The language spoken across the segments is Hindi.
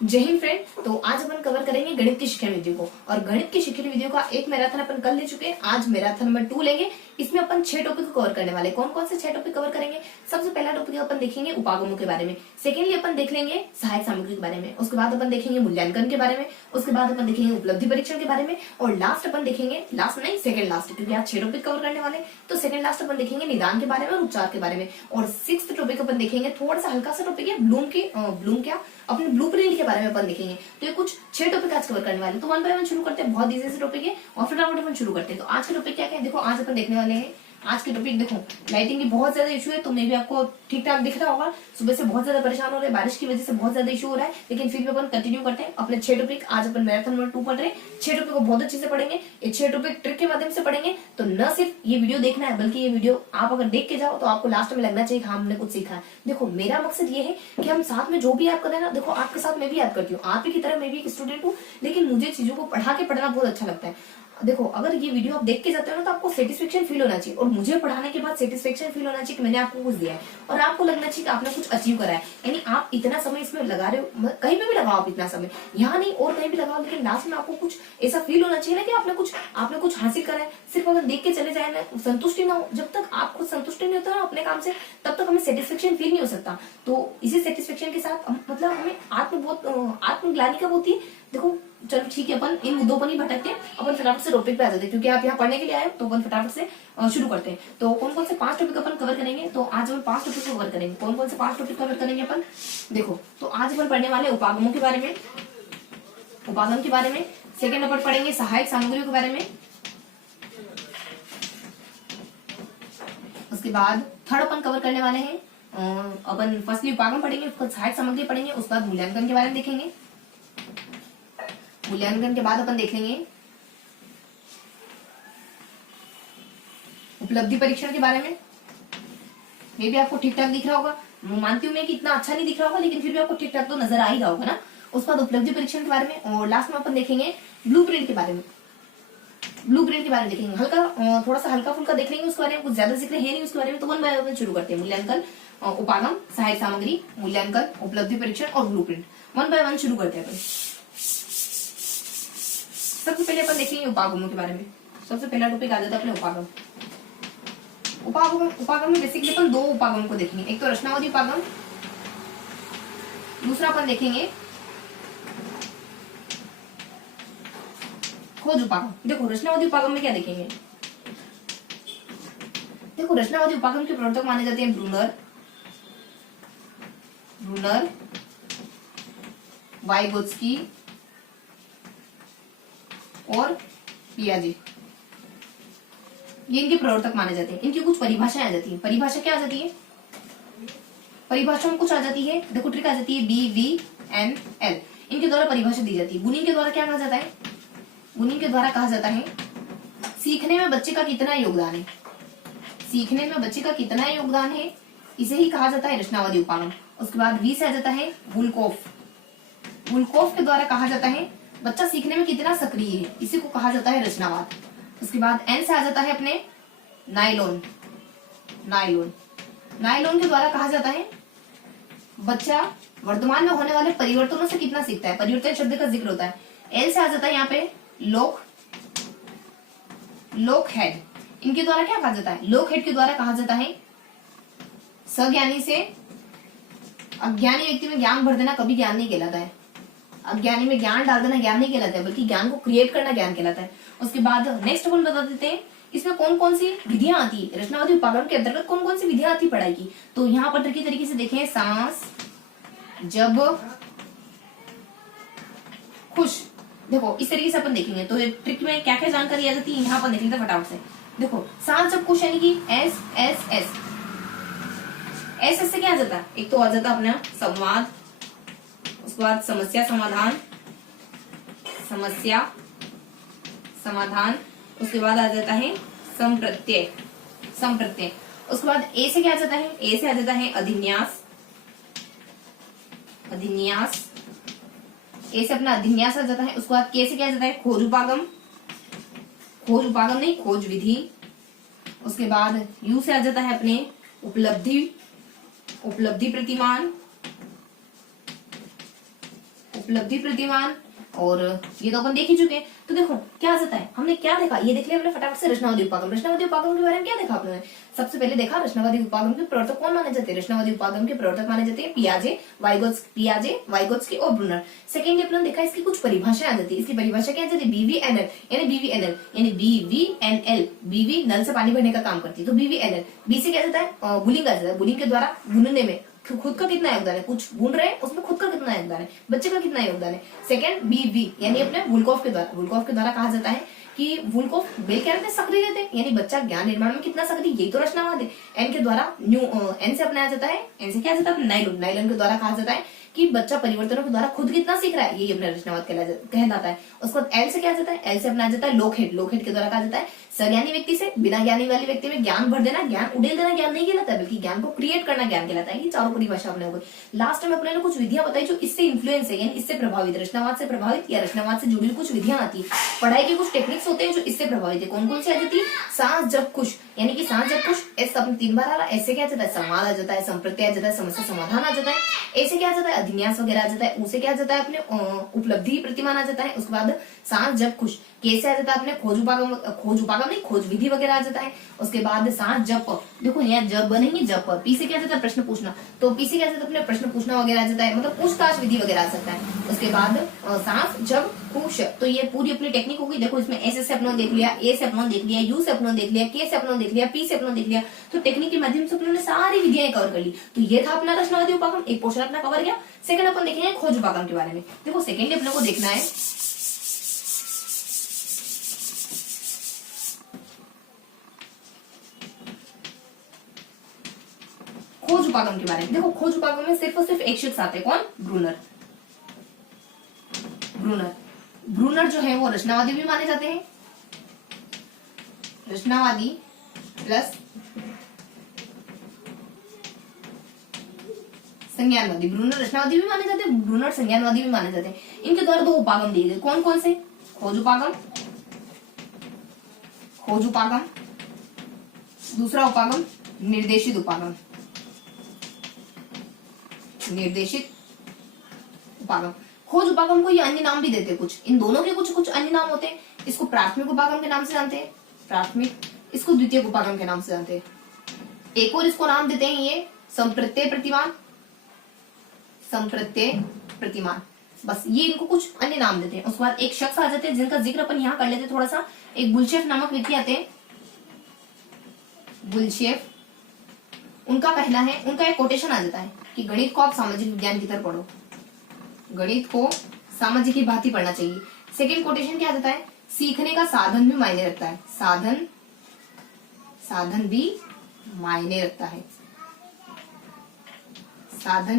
जय हिंद फ्रेंड। तो आज अपन कवर करेंगे गणित की शिक्षण विधियों को, और गणित की शिक्षण विधियों का एक मैराथन अपन कल ले चुके हैं। आज मैराथन नंबर 2 लेंगे। इसमें अपन 6 टॉपिक कवर करने वाले। कौन कौन से 6 टॉपिक कवर करेंगे? सबसे पहला टॉपिक अपन देखेंगे उपागमों के बारे में। सेकेंडली अपन देख लेंगे सहायक सामग्री के बारे में। उसके बाद अपन देखेंगे मूल्यांकन के बारे में। उसके बाद अपन देखेंगे उपलब्धि परीक्षण के बारे में। और लास्ट अपन देखेंगे, लास्ट नहीं सेकंड लास्ट, क्योंकि आज 6 टॉपिक कवर करने वाले, तो सेकंड लास्ट अपन देखेंगे निदान के बारे में और उपचार के बारे में। और 6th टॉपिक अपन देखेंगे, थोड़ा सा हल्का सा टॉपिक है, ब्लूम क्या अपने ब्लूप्रिंट के बारे में अपन देखेंगे। तो ये कुछ 6 टॉपिक आज कवर करने वाले। तो वन बाय वन शुरू करते हैं। बहुत इजी से टॉपिक है और फटाफट अपन शुरू करते हैं। तो आज के टॉपिक क्या है? देखो आज अपन देखने वाले हैं, आज के टॉपिक देखो लाइटिंग की बहुत ज्यादा इशू है, तो मे भी आपको ठीक ठाक दिख रहा होगा। सुबह से बहुत ज्यादा परेशान हो रहे हैं, बारिश की वजह से बहुत ज्यादा इशू हो रहा है, लेकिन फिर भी अपन कंटिन्यू करते हैं अपने 6 टॉपिक। आज अपन मैराथन नंबर 2 पढ़ रहे हैं। 6 टॉपिक को बहुत अच्छे से पढ़ेंगे। ये 6 टॉपिक ट्रिक के माध्यम से पढ़ेंगे। तो न सिर्फ ये वीडियो देखना है, बल्कि ये वीडियो आप अगर देख के जाओ तो आपको लास्ट में लगना चाहिए कि हाँ हमने कुछ सीखा है। देखो मेरा मकसद ये है कि हम साथ में जो भी याद करें ना, देखो आपके साथ मैं भी याद करती हूँ, आप ही की तरह मैं भी एक स्टूडेंट हूँ, लेकिन मुझे चीजों को पढ़ा के पढ़ना बहुत अच्छा लगता है। देखो अगर ये वीडियो आप देख के जाते हो ना, तो आपको सेटिस्फेक्शन फील होना चाहिए, और मुझे पढ़ाने के बाद सेटिस्फेक्शन फील होना चाहिए कि मैंने आपको कुछ दिया है, और आपको लगना चाहिए कि आपने कुछ अचीव करा है। यानी आप इतना समय इसमें लगा रहे हो, कहीं पे भी लगाओ आप इतना समय, यहाँ नहीं और कहीं भी लगाओ, लेकिन लास्ट में आपको कुछ ऐसा फील होना चाहिए ना कि आपने कुछ हासिल करा है। सिर्फ अगर देख के चले जाए ना, संतुष्टि ना हो, जब तक आप खुद संतुष्टि नहीं होता ना अपने काम से, तब तक हमें सेटिस्फेक्शन फील नहीं हो सकता। तो इसी सेटिस्फेक्शन के साथ मतलब हमें आत्मग्लानि कब होती है? देखो चलो ठीक है, अपन इन मुद्दों पर नहीं भटकते, अपन फटाफट से टॉपिक पे आ जाते हैं, क्योंकि आप यहाँ पढ़ने के लिए आए, तो अपन फटाफट से शुरू करते हैं। तो कौन कौन से 5 टॉपिक अपन कवर करेंगे? तो आज अपन 5 टॉपिक कवर करेंगे। कौन कौन से 5 टॉपिक कवर करेंगे अपन? देखो तो आज अपन पढ़ने वाले उपागमों के बारे में, उपागम के बारे में। सेकेंड अपन पढ़ेंगे सहायक सामग्रियों के बारे में। उसके बाद थर्ड अपन कवर करने वाले हैं, अपन फर्स्टली उपागम पढ़ेंगे, उसके बाद सहायक सामग्री पढ़ेंगे, उसके बाद मूल्यांकन के बारे में देखेंगे। मूल्यांकन के बाद अपन देख लेंगे उपलब्धि परीक्षण के बारे में। ये भी आपको ठीक ठाक दिख रहा होगा, मानती हूँ मैं कि इतना अच्छा नहीं दिख रहा होगा, लेकिन फिर भी आपको ठीक ठाक तो नजर आ ही रहा होगा ना। उसके बाद उपलब्धि परीक्षण के बारे में, और लास्ट में अपन देखेंगे ब्लूप्रिंट के बारे में। ब्लूप्रिंट के बारे में देखेंगे, हल्का थोड़ा सा हल्का फुल्का देख लेंगे उसके बारे में, कुछ ज्यादा जिक्र है नहीं उसके बारे में। तो वन बाय वन शुरू करते हैं। मूल्यांकन, उपागम, सहायक सामग्री, मूल्यांकन, उपलब्धि परीक्षण और ब्लूप्रिंट। वन बाय वन शुरू करते हैं। सबसे पहले अपन देखेंगे उपागमों के बारे में। सबसे पहला टॉपिक आ जाता है अपने उपागम। उपागम में बेसिकली अपन 2 उपागम को देखेंगे। एक तो रचनावादी उपागम, दूसरा अपन देखेंगे खोज उपागम। देखो रचनावादी उपागम में क्या देखेंगे? देखो रचनावादी उपागम के प्रवर्तक माने जाते हैं ब्रूनर, वाइगोत्स्की और पियाजे। ये इनके प्रवर्तक माने जाते हैं। इनकी कुछ परिभाषाएं आ जाती है। परिभाषा क्या आ जाती है? परिभाषा में कुछ आ जाती है, देखो ट्रिक आ जाती है, BVNL। इनके द्वारा परिभाषा दी जाती है। बुनिंग के द्वारा क्या कहा जाता है? बुनिंग के द्वारा कहा जाता है सीखने में बच्चे का कितना योगदान है। सीखने में बच्चे का कितना योगदान है, इसे ही कहा जाता है रचनावादी उपागम। उसके बाद V से आ जाता है वुलकोफ। वुलकोफ के द्वारा कहा जाता है बच्चा सीखने में कितना सक्रिय है, इसी को कहा जाता है रचनावाद। उसके बाद N से आ जाता है अपने नायलॉन। नायलॉन के द्वारा कहा जाता है बच्चा वर्तमान में होने वाले परिवर्तनों से कितना सीखता है। परिवर्तन शब्द का जिक्र होता है। L से आ जाता है यहाँ पे लोक हेड। इनके द्वारा क्या कहा जाता है? लोक हेड के द्वारा कहा जाता है सज्ञानी से अज्ञानी व्यक्ति में ज्ञान भर देना कभी ज्ञान नहीं कहलाता है। अज्ञानी में ज्ञान डाल देना ज्ञान नहीं कहलाता है, बल्कि ज्ञान को क्रिएट करना ज्ञान कहलाता है। उसके बाद नेक्स्ट अपन बता देते हैं इसमें कौन कौन सी विधियां आती है। रचनावादी उपागम के अंतर्गत कौन कौन सी विधियां आती पढ़ाई की। तो यहाँ पर ट्रिकी तरीके से देखें, सांस, जब, खुश। देखो इस तरीके से अपन देखेंगे तो ट्रिक में क्या क्या जानकारी आ जाती है, यहाँ पर देख लेते हैं फटाफट से। देखो सांस, जब, खुश यानी कि एस से क्या आ जाता है? एक तो आ जाता अपना संवाद, उसके बाद समस्या समाधान, उसके बाद आ जाता है संप्रत्यय। उसके बाद ए से क्या आ जाता है? ए से आ जाता है अधिन्यास। ए से अपना अधिन्यास आ जाता है। उसके बाद के से क्या आ जाता है? खोज उपागम नहीं, खोज विधि। उसके बाद यू से आ जाता है अपने उपलब्धि प्रतिमान। उपलब्धि प्रतिमान, और ये तो अपन देख ही चुके हैं। तो देखो क्या आ जाता है, हमने क्या देखा, ये देख लिया हमने फटाफट से रचनावादी उपागम। रचनावादी उपागम के बारे में क्या देखा आपने? सबसे पहले देखा रचनावादी उपागम के प्रवर्तक कौन माने जाते हैं? रचनावादी उपागम के प्रवर्तक माने जाते हैं पियाजे, वाइगोत्स्की और ब्रूनर। सेकेंड अपन देखा इसकी कुछ परिभाषाएं आ जाती है। इसकी परिभाषा क्या आ जाती है? बीवीएनएल यानी बीवीएनएल, बीवी नल से पानी भरने का काम करती है, तो बीवीएनएल। बी से क्या जाता है? बुलिंग आ जाता है, बुलिंग के द्वारा बुनने में खुद का कितना योगदान है, कुछ बुन रहे हैं उसमें खुद का कितना योगदान है, बच्चे का कितना योगदान है। सेकंड बीवी यानी अपने वुलकॉफ के द्वारा कहा जाता है कि वुलकॉफ बेल क्या रहते हैं? सक्रिय रहते हैं, यानी बच्चा ज्ञान निर्माण में कितना सक्रिय, यही तो रचनावाद है। एन के द्वारा एन से अपनाया जाता है, एन से क्या जाता है? नाइलॉन के द्वारा कहा जाता है कि बच्चा परिवर्तनों के द्वारा खुद कितना सीख रहा है, यही अपना रचनावाद कहलाता है। उसके बाद एल से क्या जाता है? एल से अपनाया जाता है लोकहेड के द्वारा कहा जाता है सज्ञानी व्यक्ति से बिना ज्ञानी वाले व्यक्ति में ज्ञान भर देना, ज्ञान उड़ेल देना ज्ञान नहीं कहलाता है, बल्कि ज्ञान को क्रिएट करना ज्ञान कहलाता है। ये चारों परिभाषा अपने हो गई। लास्ट में अपने कुछ विधियां बताई जो इससे इन्फ्लुएंस है, यानी इससे प्रभावित, रचनावाद से प्रभावित या रचनावाद से जुड़ी कुछ विधियां आती है। पढ़ाई के कुछ टेक्निक्स होते हैं जो इससे प्रभावित है। कौन कौन सी आ जाती है? सांस जब खुश, यानी कि सांस जब खुश, एस अपने 3 बार आ रहा, ऐसे क्या आ जाता है? संवाद आ जाता है, संप्रत्यय आ जाता है, समस्या समाधान आ जाता है। ऐसे क्या आ जाता है? अधिन्यास वगैरह आ जाता है। उसे क्या आ जाता है? अपने उपलब्धि प्रतिमान आ जाता है। उसके बाद सांस जब खुश, कैसे आ जाता है? अपने खोज उपागम नहीं, खोज विधि वगैरह आ जाता है। उसके बाद सांस जप, देखो यहाँ जब नहीं जप, पी से क्या आ जाता है? प्रश्न पूछना, तो पी से क्या आ जाता है? अपने प्रश्न पूछना वगैरह आ जाता है, मतलब पूछताछ विधि वगैरह आ सकता है। उसके बाद सांस जब खुश, तो ये पूरी अपनी टेक्निक होगी। देखो इसमें एस से अपना देख लिया, ए से अपना देख लिया, यू से अपना देख लिया, के से अपना देख लिया, पी से अपना देख लिया, तो टेक्निक के माध्यम से अपने सारी विधियां कवर कर ली। तो ये था अपना रचनावादी उपागम, एक पोर्शन अपना कवर गया। सेकंड अपन देखेंगे खोज उपागम के बारे में। देखो सेकंड अपने को देखना है खोज उपागम के बारे में। देखो खोज उपागम में सिर्फ और सिर्फ एक शख्स आते हैं, कौन? ब्रूनर जो है वो रचनावादी भी माने जाते हैं, रचनावादी प्लस संज्ञानवादी। ब्रूनर रचनावादी भी माने जाते हैं, ब्रूनर संज्ञानवादी भी माने जाते हैं। इनके द्वारा 2 उपागम दिए गए, कौन कौन से? खोज उपागम, दूसरा उपागम निर्देशित उपागम, खोज उपागम को ये अन्य नाम भी देते हैं कुछ, इन दोनों के कुछ अन्य नाम होते हैं। इसको प्राथमिक उपागम के नाम से जानते हैं, इसको द्वितीयक उपागम के नाम से जानते हैं। एक और इसको नाम देते हैं ये संप्रत्यय प्रतिमान, बस ये इनको कुछ अन्य नाम देते हैं। उसके बाद एक शख्स आ जाते हैं जिनका जिक्र अपन यहाँ कर लेते हैं थोड़ा सा। एक बुल्शेफ नामक व्यक्ति आते हैं, उनका पहला है, उनका एक कोटेशन आ जाता है कि गणित को आप सामाजिक विज्ञान की तरह पढ़ो, गणित को सामाजिक की भांति पढ़ना चाहिए। सेकंड कोटेशन क्या आ जाता है? सीखने का साधन भी मायने रखता है, साधन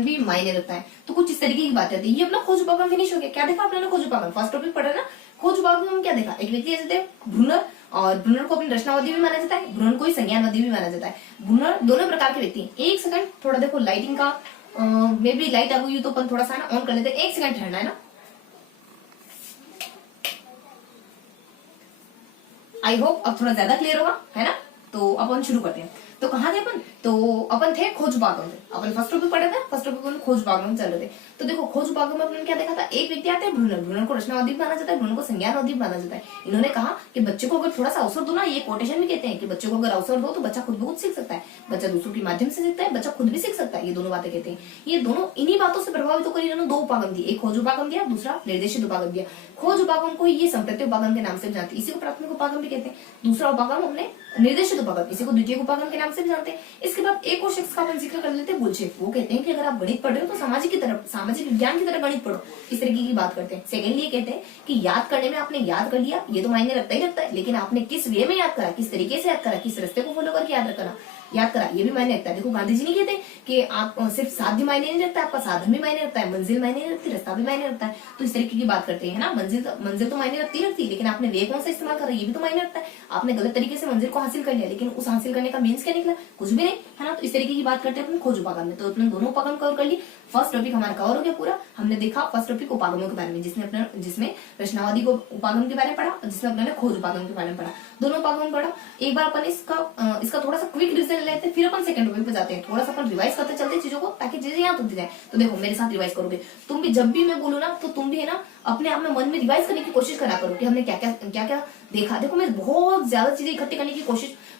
भी मायने रखता है। तो कुछ इस तरीके की बात आती है। ये अपना खोज उपागम फिनिश हो गया। क्या देखा आपने? खोज उपागम फर्स्ट टॉपिक पढ़ा ना। खोज उपागम में क्या देखा? एक व्यक्ति आ जाते हैं ब्रूनर, और ब्रूनर को अपनी रचनावादी भी माना जाता है, ब्रूनर को ही संज्ञानवादी भी माना जाता है। ब्रूनर दोनों प्रकार के व्यक्ति हैं। एक सेकंड थोड़ा देखो लाइटिंग का, मे बी लाइट आ गई तो अपन थोड़ा सा ना ऑन कर लेते हैं, 1 सेकंड ठहरना है ना। आई होप अब थोड़ा ज्यादा क्लियर होगा, है ना। तो अपन शुरू करते हैं। तो कहाँ थे अपन? तो अपन थे खोज उपागम थे। अपन फर्स्ट टॉपिक पढ़े थे, फर्स्ट टॉपिक में खोज उपागम चल रहे थे। तो देखो खोज उपागम में अपन क्या देखा था? एक व्यक्ति आते हैं ब्रूनर को रचनावादी भी माना जाता है, ब्रूनर को संज्ञानवादी भी माना जाता है। इन्होंने कहा कि बच्चे को अगर थोड़ा सा अवसर दो ना, ये कोटेशन भी कहते हैं कि बच्चे को अगर अवसर दो तो बच्चा खुद ब खुद सीख सकता है, बच्चा दूसरों के माध्यम से सीखता है, बच्चा खुद भी सीख सकता है। ये दोनों बातें कहते हैं। ये दोनों इन्हीं बातों से प्रभावित होकर इन्होंने 2 उपागम दिए, एक खोज उपागम दिया, दूसरा निर्देशित उपागम दिया। खोज उपागम को ये संप्रत्यय उपागम के नाम से जानते हैं, इसी को प्राथमिक उपागम भी कहते हैं। दूसरा उपागम हमने निर्देशित उपागम, इसी को द्वितीयक उपागम के नाम से भी जानते हैं। इसके बाद एक और शख्स का अपन जिक्र कर लेते हैं, बुल्शेफ। वो कहते हैं कि अगर आप गणित पढ़ रहे हो तो सामाजिक विज्ञान की तरह गणित पढ़ो, इस तरीके की बात करते हैं। सेकेंडली ये कहते हैं कि याद करने में आपने याद कर लिया, ये तो मायने रखता है, लेकिन आपने किस वे में याद करा, किस तरीके से याद करा, किस रास्ते को फॉलो करके याद करा, ये भी मायने रखता है। देखो गांधी जी नहीं कहते कि आप सिर्फ साध्य मायने नहीं रखता, आपका साधन भी मायने रखता है, मंजिल मायने नहीं रखती, रास्ता भी मायने रखता है। तो इस तरीके की बात करते हैं ना। मंजिल तो मायने रखती, लेकिन आपने वे कौन सा इस्तेमाल करा ये भी तो मायने रखता है। आपने गलत तरीके से मंजिल को हासिल कर लिया, लेकिन उस हासिल करने का मीन्स क्या निकला? कुछ भी नहीं, है ना। तो इस तरीके की बात करते हैं अपने खोज उपागम में। तो अपने दोनों उपागम कवर कर ली। फर्स्ट टॉपिक हमारा कवर हो गया पूरा। हमने देखा फर्स्ट टॉपिक उपागमों के बारे में, जिसमें रचनावादी को उपागम के बारे में पढ़ा, जिसमें अपने खोज उपागम के बारे में पढ़ा। दोनों उपागम पढ़ा। एक बार अपन इसका थोड़ा सा क्विक रिवीजन ले लेते हैं, फिर अपन सेकंड टॉपिक पे जाते हैं। थोड़ा सा अपन रिवाइज करते चलते चीजों को, ताकि चीजें याद होती जाए। तो देखो मेरे साथ रिवाइज करोगे तुम भी, जब भी मैं बोलूँ ना तो तुम भी है ना अपने आप में मन में रिवाइज करने की कोशिश करा करो कि हमने क्या क्या देखा। देखो मैं बहुत ज्यादा चीजें इकट्ठी करने की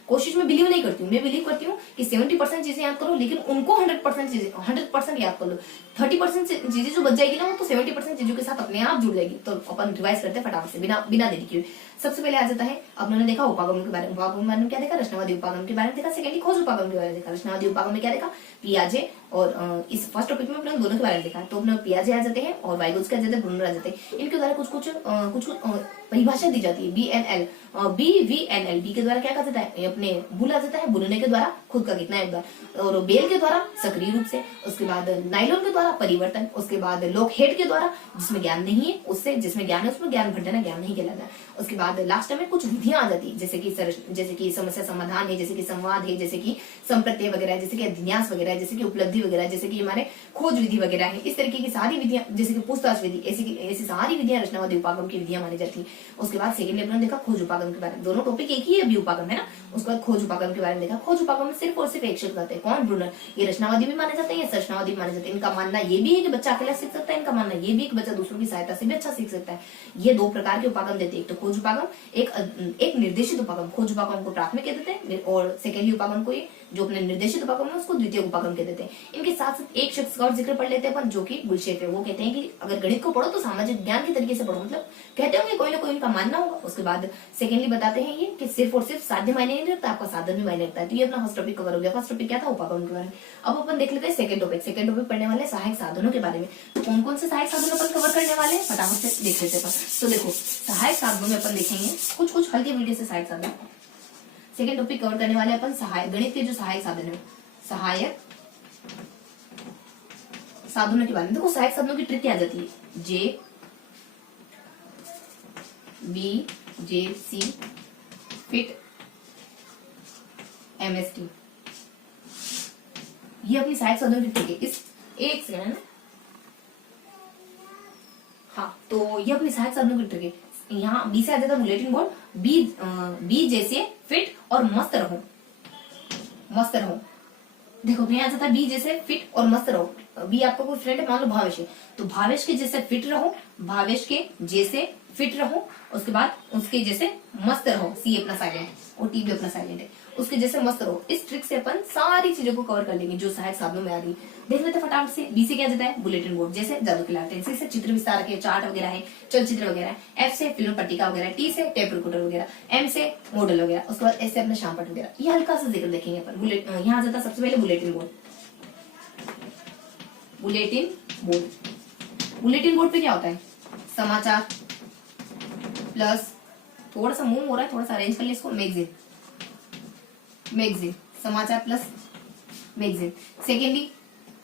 कोशिश में बिलीव नहीं करती हूँ। मैं बिलीव करती हूँ कि 70% चीजें याद करो, लेकिन उनको 100% याद कर लो। 30% चीजें जो बच जाएगी ना, वो तो 70% चीजों के साथ अपने आप जुड़ जाएगी। तो अपन रिवाइज करते हैं फटाफट से, बिना देरी किए। सबसे पहले आ जाता है, अपने देखा उपागम के बारे में। उपागम के बारे में क्या देखा? रचनावादी उपागम के बारे में देखा। सेकेंडली खोज उपागम के बारे में देखा। रचनावादी उपागम में क्या देखा? पियाजे और इस फर्स्ट टॉपिक में अपने दोनों के बारे में देखा। तो अपने पियाजे आ जाते हैं और वाइगोत्स्की आ जाते हैं, ब्रूनर आ जाते हैं। इनके द्वारा कुछ परिभाषा दी जाती है। BNL BVNL, बी के द्वारा क्या कहा जाता है? अपने बुल आ जाता है, बुनने के द्वारा खुद का कितना एक बार, और बेल के द्वारा सक्रिय रूप से, उसके बाद नाइलॉन के द्वारा परिवर्तन, उसके बाद लोक हेड के द्वारा जिसमें ज्ञान नहीं है उससे, जिसमें ज्ञान है उसमें ज्ञान भर देना, ज्ञान नहीं कहलाना। उसके बाद लास्ट में कुछ विधियां आ जाती है, जैसे कि समस्या समाधान है, जैसे कि संवाद है, जैसे कि संप्रत्यय वगैरह है, जैसे कि अध्यन्यास वगैरह है, जैसे कि उपलब्धि वगैरह है, जैसे कि हमारे खोज विधि वगैरह है। इस तरीके की सारी विधियां, जैसे कि पूछताछ विधि, ऐसी सारी विधियां रचनावादी उपागम की विधियां मानी जाती है। उसके बाद सेकंड लेवल में देखा खोज उपागम के बारे में। दोनों टॉपिक एक ही है, अभी उपागम है ना। उसके बाद खोज उपागम के बारे में देखा। खोज उपागम में सिर्फ और सिर्फ एक शख्स आते हैं, कौन? ब्रूनर। ये रचनावादी भी माने जाते हैं, ये रचनावादी भी माने जाते हैं। इनका मानना ये भी है कि बच्चा अकेला सीख सकता है, इनका मानना ये भी कि बच्चा दूसरों की सहायता से भी अच्छा सीख सकता है। ये दो प्रकार के उपागम देते हैं, एक तो खोज उपागम, एक निर्देशित उपागम। खोज उपागम को प्राथमिक कह देते हैं, और सेकेंडली उपागम को ये जो अपने निर्देशित उपागम है उसको द्वितीय उपागम कह देते हैं। इनके साथ साथ एक शख्स का और जिक्र पढ़ लेते हैं अपन, जो कि बुलशेफ है। वो कहते हैं कि अगर गणित को पढ़ो तो सामाजिक ज्ञान के तरीके से पढ़ो, मतलब कहते होंगे कोई ना कोई इनका मानना होगा। उसके बाद सेकेंडली बताते हैं ये कि सिर्फ और सिर्फ साध्य मायने नहीं रखता, आपका साधन भी मायने रखता है। तो ये अपना फर्स्ट टॉपिक कवर हो गया। फर्स्ट टॉपिक क्या था? उपागम के बारे में। अब अपन देख लेते हैं सेकंड टॉपिक। सेकंड टॉपिक पढ़ने वाले सहायक साधनों के बारे में। तो कौन कौन से सहायक साधन अपन कवर करने वाले हैं फटाफट से देख लेते हैं। तो देखो सहायक साधनों में अपन देखेंगे कुछ हल्के फुल्के से सहायक साधन। सेकंड टॉपिक कवर करने वाले अपन सहायक गणित के जो सहायक साधन है, सहायक साधनों के बारे में। देखो सहायक साधनों की ट्रिक क्या आ जाती है? JBJC फिट MST, ये अपनी सहायक साधनों की ट्रिक है। इस एक सेकंड है ना, हाँ, तो ये अपनी सहायक साधनों की ट्रिक है। यहाँ बी से आ जाता है बुलेटिन बोर्ड। बी जैसे फिट और मस्त रहो, मस्त रहो। देखो तो यहाँ जाता है बी जैसे फिट और मस्त रहो। बी आपका कोई फ्रेंड है, मान लो भावेश है, तो भावेश के जैसे फिट रहो, भावेश के जैसे फिट रहो। उसके बाद उसके जैसे मस्त रहो, सी अपना साइलेंट और टी भी अपना साइलेंट है, उसके जैसे मस्त रहो। इस ट्रिक से अपन सारी चीजों को कवर कर लेंगे जो सहायक साधनों में आ रही। देख लेते फटाफट से। बी से क्या जाता है? बुलेटिन बोर्ड, जैसे जादू की लालटेन। सी से चित्र विस्तार के चार्ट वगैरह है, चलचित्र वगैरह। एफ से फिल्म पट्टिका वगैरह। टी से टेप रिकॉर्डर वगैरह। एम से मॉडल वगैरह। उसके बाद एस से अपना शामपट वगैरह। ये हल्का सा जिक्र देखेंगे अपन। यहाँ जाता सबसे पहले bulletin board. Bulletin board, bulletin board पे क्या होता है? समाचार प्लस, थोड़ा सा मुंह हो रहा है, थोड़ा सा अरेंज कर ले इसको, मैगजीन, मैगजीन, समाचार प्लस मैगजीन। सेकेंडली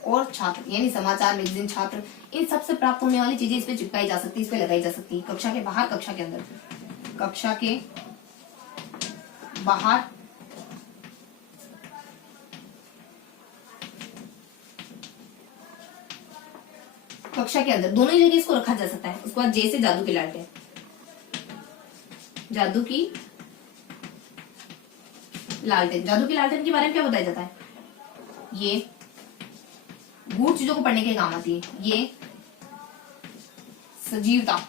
और छात्र, यानी समाचार, मैगजीन, छात्र, इन सबसे प्राप्त होने वाली चीजें इस पे चिपकाई जा सकती है, इस पे लगाई जा सकती है। कक्षा के बाहर, कक्षा के अंदर। कक्षा के बाहर कक्षा के अंदर, दोनों ही जगह इसको रखा जा सकता है। उसके बाद जे से जादू की लालटेन। जादू की लालटेन, जादू की लालटेन के बारे में क्या बताया जाता है? ये गूढ़ चीजों को पढ़ने के काम आती है। ये सजीवता।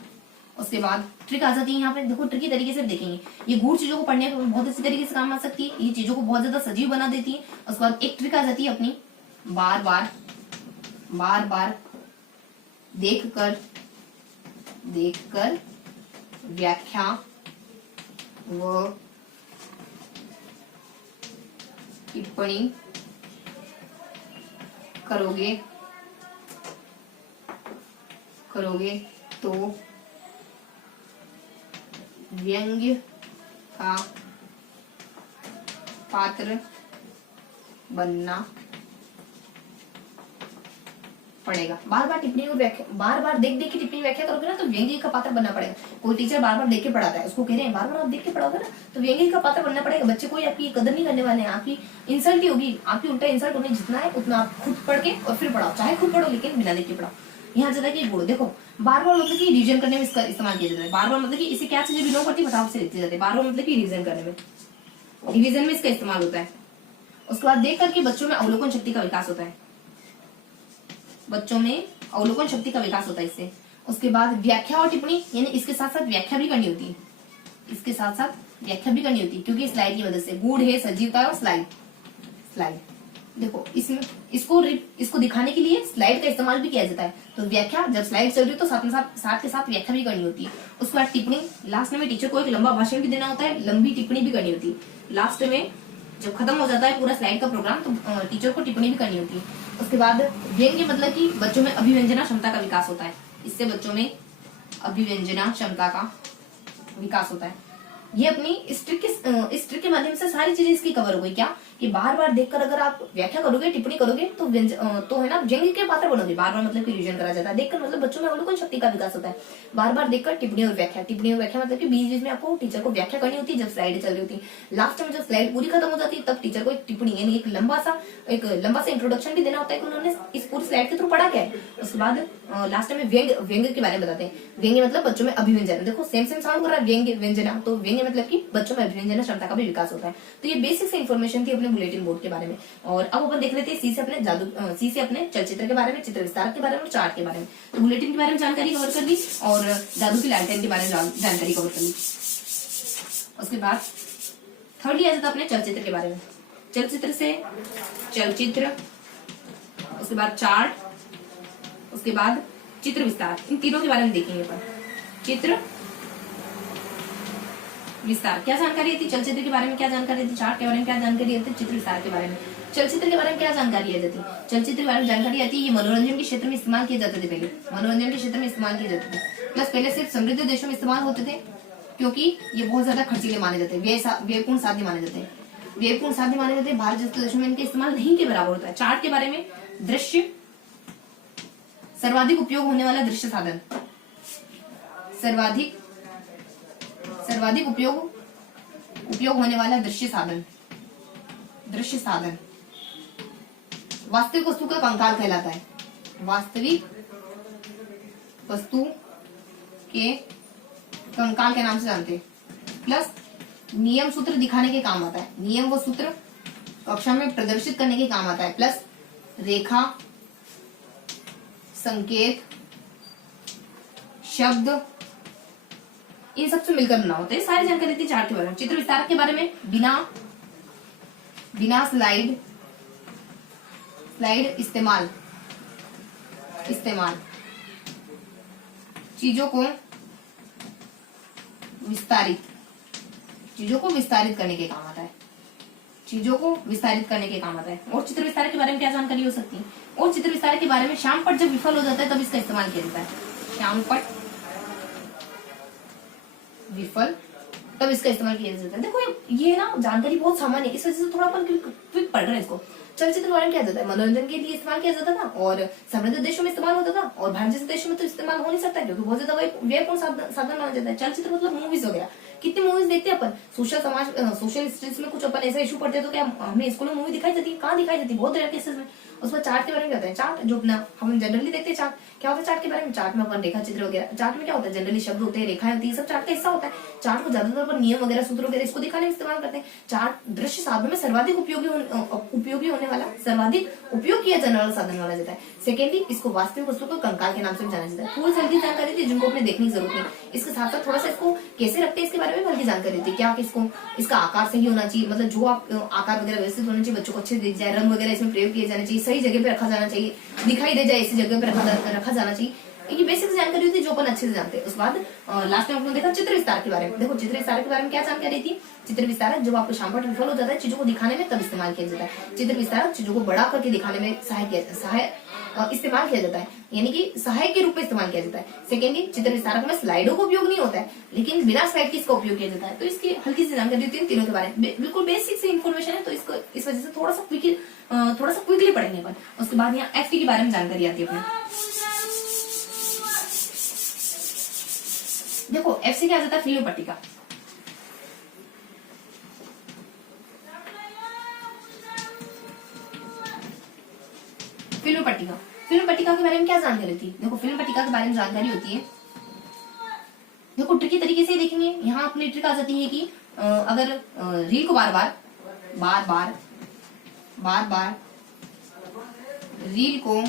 उसके बाद ट्रिक आ जाती है यहाँ पे। देखो ट्रिकी तरीके से देखेंगे, ये गूढ़ चीजों को पढ़ने में बहुत अच्छी तरीके से काम आ सकती है। ये चीजों को बहुत ज्यादा सजीव बना देती है। उसके बाद एक ट्रिक आ जाती है अपनी, बार बार देख कर व्याख्या व टिप्पणी करोगे तो व्यंग्य का पात्र बनना पड़ेगा। बार बार टिप्पणी को व्याख्या, बार बार देख के टिप्पणी व्याख्या करोगे ना तो व्यंग्य का पात्र बनना पड़ेगा। कोई टीचर बार बार देख के पढ़ाता है, उसको कह रहे हैं बार बार आप देख के पढ़ाओगे ना तो व्यंग्य का पात्र बनना पड़ेगा। बच्चे कोई आपकी कदर नहीं करने वाले हैं, आपकी इंसल्ट ही होगी, आपकी उल्टा इंसल्ट होने जितना है उतना आप खुद पढ़ के और फिर पढ़ाओ, चाहे खुद पढ़ो लेकिन बिना देख के पढ़ाओ। यहाँ जाता है कि गुण, देखो बार बार मतलब कि रिविजन करने में इसका इस्तेमाल किया जाता है। बार बार मतलब कि इसे क्या चीजें बिलोंग करती है फटाफट से लिखते जाते हैं। बार बार मतलब कि रिविजन करने में, रिविजन में इसका इस्तेमाल होता है। उसके बाद देख करके बच्चों में अवलोकन शक्ति का विकास होता है, बच्चों में अवलोकन शक्ति का विकास होता है इससे। उसके बाद व्याख्या और टिप्पणी, यानी इसके साथ साथ व्याख्या भी करनी होती है, इसके साथ साथ व्याख्या भी करनी होती है, क्योंकि स्लाइड की मदद से गूढ़ है, सजीवता और स्लाइड देखो इसमें इसको दिखाने के लिए स्लाइड का इस्तेमाल भी किया जाता है। तो व्याख्या, जब स्लाइड चल रही है तो साथ के साथ व्याख्या भी करनी होती है। उसके बाद टिप्पणी, लास्ट में टीचर को एक लंबा भाषण भी देना होता है, लंबी टिप्पणी भी करनी होती है। लास्ट में जब खत्म हो जाता है पूरा स्लाइड का प्रोग्राम तो टीचर को टिप्पणी भी करनी होती है। उसके बाद व्यंग्य, मतलब कि बच्चों में अभिव्यंजना क्षमता का विकास होता है, इससे बच्चों में अभिव्यंजना क्षमता का विकास होता है। ये अपनी इस ट्रिक के माध्यम से सारी चीजें इसकी कवर हो गई। क्या कि बार बार देखकर अगर आप व्याख्या करोगे, टिप्पणी करोगे तो है ना व्यंग्य के पात्र बनोगे। बार बार मतलब कि रिवीजन करा जाता है, देखकर मतलब बच्चों में अवलोकन शक्ति का विकास होता है। बार बार देखकर टिप्पणी और व्याख्या मतलब कि बीच बीच में आपको टीचर को व्याख्या करनी होती है जब स्लाइड चल रही होती है। लास्ट में जब स्लाइड पूरी खत्म हो जाती है तब टीचर को एक टिप्पणी यानी एक लंबा सा इंट्रोडक्शन भी देना होता है कि उन्होंने इस पूरी स्लाइड के थ्रू पढ़ा क्या है। उसके बाद लास्ट में व्यंग्य के बारे में बताते हैं। व्यंग्य मतलब बच्चों में अभिव्यंजन, देखो सेम साउंड कर रहा है व्यंग्य व्यंजना, तो व्यंग्य मतलब कि बच्चों में अभिव्यंजन क्षमता का भी विकास होता है। तो ये बेसिक से इन्फॉर्मेशन थी अपने बुलेटिन बोर्ड के बारे में। और अब अपन देख लेते हैं सी से अपने चलचित्र के बारे में, चित्र विस्तार के बारे में और चार्ट के बारे में। तो बुलेटिन के बारे में जानकारी कवर कर ली और जादू की लालटेन के बारे में जानकारी कवर कर ली। उसके बाद थर्डली आ जाता अपने चलचित्र के बारे में। चलचित्र से चलचित्र, उसके बाद चार्ट, उसके बाद चित्र विस्तार, इन तीनों के बारे में देखेंगे अपन। चित्र विस्तार क्या जानकारी थी, चलचित्र के बारे में क्या जानकारी थी, चार्ट के बारे में क्या जानकारी थी, चित्र विस्तार के बारे में। चलचित्र के बारे में क्या जानकारी आ जाती है, चलचित्र के बारे में जानकारी आती है ये मनोरंजन के क्षेत्र में इस्तेमाल किए जाते थे। पहले मनोरंजन के क्षेत्र में इस्तेमाल किए जाते थे, प्लस पहले सिर्फ समृद्ध देशों में इस्तेमाल होते थे क्योंकि ये बहुत ज्यादा खर्चीले माने जाते हैं, व्ययपूर्ण साध्य माने जाते हैं, व्ययपूर्ण साध्य माने जाते हैं। भारत जैसे देशों में इनके इस्तेमाल नहीं के बराबर होता है। चार्ट के बारे में दृश्य, सर्वाधिक उपयोग होने वाला दृश्य साधन, सर्वाधिक उपयोग होने वाला दृश्य साधन वास्तविक वस्तु का कंकाल कहलाता है। वास्तविक वस्तु के कंकाल के नाम से जानते हैं। प्लस नियम सूत्र दिखाने के काम आता है, नियम व सूत्र कक्षा में प्रदर्शित करने के काम आता है। प्लस रेखा, संकेत, शब्द, इन सबसे मिलकर बना होता है। सारी जानकारी थी चार्ट के बारे में। चित्र विस्तार के बारे में बिना स्लाइड इस्तेमाल चीजों को विस्तारित करने के काम आता है, और चित्र विस्तार के बारे में क्या जानकारी हो सकती है, और चित्र विस्तार के बारे में श्यामपट्ट जब विफल हो जाता है तब इसका इस्तेमाल किया जाता है। श्यामपट्ट विफल तब इसका इस्तेमाल किया जाता है। देखो ये ना जानकारी बहुत सामान्य है, इस वजह से थोड़ा अपन क्विक पढ़ रहे हैं इसको। चलचित्र के बारे में क्या जाता है, मनोरंजन के लिए इस्तेमाल किया जाता था और समृद्ध देशों में इस्तेमाल होता था, और भारत जैसे देशों में तो इस्तेमाल हो नहीं सकता क्योंकि बहुत ज्यादा व्ययपूर्ण साधन माना जाता है। चलचित्र मतलब मूवीज वगैरह, कितनी मूवीज देखते हैं अपन। सोशल स्टडीज में कुछ अपन ऐसा इशू पढ़ते हैं तो क्या हमें स्कूल में मूवी दिखाई जाती है, कहाँ दिखाई जाती है, बहुत रेयर केसेस में। उसमें चार्ट के बारे में क्या होता है, चार्ट जो अपना हम जनरली देखते हैं। चार्ट क्या होता है, चार्ट के बारे में, चार्ट में अपन रेखा चित्र वगैरह, चार्ट में क्या होता है जनरली शब्द होते हैं, रेखाएं होती है, सब चार्ट का हिस्सा होता है। चार्ट को ज्यादातर अपन नियम वगैरह, सूत्र वगैरह इसको दिखाने में इस्तेमाल करते हैं। चार्ट दृश्य साधन में सर्वाधिक उपयोगी होने वाला, सर्वाधिक उपयोग किया जाने वाला साधन माना जाता है। सेकेंडली इसको वास्तविक वस्तु को कंकाल के नाम से जाना जाता है। थोड़ी सी हल्की जानकारी थी जिनको अपने देखने की जरूरत नहीं। इसके साथ साथ थोड़ा सा इसको कैसे रखते हैं इसके बारे में हल्की जानकारी थी। क्या इसका आकार सही होना चाहिए, मतलब जो आप आकार वगैरह व्यवस्थित होना चाहिए, बच्चों को अच्छे दिख जाए, रंग वगैरह इसमें प्रयोग किए जाने चाहिए, सही जगह पे रखा जाना चाहिए, दिखाई दे जाए ऐसी जगह पे रखा जाना चाहिए। ये बेसिक जानकारी होती है जो अपन अच्छे से जानते हैं। उसके बाद लास्ट में आपने देखा चित्र विस्तार के बारे में। देखो चित्र विस्तार के बारे में क्या जानकारी थी, चित्र विस्तार जब आपको श्यामपट्ट विफल हो जाता है चीजों को दिखाने में तब इस्तेमाल किया जाता है। चित्र विस्तार चीजों को बड़ा करके दिखाने में इस्तेमाल किया जाता है, यानी कि सहायक के रूप में इस्तेमाल किया जाता है। सेकेंडली चित्र विस्तारक में स्लाइडों का उपयोग नहीं होता है, लेकिन बिना स्लाइड के इसका उपयोग किया जाता है। तो इसकी हल्की सी जानकारी होती है तीनों के बारे में, बिल्कुल बेसिक सी इन्फॉर्मेशन है, तो इसको इस वजह से थोड़ा सा क्विकली पढ़ेंगे अपन। उसके बाद यहाँ एफटी के बारे में जानकारी आती है अपने। देखो एफसी क्या जाता है, फिल्म पट्टिका। फिल्म पट्टिका के बारे में क्या जानकारी थी, देखो फिल्म पट्टिका के बारे में जानकारी होती है। देखो ट्रिकी तरीके से देखेंगे, यहाँ अपनी ट्रिक आ जाती है कि अगर रील को बार बार बार बार रील को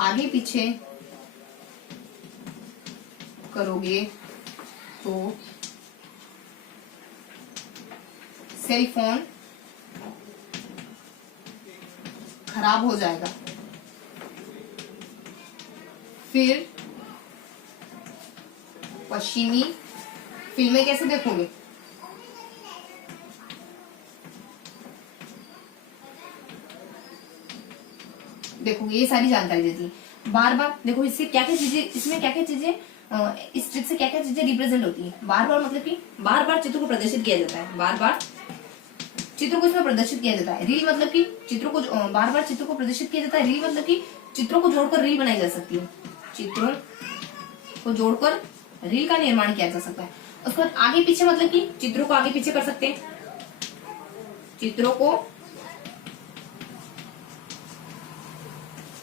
आगे पीछे करोगे तो सेल फोन खराब हो जाएगा। फिर पश्चिमी फिल्में कैसे देखोगे? देखोगे, ये सारी जानकारी देती है। बार बार देखो, इससे क्या क्या चीजें, इसमें क्या क्या चीजें, इस ट्रिक से क्या क्या चीजें रिप्रेजेंट होती है। बार बार मतलब कि बार बार चित्र को प्रदर्शित किया जाता है, बार बार चित्र को इसमें प्रदर्शित किया जाता है। रील मतलब कि चित्रों को बार बार चित्रों को प्रदर्शित किया जाता है। रील मतलब कि चित्रों को जोड़कर रील बनाई जा सकती है, चित्रों को जोड़कर रील का निर्माण किया जा सकता है। उसके बाद आगे पीछे मतलब कि चित्रों को आगे पीछे कर सकते हैं, चित्रों को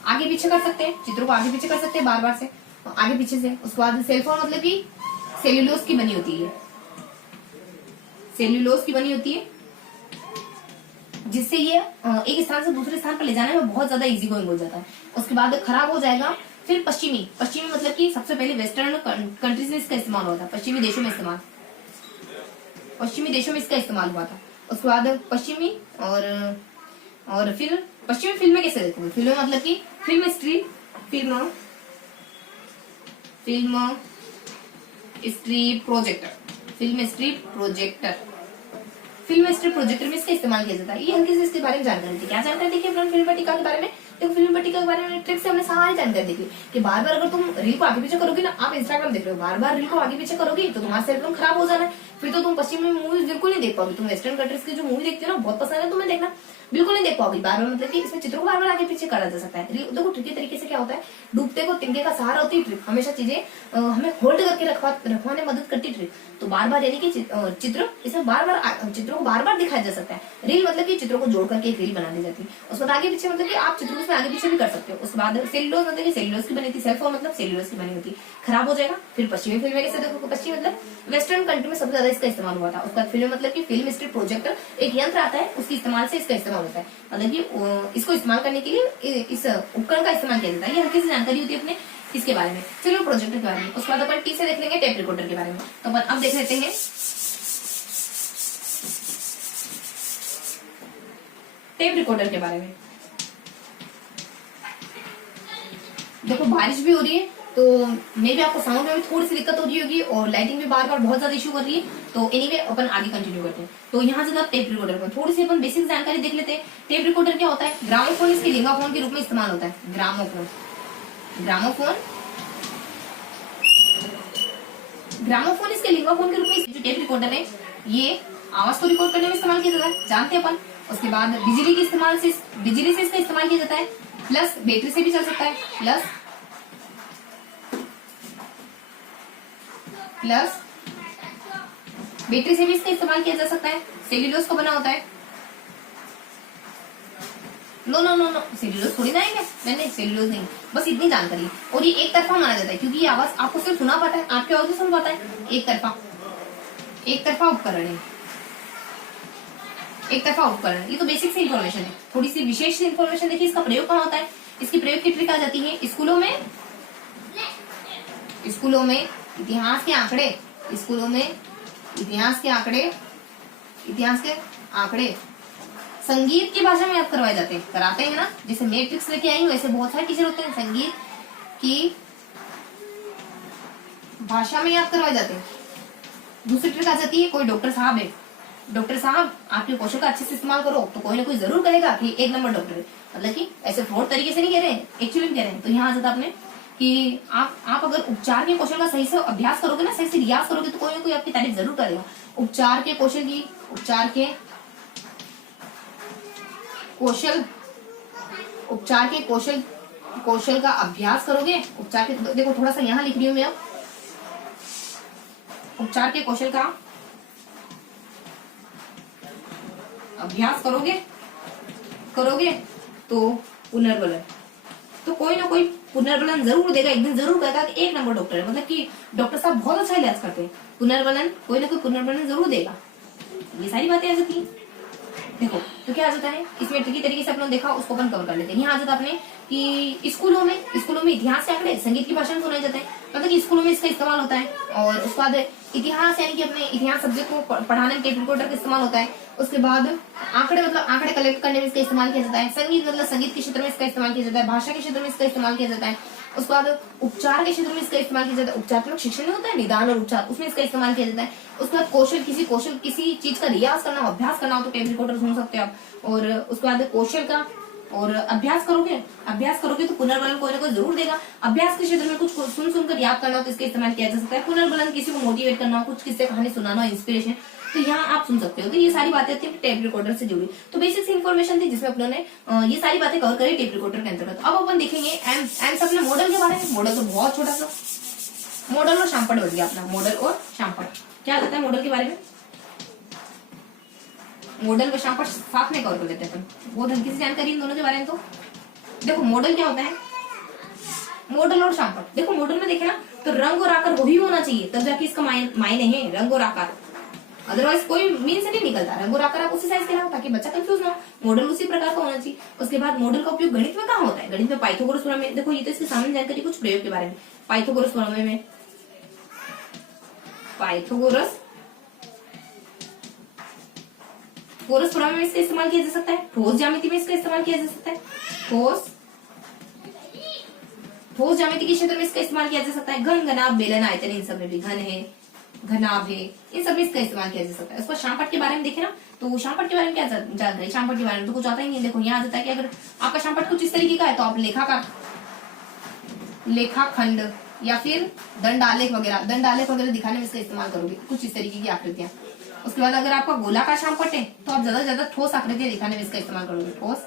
आगे पीछे कर सकते हैं, चित्रों को आगे पीछे कर सकते हैं बार बार से, आगे पीछे से। उसके बाद सेलफोन मतलब कि सेल्यूलोज की बनी होती है, सेल्यूलोज की बनी होती है, जिससे ये एक स्थान से दूसरे स्थान पर ले जाने में बहुत ज्यादा इजी गोइंग हो जाता है। उसके बाद खराब हो जाएगा। फिर पश्चिमी मतलब कि सबसे पहले वेस्टर्न कंट्रीज में इसका इस्तेमाल हुआ था, पश्चिमी देशों में इसका इस्तेमाल हुआ था। उसके बाद पश्चिमी और फिर पश्चिमी फिल्में कैसे देखोगे? फिल्में मतलब कि फिल्म स्ट्रीट प्रोजेक्टर में इसका इस्तेमाल किया जाता है। ये हल्की से इसके बारे में जानकारी थी। क्या जानकारी देखी अपने फिल्म पट्टिका के बारे में? देखो, फिल्म पट्टिका के बारे में ट्रिक से हमने सारी जानकारी देखी कि बार बार अगर तुम रील को आगे पीछे करोगे ना, आप इंस्टाग्राम देख रहे हो, बार बार रील को आगे पीछे करोगे तो तुम्हारा सेल फोन खराब हो जाना है। फिर तो तुम पश्चिमी मूवीज बिल्कुल नहीं देख पाओगे। तुम वेस्टर्न कंट्रीज की जो मूवी देखते हो ना, बहुत पसंद है तुम्हें देखना, बिल्कुल नहीं देख पाओगे। बार बार मतलब कि इसमें चित्रों को बार बार आगे पीछे करा जा सकता है। देखो, ट्रिकी तरीके से क्या होता है, डूबते को तिनके का सहारा होती है ट्रिक। हमेशा चीजें हमें होल्ड करके रखवाने मदद करती ट्रिक। तो बार बार यानी कि चित्र, इसमें बार बार चित्रों को बार बार दिखाया जा सकता है। रील मतलब कि चित्रों को जोड़ करके एक रील बना दी जाती है। उसके बाद आगे पीछे मतलब कि आप चित्रों को आगे पीछे भी कर सकते हो। उसके बाद सेल्यूलोज मतलब कि सेल्यूलोज की बनी थी, सेलफोन मतलब सेल्यूलोज की बनी होती, खराब हो जाएगा। फिर पश्चिमी फिल्में कैसे देखो? पश्चिमी मतलब वेस्टर्न कंट्री में सबसे ज्यादा इसका इस्तेमाल हुआ था। उसका फिल्म मतलब कि फिल्म स्ट्रिप प्रोजेक्टर एक यंत्र आता है, उसके इस्तेमाल से इसका इस्तेमाल होता है। मतलब कि इसको इस्तेमाल करने के लिए इस उपकरण का इस्तेमाल किया जाता है। ये हल्की सी जानकारी होती है अपने इसके बारे में। चलो प्रोजेक्टर के बारे में। उसके बाद अपन टी से देख लेंगे टेप रिकॉर्डर के बारे में। तो अपन अब देख लेते हैं टेप रिकॉर्डर के बारे में। देखो, बारिश भी हो रही है तो मे भी आपको साउंड में भी थोड़ी सी दिक्कत हो रही होगी और लाइटिंग भी बार बार बहुत ज्यादा इशू कर रही है। तो एनीवे अपन आगे कंटिन्यू करते हैं। तो यहाँ से टेप रिकॉर्डर पर थोड़ी सी अपन बेसिक जानकारी देख लेते हैं। टेप रिकॉर्डर क्या होता है? ग्रामोफोन इसके लिंगाफोन के रूप में इस्तेमाल होता है। ग्रामोफोन इसके लिंगाफोन के रूप में जो टेप रिकॉर्डर है, ये आवाज को रिकॉर्ड करने में इस्तेमाल किया जाता है, जानते हैं अपन। उसके बाद बिजली से इसका इस्तेमाल किया जाता है, प्लस बैटरी से भी चल सकता है, प्लस बैटरी से भी इसका इस्तेमाल किया जा सकता है। सेल्यूलोज का बना होता है। नो सेल्यूलोज थोड़ी ना आएंगे, नहीं सेल्यूलोज नहीं, बस इतनी जानकारी। और ये एक तरफा माना जाता है क्योंकि ये आवाज आपको सिर्फ सुना पाता है, आपके और भी सुन पाता है। एक तरफा उपकरण। ये तो बेसिक सी इन्फॉर्मेशन है। थोड़ी सी विशेष इन्फॉर्मेशन देखिए, इसका प्रयोग कहाँ होता है? इसकी प्रयोग की ट्रिक आ जाती है स्कूलों में इतिहास के आंकड़े संगीत की भाषा में याद करवाए जाते हैं, कराते हैं ना। जैसे मैट्रिक्स लेके आई हूँ, वैसे बहुत सारे टीचर होते हैं, संगीत की भाषा में याद करवाए जाते हैं। दूसरी ट्रिक आ जाती है, कोई डॉक्टर साहब है, डॉक्टर साहब आपके क्वेश्चन का अच्छे से इस्तेमाल करो, तो कोई ना कोई जरूर कहेगा कि एक नंबर डॉक्टर है। मतलब कि ऐसे फ्रॉड तरीके से नहीं कह रहे हैं, एक्चुअली कह रहे हैं। तो यहाँ आ जाता आपने कि आप अगर उपचार के क्वेश्चन का सही से अभ्यास करोगे ना, सही से रियाज करोगे, तो कोई ना कोई आपकी तारीफ जरूर करेगा। उपचार के कौशल का अभ्यास करोगे। देखो थोड़ा सा यहाँ लिख रही हूँ मैं, अब उपचार के कौशल का अभ्यास करोगे तो पुनर्बलन, तो कोई ना कोई पुनर्बलन जरूर देगा, एक दिन जरूर कहेगा कि एक नंबर डॉक्टर है। मतलब कि डॉक्टर साहब बहुत अच्छा इलाज करते हैं। पुनर्बलन, कोई ना कोई पुनर्बलन जरूर देगा। ये सारी बातें आ जाती है। देखो तो क्या आ जाता है इसमें, ट्रिकी तरीके से अपने देखा उसको अपन कवर कर लेते हैं। यहाँ आ जाता अपने कि स्कूलों में इतिहास के आंकड़े संगीत के भाषण सुनाए जाते हैं, मतलब कि स्कूलों में इसका इस्तेमाल होता है। और उसके बाद इतिहास यानी कि अपने इतिहास सब्जेक्ट को पढ़ाने में टेप रिकॉर्डर का इस्तेमाल होता है। उसके बाद आंकड़े मतलब आंकड़े कलेक्ट करने में इसका इस्तेमाल किया जाता है। संगीत मतलब संगीत के क्षेत्र में इसका इस्तेमाल किया जाता है। भाषा के क्षेत्र में इसका इस्तेमाल किया जाता है। उसके बाद उपचार के क्षेत्र में इसका इस्तेमाल किया जाता है। उपचार मतलब शिक्षण में होता है निदान और उपचार, उसमें इसका इस्तेमाल किया जाता है। उसके बाद कौशल किसी चीज का रियाज करना हो, अभ्यास करना हो तो टेप रिकॉर्डर सुन सकते हो आप। और उसके बाद कौशल का और अभ्यास करोगे तो पुनर्बलन कोई ना कोई जरूर देगा। अभ्यास के क्षेत्र में कुछ सुनकर याद करना हो तो इसका इस्तेमाल किया जा सकता है। पुनर्बलन किसी को मोटिवेट करना हो, कुछ किस्से कहानी सुनाना हो, इंस्पिरेशन, तो यहाँ आप सुन सकते हो। तो ये सारी बातें थी टेप रिकॉर्डर से जुड़ी। तो बेसिक सी इन्फॉर्मेशन थी जिसमें अपनों ने ये सारी बातें कवर करी टेप रिकॉर्डर के अंतर्गत। अब अपन देखेंगे एम्स अपने मॉडल के बारे में। मॉडल तो बहुत छोटा सा, मॉडल और शामपट बढ़ गया अपना, मॉडल और शामपट। क्या कहता है मॉडल के बारे में, मॉडल व शामपट साथ में कवर कर लेते हैं अपन, बहुत हल्की सी जानकारी इन दोनों के बारे में। तो देखो मॉडल क्या होता है, मॉडल और शामपट। देखो मॉडल में देखे ना तो रंग और आकार वही होना चाहिए, तब जाके इसका मायने है रंग और आकार, अदरवाइज कोई मीन से नहीं निकलता। रंग और आकार आप उसी साइज के लाओ ताकि बच्चा कंफ्यूज ना हो। मॉडल उसी प्रकार का होना चाहिए। उसके बाद मॉडल का उपयोग गणित में कहाँ होता है, गणित में पाइथागोरस प्रमेय। देखो ये तो इसके सामने जानकारी कुछ प्रयोग के बारे में। पाइथागोरस प्रमेय में कोरस प्रमेय में इसका इस्तेमाल किया जा सकता है। ठोस ज्यामिति में इसका इस्तेमाल किया जा सकता है। ठोस ज्यामिति के क्षेत्र में इसका इस्तेमाल किया जा सकता है। घन, घनाभ, बेलन, आयतन, इन सब में भी, घन है, घनाभ है, इन सब में इसका इस्तेमाल किया जा सकता है। उसको शामपट के बारे में देखे ना तो शामपट के बारे में क्या जान रहे, शामपट के बारे में तो कुछ आता ही नहीं। देखो यहाँ आ जाता है कि अगर आपका शामपट कुछ इस तरीके का है तो आप लेखाखंड या फिर दंडालेख वगैरह दिखाने में इसका इस्तेमाल करोगे, कुछ इस तरीके की आकृतियां। उसके बाद अगर आपका गोलाकार शामपट है तो आप ज्यादा से ज्यादा ठोस आकृतियां दिखाने में इसका इस्तेमाल करोगे, ठोस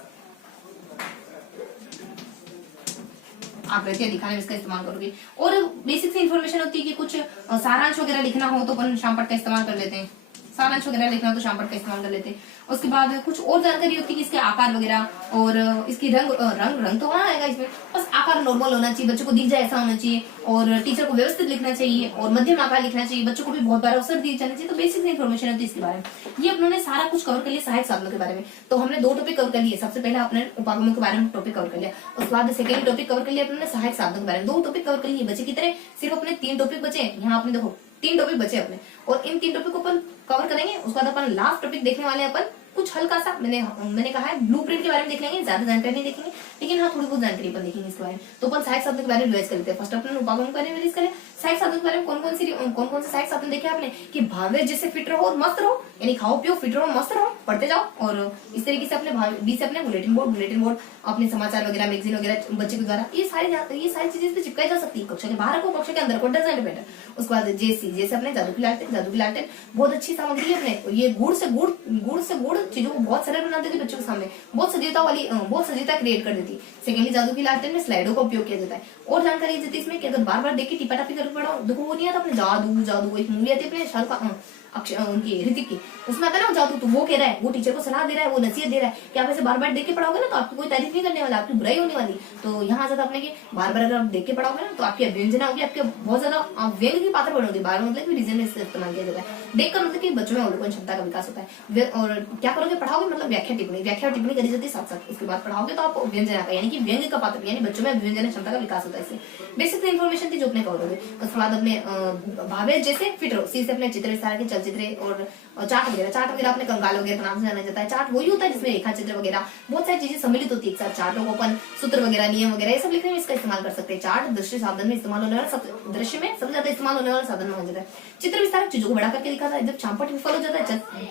आकृतियां दिखाने में इसका इस्तेमाल करोगे। और बेसिक सी इन्फॉर्मेशन होती है कि कुछ सारांश वगैरह लिखना हो तो अपन शामपट का इस्तेमाल कर लेते हैं। सारांश वगैरह लिखना हो तो शामपट का इस्तेमाल कर लेते हैं। उसके बाद कुछ और जानकारी होती है कि इसके आकार वगैरह और इसकी रंग तो होना आएगा इसमें, बस आकार नॉर्मल होना चाहिए, बच्चों को दिख जाए ऐसा होना चाहिए। और टीचर को व्यवस्थित लिखना चाहिए और मध्यम आकार लिखना चाहिए, बच्चों को भी बहुत बार अवसर दिए जाना चाहिए। तो बेसिक इन्फॉर्मेशन होती है इसके बारे में। ये अपनों ने सारा कुछ कवर कर लिया सहायक साधनों के बारे में। तो हमने 2 टॉपिक कवर कर लिए। सबसे पहले अपने उपागमों के बारे में टॉपिक कवर कर लिया। उसके बाद सेकेंड टॉपिक कवर कर लिया अपने सहायक साधनों के बारे में। 2 टॉपिक कवर कर लिए बचे की तरह, सिर्फ अपने 3 टॉपिक बचे। यहाँ आपने देखो 3 टॉपिक बचे अपने, और इन 3 टॉपिक को अपन कवर करेंगे। उसके बाद अपन लास्ट टॉपिक देखने वाले हैं अपन कुछ हल्का सा, मैंने कहा है ब्लूप्रिंट के बारे में देख लेंगे, ज्यादा जानकारी नहीं देखेंगे, लेकिन हाँ थोड़ी बहुत जानकारी अपन देखेंगे इसके बारे में। तो अपन सहायक साधन के बारे में रिवाइज कर लेते हैं। फर्स्ट अपन उपागम के बारे में रिवाइज करें। सहायक साधन के बारे में कौन कौन से सहायक साधन देखे आपने कि भावे जैसे फिट रहो और मस्त रहो, यानी खाओ पियो फिट रहो मस्त रहो, पढ़ते जाओ। और इस तरीके से अपने बी से अपने बुलेटिन बोर्ड अपने समाचार वगैरह मैगजीन वगैरह बच्चे के द्वारा ये सारी चीजें चिपकाई जा सकती है। कक्षा के बाहर को, कक्षा के अंदर को, डजंट मैटर। उसके बाद जैसे अपने जादू की लालटेन बहुत अच्छी सामग्री है अपने। ये गुड़ से गुड़ चीजों को बहुत सरल बना देती बच्चों के सामने, बहुत सजीवता क्रिएट कर देती। सेकेंडली जादू की लालटेन में स्लाइडों का उपयोग किया जाता है। और जानकारी देती है इसमें कि अगर बार बार देख के टिपाटापी कर पड़ा, देखो वो नहीं आता अपने जादू एक मूवी आती है अपने शाहरुख उनकी ऋतिक की, उसमें आता है ना जादू, तो वो कह रहा है, वो टीचर को सलाह दे रहा है, वो नसीहत दे रहा है कि आप ऐसे बार बार देख के पढ़ाओगे ना तो आपकी कोई तारीफ नहीं करने वाला, आपकी बुराई होने वाली। तो यहाँ से अपने की बार बार अगर आप देख के पढ़ाओगे ना तो आपकी अभ्यंजना होगी, आपके बहुत ज्यादा आप व्यंग की पात्र बनोगे। बार मतलब रीजन में इसका इस्तेमाल किया जाता है। देखकर मतलब कि बच्चों में अवलोकन क्षमता का विकास होता है। और क्या करोगे, पढ़ाओगे मतलब व्याख्या टिप्पणी करी जाती है साथ साथ। उसके बाद पढ़ाओगे तो आप व्यंजना का यानी कि व्यंग का पात्र यानी बच्चों में व्यंजन क्षमता का विकास होता है। इससे बेसिक इन्फॉर्मेशन थी जो अपने कवर हो गए। उसके बाद अपने भावे जैसे फिट रहो, सी से अपने चित्र विस्तार के चलचित्र और चार्ट वगैरह अपने कंकाल वगैरह का नाम से जाना जाता है। चार्ट वही होता है जिसमें रेखा चित्र वगैरह बहुत सारी चीजें सम्मिलित होती है एक साथ। चार्टों को अपन सूत्र वगैरह नियम वगैरह ये सब लिखने में इसका इस्तेमाल कर सकते हैं। चार्ट दृश्य साधन में इस्तेमाल होने वाला दृश्य में सबसे ज्यादा इस्तेमाल होने वाला साधन माना जाता है। चित्र विस्तारक चीजों को बड़ा करके दिखाता है। जब शामपट विफल हो जाता है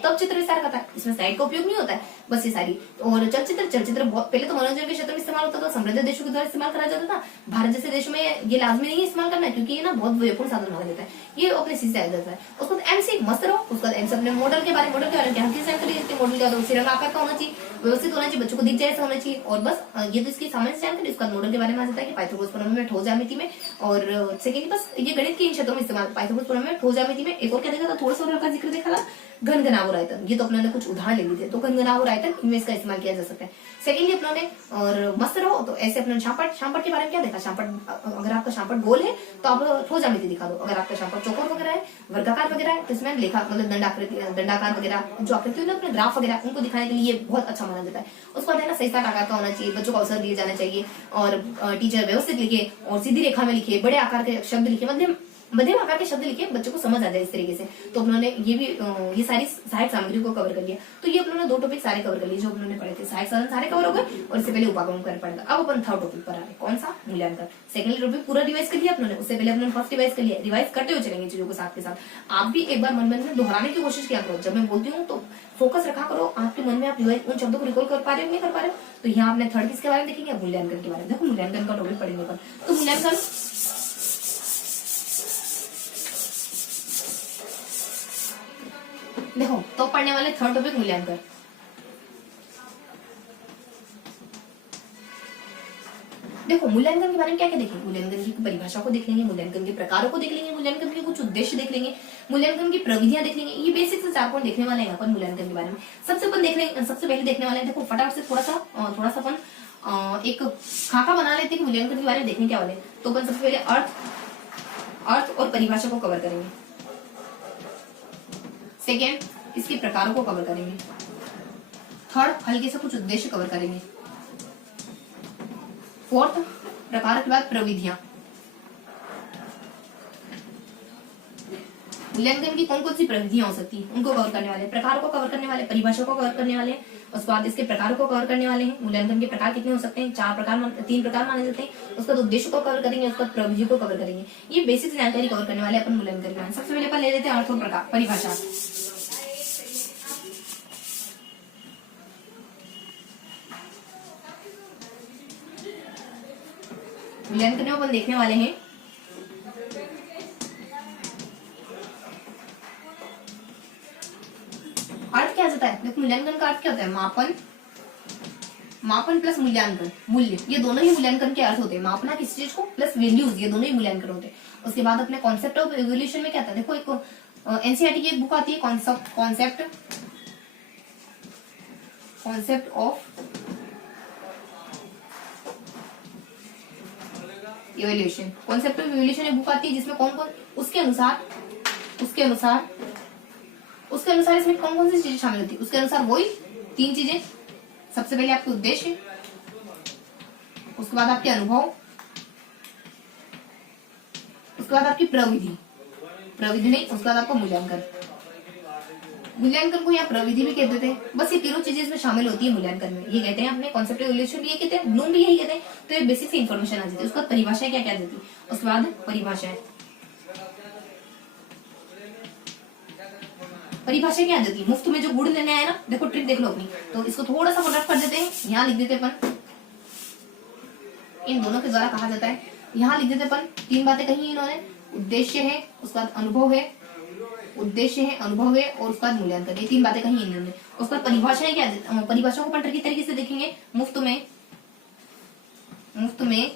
तब चित्र विस्तारक आता है। इसमें स्लाइड का उपयोग नहीं होता है, बस ये सारी। और चलचित्र बहुत पहले तो मनोरंजन के क्षेत्र में इस्तेमाल होता था, समृद्ध देशों के द्वारा इस्तेमाल करा जाता था। भारत जैसे देशों में ये लाजमी नहीं इस्तेमाल करना है क्योंकि ये ना बहुत व्ययपूर्ण साधन माना जाता है। ये अपने सी से आ जाता है। उसको एमसी मस्त रहो। उसके बाद एमसी अपने मॉडल के बारे में मॉडल क्या होता है, आकार का होना चाहिए, व्यवस्थित होना चाहिए, बच्चों को दिख जाए ऐसा होना चाहिए। और बस ये तो इसकी सामान्य जानकारी। उसका मॉडल के बारे में आ जाता है कि पाइथागोरस प्रमेय में ठोस ज्यामिति में, और सेकेंड बस ये गणित के इन क्षेत्रों में इस्तेमाल पाइथागोरस प्रमेय में ठोस ज्यामिति में। एक और क्या देखा था, थोड़ा सा और का जिक्र देखा था, घन घनाभ और आयतन। ये तो अपने कुछ उदाहरण ले लिए थे। तो घन घनाभ और आयतन इनमें इसका इस्तेमाल किया जा सकता है। सेकेंडली अपनों ने और मस्त रहो तो ऐसे अपने शामपट के बारे में क्या देखा, शामपट अगर आपका शामपट गोल है तो आप ठोस ज्यामिति दिखा दो, अगर आपका शामपट चौकोर वगैरह है, वर्गाकार वगैरह है, तो इसमें लेखा मतलब दंडाकार वगैरह जो आकृति होती है अपने ग्राफ वगैरह उनको दिखाने के लिए बहुत अच्छा माना जाता है। उसको है ना सही साट आकार का होना चाहिए, बच्चों को अवसर दिए जाना चाहिए और टीचर व्यवस्थित लिखे और सीधी रेखा में लिखे, बड़े आकार के शब्द लिखे, मध्यम आकार के शब्द लिखे, बच्चों को समझ आ जाए इस तरीके से। तो उन्होंने ये भी ये सारी सहायक सामग्री को कवर कर लिया। तो ये उन्होंने 2 टॉपिक सारे कवर कर लिए जो उन्होंने पढ़े थे, सहायक साधन सारे कवर हो गए और इससे पहले उपागम कर पड़ेगा। अब अपन थर्ड टॉपिक पर आ रहे, कौन सा, मूल्यांकन। सेकंड टॉपिक पूरा रिवाइज कर लिया अपने, उससे पहले अपने फर्स्ट रिवाइज कर लिया, रिवाइज करते हुए चलेंगे चीजों के साथ के साथ। आप भी एक बार मन में दोहराने की कोशिश किया करो, जब मैं बोलती हूँ तो फोकस रखा करो आपके मन में, आप उन शब्दों को रिकॉल कर पा रहे हो नहीं कर पा रहे हो। तो यहाँ आपने थर्ड किसके बारे में देखेंगे, मूल्यांकन के बारे में। देखो मूल्यांकन का टॉपिक पढ़ेंगे अपन, तो मूल्यांकन देखो तो पढ़ने वाले थर्ड टॉपिक मूल्यांकन। देखो मूल्यांकन के बारे में क्या क्या देखेंगे, मूल्यांकन की परिभाषा को देख लेंगे, मूल्यांकन के प्रकारों को देख लेंगे, मूल्यांकन के कुछ उद्देश्य देख लेंगे, मूल्यांकन की प्रविधियां देख लेंगे। ये बेसिक से 4 पॉइंट देखने वाले हैं अपन मूल्यांकन के बारे में। सबसे पहले देखने वाले हैं, देखो फटाफट से थोड़ा सा अपन एक खाका बना लेते हैं मूल्यांकन के बारे में देखने क्या वाले। तो अपन सबसे पहले अर्थ और परिभाषा को कवर करेंगे, सेकेंड इसके प्रकारों को कवर करेंगे, थर्ड हल्के से कुछ उद्देश्य कवर करेंगे, फोर्थ प्रकार के बाद प्रविधियां। मूल्यांकन की कौन कौन सी प्रविधियां हो सकती है उनको कवर करने वाले, प्रकारों को कवर करने वाले, परिभाषा को कवर करने वाले, उसके बाद इसके प्रकारों को कवर करने वाले हैं। मूल्यांकन के प्रकार कितने हो सकते हैं, 3 प्रकार माने जाते हैं। उसका उद्देश्य को कवर करेंगे, उसका प्रविधि को कवर करेंगे। ये बेसिक जानकारी कवर करने वाले अपन मूल्यांकन के। सबसे पहले अपन ले लेते हैं अर्थ और प्रकार परिभाषा। मूल्यांकन में अपन देखने वाले हैं अर्थ क्या जाता है। देखो मूल्यांकन का अर्थ क्या होता है, मापन प्लस मूल्यांकन, मूल्य, ये दोनों ही मूल्यांकन के अर्थ होते हैं। मापना किसी चीज को प्लस वैल्यूज, ये दोनों ही मूल्यांकन होते हैं। उसके बाद अपने कॉन्सेप्ट ऑफ इवोल्यूशन में क्या आता है, देखो एक एनसीईआरटी की एक बुक आती है concept of evolution. Concept of evolution एक बुक आती है जिसमें कौन उसके अनुसार इसमें कौन कौन सी चीजें शामिल होती है। उसके अनुसार वही 3 चीजें, सबसे पहले आपके उद्देश्य, उसके बाद आपके अनुभव, उसके बाद आपकी प्रविधि नहीं, उसके बाद आपका मूल्यांकन। मूल्यांकन को यहाँ प्रविधि भी कहते थे। बस ये तीनों चीजें इसमें शामिल होती है मूल्यांकन में। ये कहते हैं अपने कॉन्सेप्ट ऑफ इवोल्यूशन भी ये कहते हैं, ब्लूम भी यही कहते हैं। तो ये बेसिक से इन्फॉर्मेशन आ जाती है। उसके बाद परिभाषा क्या क्या देती है, उसके बाद परिभाषा क्या देती है। मुफ्त में जो गुड़ लेने आए ना, देखो ट्रिक देख लो अपनी, तो इसको थोड़ा सा रफ कर देते हैं, यहाँ लिख देते अपन, इन दोनों के द्वारा कहा जाता है। यहाँ लिख देते अपन 3 बातें कही इन्होंने, उद्देश्य है, उसके बाद अनुभव है, और उसके बाद मूल्यांकन, ये 3 बातें कही इन्होंने। उसके बाद परिभाषा है क्या, परिभाषा को अपन ट्रिकी तरीके से देखेंगे। मुफ्त में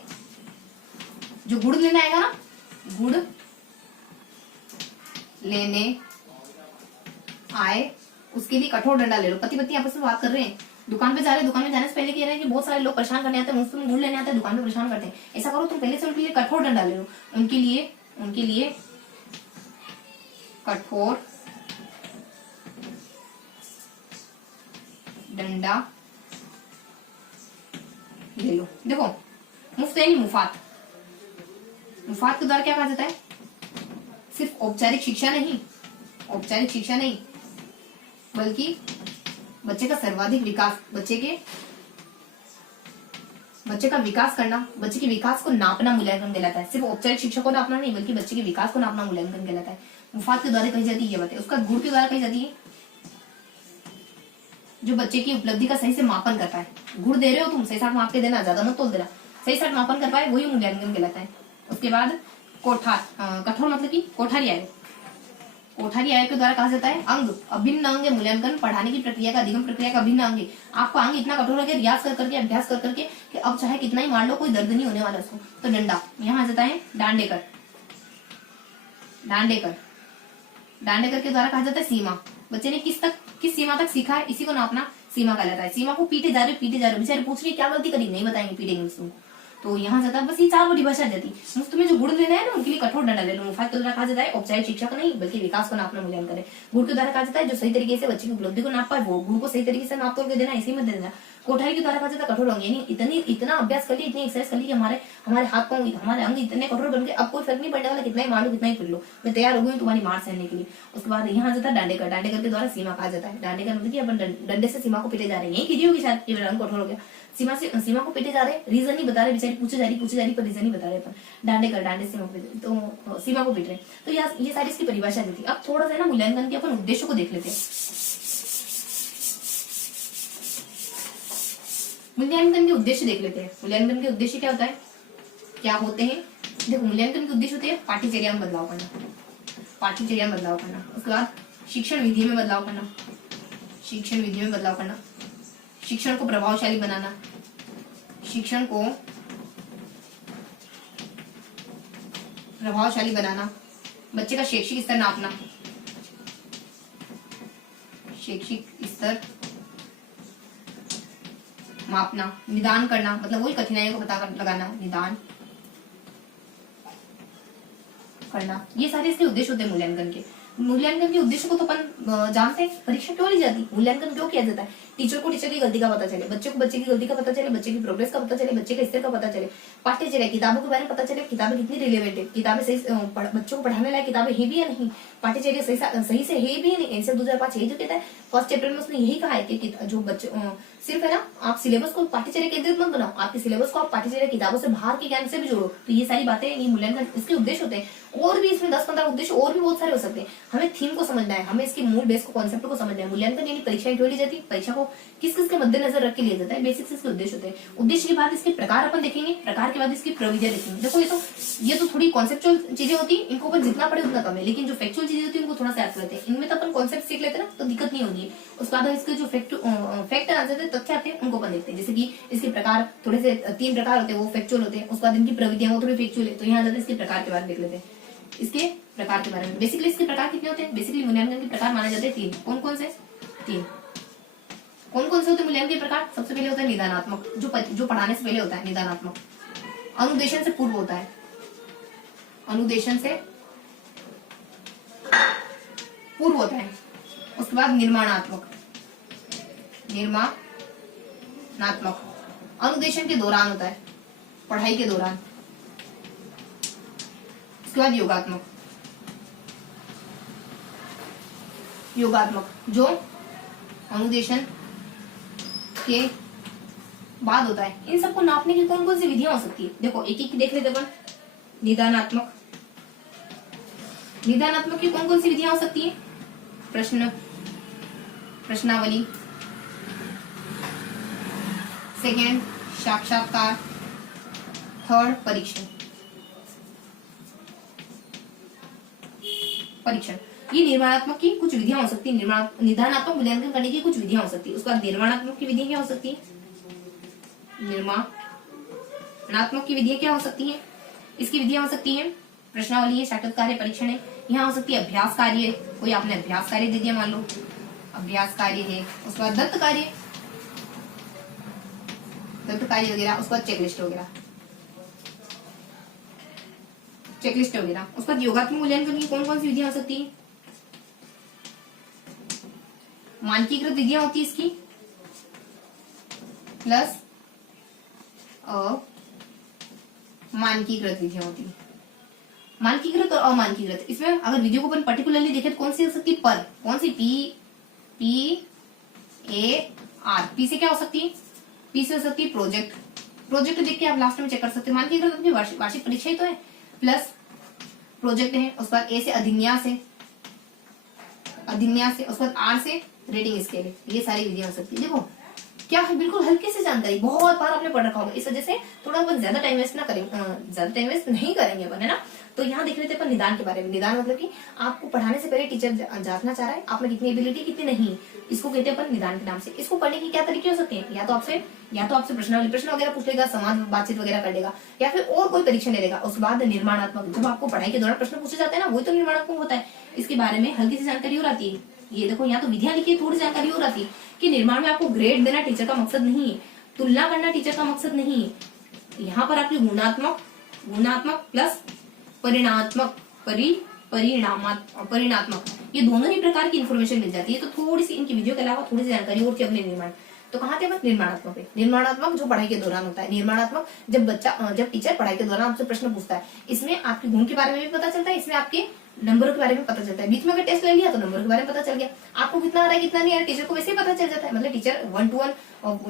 जो गुड़ लेने आएगा ना, गुड़ लेने आए, उसके लिए कठोर डंडा ले लो। पति पत्नी आपस में बात कर रहे हैं, दुकान पे जा रहे हैं, दुकान में जाने से पहले कह रहे हैं कि बहुत सारे लोग परेशान करने आते हैं, मुफ्त में गुड़ लेने आते हैं, दुकान पे परेशान करते हैं। ऐसा करो तुम पहले से उनके लिए कठोर डंडा ले लो, उनके लिए कठोर डंडा ले लो। देखो मुफ्त यानी मुफात के द्वारा क्या कहा जाता है, सिर्फ औपचारिक शिक्षा नहीं बल्कि बच्चे का सर्वाधिक विकास, बच्चे का विकास करना, बच्चे के विकास को नापना मूल्यांकन कहलाता है। सिर्फ औपचारिक शिक्षा को नापना नहीं बल्कि बच्चे के विकास को नापना मूल्यांकन कहलाता है। मुफात के द्वारा कही जाती है ये बातें। उसका गुड़ के द्वारा कही जाती है जो बच्चे की उपलब्धि का सही से मापन कर पाए। गुड़ दे रहे हो तुम, सही साथ माप के देना, ज्यादा मत तोल देना, सही साथ मापन कर पाए, वही मूल्यांकन कहलाता है। उसके बाद कठोर मतलब की कोठारी आय के द्वारा कहा जाता है अंग, अभिन्न अंग मूल्यांकन पढ़ाने की प्रक्रिया का, अधिगम प्रक्रिया का अभिन्न अंग है। आपका अंग इतना कठोर है कि रियाज कर करके, अभ्यास कर करके कि अब चाहे कितना ही मार लो कोई दर्द नहीं होने वाला उसको। तो डंडा यहाँ आ जाता है डांडेकर के द्वारा कहा जाता है सीमा, बच्चे ने किस सीमा तक सीखा है, इसी को नापना। सीमा कहलाता है। सीमा को पीटे जा रहे बेचारे पूछ रही क्या गलती करी, नहीं बताएंगे, पीटेंगे उसको। तो यहाँ जाता है बस ये 4 बड़ी भाषा जाती। मुफ्त में जो गुण लेना है ना उनके लिए कठोर दंड ले लो। मुफात के द्वारा कहा जाता है औपचारिक शिक्षा का नहीं बल्कि विकास को नापना मूल्यांकन करे। गुण के द्वारा कहा जाता है जो सही तरीके से बच्चे की उपलब्धि को नाप पाए वो गुण को सही तरीके से नाप तोड़ के देना, इसी में देना। कोठारी के द्वारा कहा जाता है कठोर अंग, यानी इतना अभ्यास कर लिया, इतनी एक्सरसाइज कर ली कि हमारे हाथ पांव हमारे अंग इतने कठोर बन गए, अब कोई फर्क नहीं पड़ने वाला, कितना ही मार लो कितना ही पिट लो, मैं तैयार हो गई तुम्हारी मार सहने के लिए। उसके बाद यहाँ जाता है डांडेकर। डांडेकर के द्वारा सीमा कहा जाता है। डांडेकर मतलब कि अपन डंडे से सीमा को पीटे जा रहे हैं, यही कीजिए होगी शायद, ये रंग कठोर हो गया। सीमा को पीटे जा रहे, रीजन नहीं बता रहे बेचारी, पूछे जा रही पर रीजन नहीं बता रहे अपन। डांडे सीमा को तो सीमा को पीट रहे। तो ये सारी इसकी परिभाषा दी थी। अब थोड़ा सा ना मूल्यांकन के अपन उद्देश्य को देख लेते हैं। मूल्यांकन के उद्देश्य देख लेते हैं। मूल्यांकन के उद्देश्य क्या होता है, क्या होते हैं? देखो मूल्यांकन के उद्देश्य होते हैं पाठ्यचर्या में बदलाव करना, पाठ्यचर्या में बदलाव करना। उसके बाद शिक्षण विधि में बदलाव करना, शिक्षण विधि में बदलाव करना, शिक्षण को प्रभावशाली बनाना, शिक्षण को प्रभावशाली बनाना, बच्चे का शैक्षिक स्तर नापना, शैक्षिक स्तर मापना, निदान करना, मतलब वही कठिनाइयों को पता लगाना, निदान करना। ये सारे इसके उद्देश्य होते हैं मूल्यांकन के। मूल्यांकन के उद्देश्य को तो अपन जानते हैं। परीक्षा क्यों ली जाती, मूल्यांकन क्यों किया जाता है? टीचर को टीचर की गलती का पता चले, बच्चे को बच्चे की गलती का पता चले, बच्चे की प्रोग्रेस का पता चले, बच्चे के स्तर का पता चले, पाठ्यचर्या किताबों के बारे में पता चले, किताबें कितनी रिलेवेंट है, किताबें सही बच्चों को पढ़ाने लायक किताबें है भी या नहीं, पाठ्यचर्या सही से है भी या नहीं। एनसीआर 2005 यही जो कहता है, फर्स्ट चैप्टर में उसने यही कहा है कि जो बच्चे सिर्फ है ना, आप सिलेबस को पाठ्यचर्या केंद्रित मत बनाओ, आपके सिलेबस को आप पाठ्यचर्या किताबों से बाहर के ज्ञान से भी जोड़ो। तो ये सारी बातें, ये मूल्यांकन इसके उद्देश्य होते हैं। और भी इसमें 10-15 उद्देश्य और भी बहुत सारे हो सकते हैं। हमें थीम को समझना है, हमें इसके मूल बेस को, कॉन्सेप्ट को समझना है। मूल्यांकन यानी परीक्षा क्यों ली जाती है, परीक्षा को किस किस के मद्देनजर रख के लिया जाता है, बेसिक्स इसके उद्देश्य होते हैं। उद्देश्य के बाद इसके प्रकार अपन देखेंगे, प्रकार के बाद इसकी प्रविधियां देखेंगे। देखो ये तो थोड़ी कॉन्सेप्चुअल चीजें होती है, इनको अपन जितना पढ़े उतना कम है, लेकिन जो फैक्चुअल चीजें होती है उनको थोड़ा सा याद लेते हैं। इनमें तो अपन कॉन्सेप्ट सीख लेते हैं ना, तो दिक्कत नहीं होगी। उसके बाद इसके जो फैक्ट आ जाते हैं, तथ्य आते हैं, उनको अपन देखते हैं। जैसे कि इसके प्रकार थोड़े से 3 प्रकार होते हैं, वो फैक्चुअल होते हैं। उसके बाद इनकी प्रविधियां वो थोड़ी फैक्चुअल है। तो यहाँ जाते इसके प्रकार के बारे में देख लेते हैं। इसके प्रकार के बारे में बेसिकली इसके प्रकार कितने होते हैं? बेसिकली मूल्यांकन के प्रकार माने जाते हैं 3। कौन कौन से? 3। कौन कौन से होते हैं मूल्यांकन के प्रकार? सबसे पहले होता है निदानात्मक, जो पढ़ाने से पहले होता है, निदानात्मक। अनुदेशन से पूर्व होता है, अनुदेशन से पूर्व होता है। उसके बाद निर्माणात्मक, निर्माणात्मक अनुदेशन के दौरान होता है, पढ़ाई के दौरान। उसके बाद योगात्मक, योगात्मक जो अनुदेशन के बाद होता है। इन सबको नापने की कौन कौन सी विधियां हो सकती है? देखो एक एक देख लेते अपन। निदानात्मक, निदानात्मक की कौन कौन सी विधियां हो सकती है? प्रश्नावली, सेकेंड साक्षात्कार, थर्ड परीक्षण। ये निर्माणात्मक की कुछ विधियां हो सकती है। निदानात्मक मूल्यांकन करने की कुछ विधियां हो सकती है। उसके बाद निर्माणात्मक की विधियां क्या हो सकती है? निर्माणात्मक की विधियां क्या हो सकती है? इसकी विधियां हो सकती है प्रश्नावली है, साक्षात्कार है, परीक्षण है। यहाँ हो सकती है अभ्यास कार्य, कोई आपने अभ्यास कार्य दे दिया, मान लो अभ्यास कार्य है। उसके बाद दत्त कार्य वगैरह। उसके बाद चेकलिस्ट वगैरह, चेकलिस्ट वगैरह। उसके बाद योगात्मक मूल्यांकन की कौन कौन सी विधियां हो सकती है? मानकीकृत विधियां होती है इसकी, प्लस मानकीकृत विधियां होती है। मानकीकृत और अमानकीकृत, इसमें अगर विधियों को अपन पर्टिकुलरली देखें तो कौन सी हो सकती है? पर कौन सी? PAR। पी से क्या हो सकती है? पी से हो सकती है प्रोजेक्ट। प्रोजेक्ट देख के आप लास्ट में चेक कर सकते हैं। मानकीकृत अपनी वार्षिक परीक्षा ही तो है, प्लस प्रोजेक्ट है। उसके बाद ए से अधिन्यास है, उसके बाद आर से रेटिंग स्केल है। ये सारी विधियां हो सकती है। देखो क्या है, बिल्कुल हल्की सी जानकारी, बहुत बार आपने पढ़ रखा होगा, इस वजह से थोड़ा अपन ज्यादा टाइम वेस्ट ना करेंगे, ज्यादा टाइम वेस्ट नहीं करेंगे अपन, है ना। तो यहाँ देख लेते हैं अपन निदान के बारे में। निदान मतलब कि आपको पढ़ाने से पहले टीचर जांचना चाह रहा है आप में कितनी एबिलिटी कितनी नहीं, इसको कहते हैं अपन निदान के नाम से। इसको पढ़ने की क्या तरीके हो सकते हैं? या तो आपसे प्रश्न वगैरह पूछ लेगा, संवाद बातचीत वगैरह कर लेगा, या फिर और कोई परीक्षण ले लेगा। उसके बाद निर्माणात्मक, जब आपको पढ़ाई के दौरान प्रश्न पूछे जाते हैं ना, वही तो निर्माणात्मक होता है। इसके बारे में हल्की सी जानकारी और आती है, ये देखो यहाँ तो विधियां लिखी, थोड़ी जानकारी और आती कि निर्माण में आपको ग्रेड देना टीचर का मकसद नहीं है, तुलना करना टीचर का मकसद नहीं है। यहाँ पर आपकी गुणात्मक प्लस परिणात्मक परिणात्मक ये दोनों ही प्रकार की इन्फॉर्मेशन मिल जाती है। तो थोड़ी सी इनकी वीडियो के अलावा थोड़ी सी जानकारी और थी अपने निर्माण। तो कहाँ थे? बस निर्माणात्मक पे। निर्माणात्मक जो पढ़ाई के दौरान होता है, निर्माणात्मक जब टीचर पढ़ाई के दौरान आपसे प्रश्न पूछता है, इसमें आपके गुण के बारे में भी पता चलता है, इसमें आपके नंबरों के बारे में पता चलता है। बीच में अगर टेस्ट ले लिया तो नंबर के बारे में पता चल गया, आपको कितना आ रहा है कितना नहीं आ रहा है टीचर को वैसे ही पता चल जाता है। मतलब टीचर 1 to 1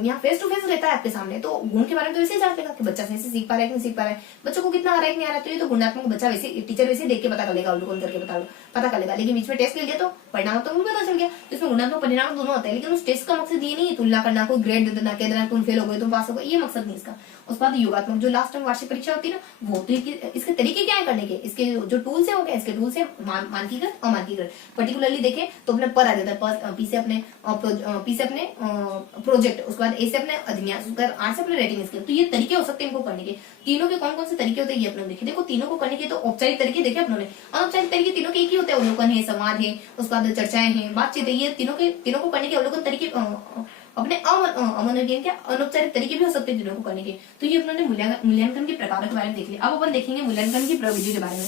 यहाँ फेस टू फेस रहता है आपके सामने, तो गुण के बारे में तो वैसे ही जान लेगा कि बच्चा सही से सीख पा रहा है कि नहीं सीख पा रहा है, बच्चों को कितना आ रहा है कि नहीं आ रहा है। तो ये तो गुणात्मक बच्चा वैसे टीचर वैसे देख के पता कर लेगा, अवलोकन करके पता कर लेगा। लेकिन बीच में टेस्ट ले लिया तो परिणाम तो पता चल गया। तो इसमें गुणात्मक परिणाम दोनों होते हैं, लेकिन उस टेस्ट का मकसद ये नहीं है तुलना करना, कोई ग्रेड दे देना, कह देना तुम फेल हो गए तुम पास हो गए, ये मकसद नहीं इसका। उस बाद योगात्मक जो लास्ट में वार्षिक परीक्षा होती है ना, वो तो इसके तरीके क्या है करने के, इसके जो टूल्स है वो क्या, इसके टूल्स है मानकीकृत अमानकीकृत। पर्टिकुलरली देखें तो अपने पर आ जाता है, पी से अपने प्रोजेक्ट, उसके बाद ए से अपने अधिन्यास, उसके बाद आर से अपने रेटिंग स्केल। तो ये तरीके हो सकते हैं इनको करने के। तीनों के कौन कौन से तरीके होते हैं ये अपने देखे। देखो तीनों को करने के तो औपचारिक तरीके देखे अपने, अनौपचारिक तरीके तीनों के एक ही होते हैं, अवलोकन है, संवाद है, उसके बाद चर्चाएं हैं, बातचीत है। ये तीनों को करने के अवलोकन तरीके अपने अनौपचारिक तरीके भी हो सकते हैं तीनों को करने के। तो ये अपने मूल्यांकन के प्रकारों के बारे में देख लिया। अब अपन देखेंगे मूल्यांकन की प्रविधि के बारे में।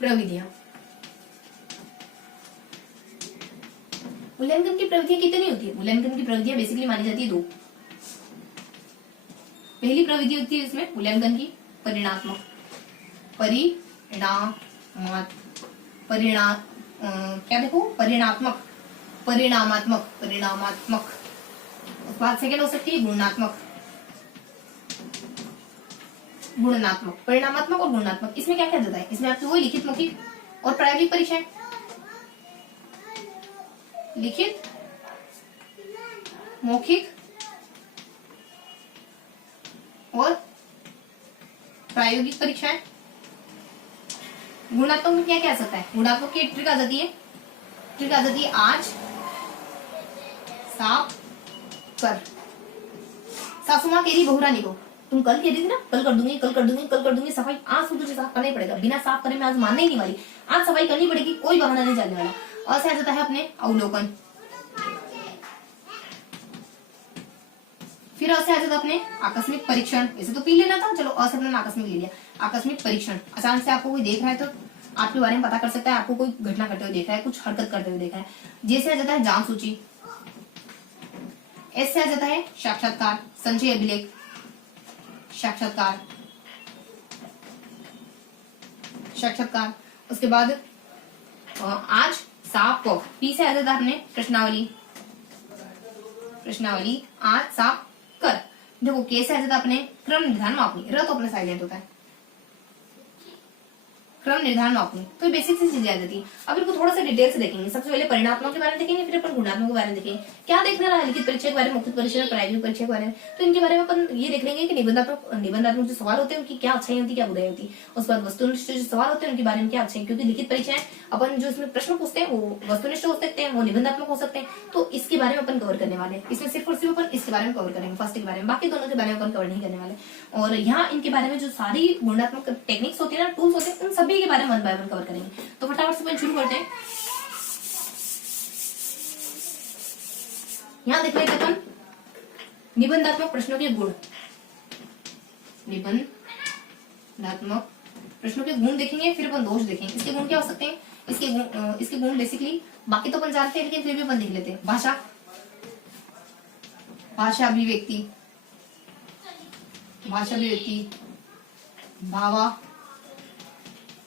प्रविधियां, मूल्यांकन की प्रविधियां कितनी होती है? मूल्यांकन की प्रविधियां बेसिकली मानी जाती है 2। पहली प्रविधि होती है इसमें मूल्यांकन की परिणात्मक, परिणामात्मक। उस बाद सेकेंड हो सकती है गुणात्मक, परिणामात्मक और गुणात्मक। इसमें क्या क्या जाता है? इसमें आपकी वही लिखित, मौखिक और प्रायोगिक परीक्षाएं। लिखित, मौखिक और प्रायोगिक परीक्षाएं। गुणात्मक में क्या क्या आ सकता है? गुणात्मक की ट्रिक आ जाती है आज साफ कर। सासू माँ कह रही बहुरानी को, तुम कल कह रही थी ना कल कर दूंगी सफाई, आज तो तुझे साफ करना ही पड़ेगा, बिना साफ करे मैं आज मानने ही नहीं वाली, आज सफाई करनी पड़ेगी, कोई बहाना नहीं चलने वाला। और से आ जाता है अपने अवलोकन, फिर और से आ जाता है अपने आकस्मिक परीक्षण। ऐसे तो पी लेना था, चलो और से अपने आकस्मिक ले लिया। आकस्मिक परीक्षण, अचानक से आपको कोई देख रहा है तो आपके बारे में पता कर सकता है, आपको कोई घटना करते हुए देखा है, कुछ हरकत करते हुए देखा है। जैसे आ जाता है जांच सूची। ऐसे आ जाता है साक्षात्कार, संचय अभिलेख, साक्षात्कार। उसके बाद आज साफ को, पी से आ जाता है अपने प्रश्नावली आज साफ कर। देखो के से आ जाता है अपने क्रम निर्धारण मापनी, र तो अपने साइलेंट होता है, क्रम निर्धारण मापनी। तो बेसिक सी चीजें आ जाती है। अब इनको थोड़ा सा डिटेल से देखेंगे। सबसे पहले परिणात्मक के बारे में देखेंगे, फिर अपन गुणात्मक के बारे में देखेंगे। क्या देखना रहा? लिखित परीक्षा के बारे में, मौखिक परीक्षा, प्रायोगिक परीक्षा के बारे में। तो इनके बारे में अपन ये देख लेंगे कि निबंधात्मक जो सवाल होते हैं उनकी क्या अच्छाई होती है, क्या बुराई होती है। उसके बाद वस्तुनिष्ठ जो सवाल होते हैं उनके बारे में क्या अच्छाई, क्योंकि लिखित परीक्षाएं अपन जो इसमें प्रश्न पूछते हैं वो वस्तुनिष्ठ हो सकते हैं, वो निबंधात्मक हो सकते हैं। तो इसके बारे में अपन कवर करने वाले हैं। इसमें सिर्फ और सिर्फ अपन इसके बारे में कवर करेंगे, फर्स्ट के बारे में, बाकी दोनों के बारे में अपन कवर नहीं करने वाले। और यहाँ इनके बारे में जो सारी गुणात्मक टेक्निक्स होती है ना, टूल्स होते हैं, उन सभी के बारे में वन बाय वन कवर करेंगे। तो फटाफट से अपन शुरू करते हैं। यहां देख लेते अपन निबंधात्मक प्रश्नों के गुण। निबंधात्मक प्रश्नों के गुण देखेंगे, फिर अपन दोष देखेंगे। इसके गुण क्या हो सकते हैं? इसके गुण बेसिकली बाकी तो अपन जानते हैं, लेकिन फिर भी अपन देख लेते हैं। भाषा अभिव्यक्ति,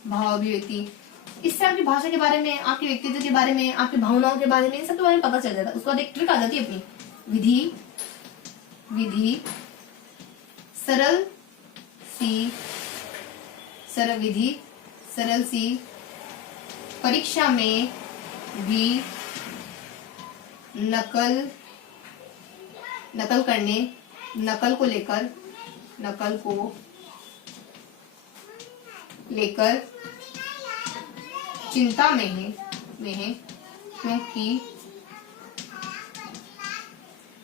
भाव अभिव्यक्ति। इससे आपकी भाषा के बारे में, आपके व्यक्तित्व के बारे में, आपकी भावनाओं के बारे में, इन सब के बारे में पता चल जाता है। उसके बाद एक ट्रिक आ जाती है अपनी विधि, सरल सी परीक्षा में भी नकल को लेकर चिंता में है,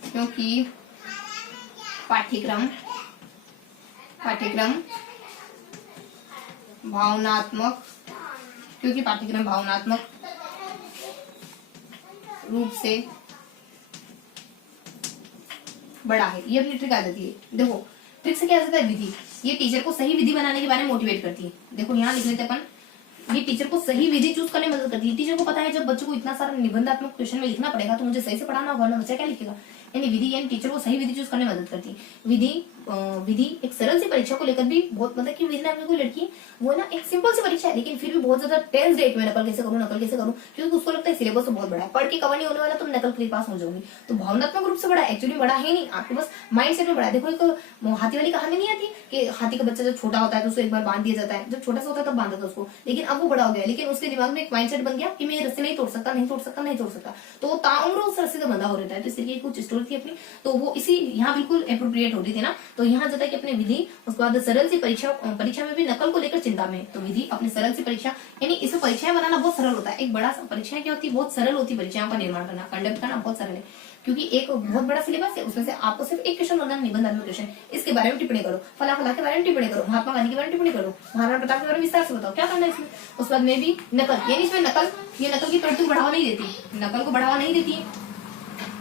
क्योंकि पाठ्यक्रम भावनात्मक, क्योंकि पाठ्यक्रम भावनात्मक रूप से बड़ा है। ये अपनी ट्रिक आ जाती है। देखो ट्रिक से क्या आ जाता है, विधि। ये टीचर को सही विधि बनाने के बारे में मोटिवेट करती है। देखो यहाँ लिख लेते अपन, ये टीचर को सही विधि चूज करने में मदद करती है। टीचर को पता है जब बच्चों को इतना सारा निबंधात्मक क्वेश्चन में लिखना पड़ेगा तो मुझे सही से पढ़ाना होगा, बच्चा क्या लिखेगा। यानी विधि यानी टीचर को सही विधि चूज करने में मदद करती है। विधि एक सरल सी परीक्षा को लेकर भी बहुत, मतलब कि विधि नाम की कोई लड़की वो ना एक सिंपल सी परीक्षा है, लेकिन फिर भी बहुत ज्यादा टेंस डेट में नकल कैसे करूँ, क्योंकि उसको लगता है सिलेबस तो बहुत बड़ा है, पढ़ के कवर नहीं होने वाला, तुम नकल के पास हो जाओगी। तो भावनात्मक रूप से बड़ा एक्चुअली बड़ा है नहीं, आपके बस माइंड सेट में बड़ा है। देखो एक हाथी वाली कहानी नहीं आती कि हाथी का बच्चा जब छोटा होता है तो उसको एक बार बांध दिया जाता है, जब छोटा सा होता है तब बांधा था उसको, लेकिन अब वो बड़ा हो गया, लेकिन उसके दिमाग में एक माइंडसेट बन गया कि मैं ये रस्सी नहीं तोड़ सकता, तो वो ताउम्र उस रस्सी से बंधा हो रहता है। तो इसलिए कुछ स्टोरी थी अपनी, तो वो इसी यहाँ बिल्कुल एप्रोप्रिएट हो रही थी ना। तो यहाँ जाता है कि अपने विधि, उसके बाद सरल सी परीक्षा में भी नकल को लेकर चिंता में, तो विधि अपनी सरल सी परीक्षा, यानी इसमें परीक्षाएं बनाना बहुत सरल होता है। एक बड़ा परीक्षाएं क्या होती है, बहुत सरल होती है परीक्षाओं का निर्माण करना, कंडक्ट करना बहुत सरल है, क्योंकि एक बहुत बड़ा सिलेबस है, उसमें से आपको सिर्फ एक क्वेश्चन बनाना, निबंधात्मक क्वेश्चन, इसके बारे में टिप्पणी करो, फला के बारे में टिप्पणी करो, महात्मा गांधी के बारे में टिप्पणी करो, महाराणा प्रताप के बारे में विस्तार से बताओ, क्या करना है इसमें। उसके बाद में भी नकल, यानी इसमें नकल, ये नकल की प्रवृत्ति को बढ़ावा नहीं देती, नकल को बढ़ावा नहीं देती है।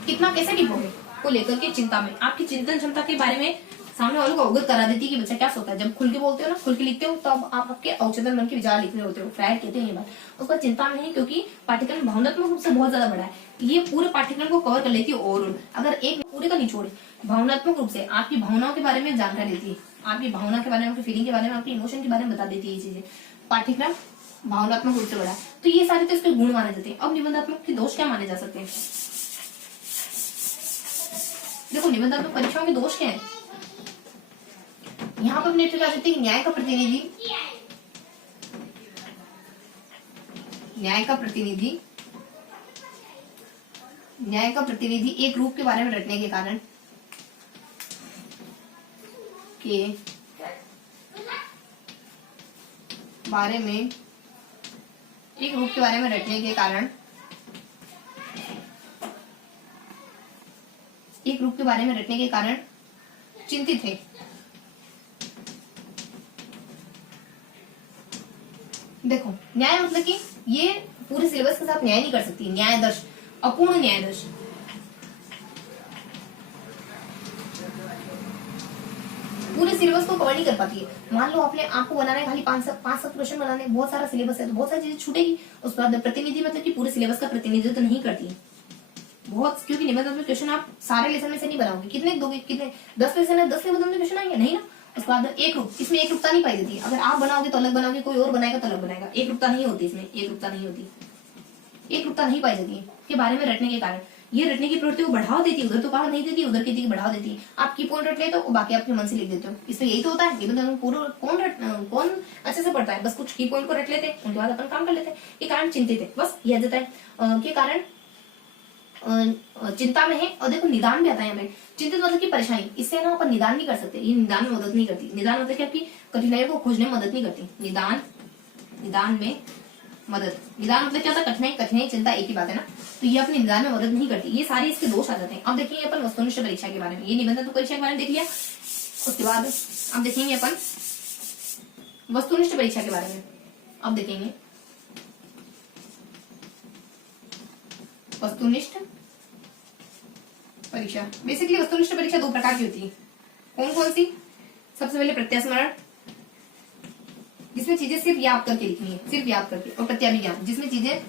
कितना कैसे टिपोगे को लेकर के चिंता में, आपकी चिंतन क्षमता के बारे में सामने वालों को अवगत करा देती है कि बच्चा क्या सोचता है। जब खुल के बोलते हो ना, खुल के लिखते हो, तो अब आप आपके अवचेतन मन के विचार लिख रहे होते हो, फ्राइड कहते हैं ये बात। उसका चिंता में है क्योंकि पाठ्यक्रम भावनात्मक रूप से बहुत ज्यादा बड़ा है, ये पूरे पाठ्यक्रम को कवर कर लेती है ओवरऑल। अगर एक पूरे का निचोड़ भावनात्मक रूप से आपकी भावनाओं के बारे में जानकारी देती है, आपकी भावना के बारे में, आपकी फीलिंग के बारे में, आपकी इमोशन के बारे में बता देती है ये चीजें। पाठ्यक्रम भावनात्मक रूप से बड़ा है, तो ये सारे तो इसके गुण माने जाते हैं। अब निबंधात्मक के दोष क्या माने जा सकते हैं। देखो निबंधात्मक परीक्षाओं के दोष क्या है, यहाँ पर अपने आ सकते हैं न्याय का प्रतिनिधि, न्याय का प्रतिनिधि एक रूप के बारे में रटने के कारण, एक रूप के बारे में रटने के कारण, एक रूप के बारे में रटने के कारण चिंतित है। देखो न्याय मतलब कि ये पूरे सिलेबस के साथ न्याय नहीं कर सकती, न्यायदर्श, अपूर्ण न्यायदर्श, पूरे सिलेबस को कवर नहीं कर पाती है। मान लो आपको बनाना है खाली 5-7 क्वेश्चन बनाने, बहुत सारा सिलेबस है तो बहुत सारी चीजें छूटेगी। उसके बाद प्रतिनिधि मतलब कि पूरे सिलेबस का प्रतिनिधित्व तो नहीं करती है बहुत, क्योंकि निबंध में क्वेश्चन आप सारे लेसन में से नहीं बनाओगे, कितने दोगे, कितने 10 लेसन है, 10 निबंध में क्वेश्चन आएंगे नहीं ना। उसके बाद एक रूप, इसमें एक रूपता नहीं पाई जाती, अगर आप बनाओगे तो अलग बनाओगे, कोई और बनाएगा तो अलग बनाएगा, एक रूपता नहीं होती इसमें, एक रूपता नहीं पाई जाती है के बारे में रटने के कारण। ये रटने की प्रवृत्ति को बढ़ावा देती है, उधर तो पावर नहीं देती, उधर की बढ़ावा देती है। आप की पॉइंट रट लेते हो, बाकी आपके मन से लिख देते हो, इसमें यही तो होता है। निबंध पूरा कौन अच्छे से पढ़ता है, बस कुछ की पॉइंट को रट लेते हैं, उनके बाद अपन काम कर लेते हैं। ये कारण चिंतित है, बस यह जाता है के कारण चिंता में है। और देखो निदान भी आता है हमें, चिंतित मतलब की परेशानी, इससे ना अपन निदान नहीं कर सकते, ये निदान में मदद नहीं करती। निदान मतलब आपकी कठिनाइयों को खोजने में मदद नहीं करती, निदान में मदद, निदान मतलब क्या होता है, कठिनाई चिंता एक ही बात है ना, तो ये अपने निदान में मदद नहीं करती। ये सारे इसके दोष आ जाते हैं। अब देखेंगे अपन वस्तुनिष्ठ परीक्षा के बारे में, ये निबंधन परीक्षा के बारे में देख लिया। उसके बाद अब देखेंगे अपन वस्तुनिष्ठ परीक्षा के बारे में। अब देखेंगे वस्तुनिष्ठ परीक्षा। बेसिकली वस्तुनिष्ठ परीक्षा 2 प्रकार की होती है। कौन कौन सी, सबसे पहले प्रत्यास्मरण, जिसमें चीजें सिर्फ याद करके लिखनी है, सिर्फ याद करके, और प्रत्याभिज्ञान, जिसमें चीजें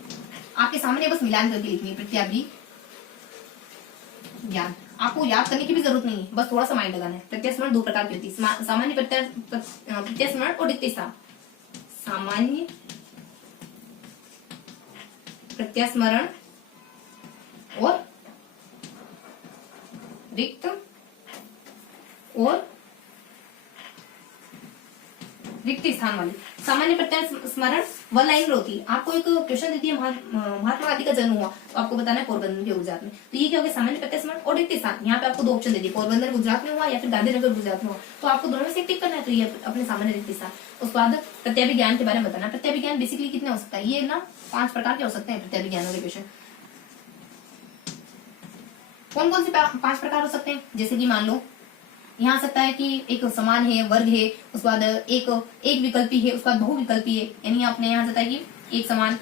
आपके सामने बस मिलान करके लिखनी है। प्रत्याभिज्ञान आपको याद करने की भी जरूरत नहीं है, बस थोड़ा सा माइंड लगाना है। प्रत्यास्मरण 2 प्रकार की होती है, सामान्य प्रत्यास्मरण और रिक्त स्थान। सामान्य प्रत्यास्मरण और रिक्त स्थान वाली। सामान्य प्रत्यास्मरण 1 लाइन होती है, आपको एक क्वेश्चन देती है महात्मा गांधी का जन्म हुआ तो आपको बताना है पोरबंदर के गुजरात में, तो ये क्या होगा सामान्य प्रत्यास्मरण और रिक्त स्थान। यहाँ पे आपको 2 ऑप्शन देती है, पोरबंदर गुजरात में हुआ या फिर गांधीनगर गुजरात में हुआ, तो आपको दोनों में से टिक करना है, तो ये अपने सामान्य रिक्त स्थान। उसके बाद प्रत्याभिज्ञान के बारे में बताना। प्रत्याभिज्ञान बेसिकली कितने हो सकता है, ये ना 5 प्रकार के हो सकते हैं प्रत्याभिज्ञान वाले क्वेश्चन। कौन कौन से 5 प्रकार हो सकते हैं, जैसे कि मान लो यहाँ आ सकता है कि एक समान है, वर्ग है, उसके बाद एक विकल्पी है, उसके बाद बहुविकल्पी है। यानी आपने यहाँ सकता है कि एक समान,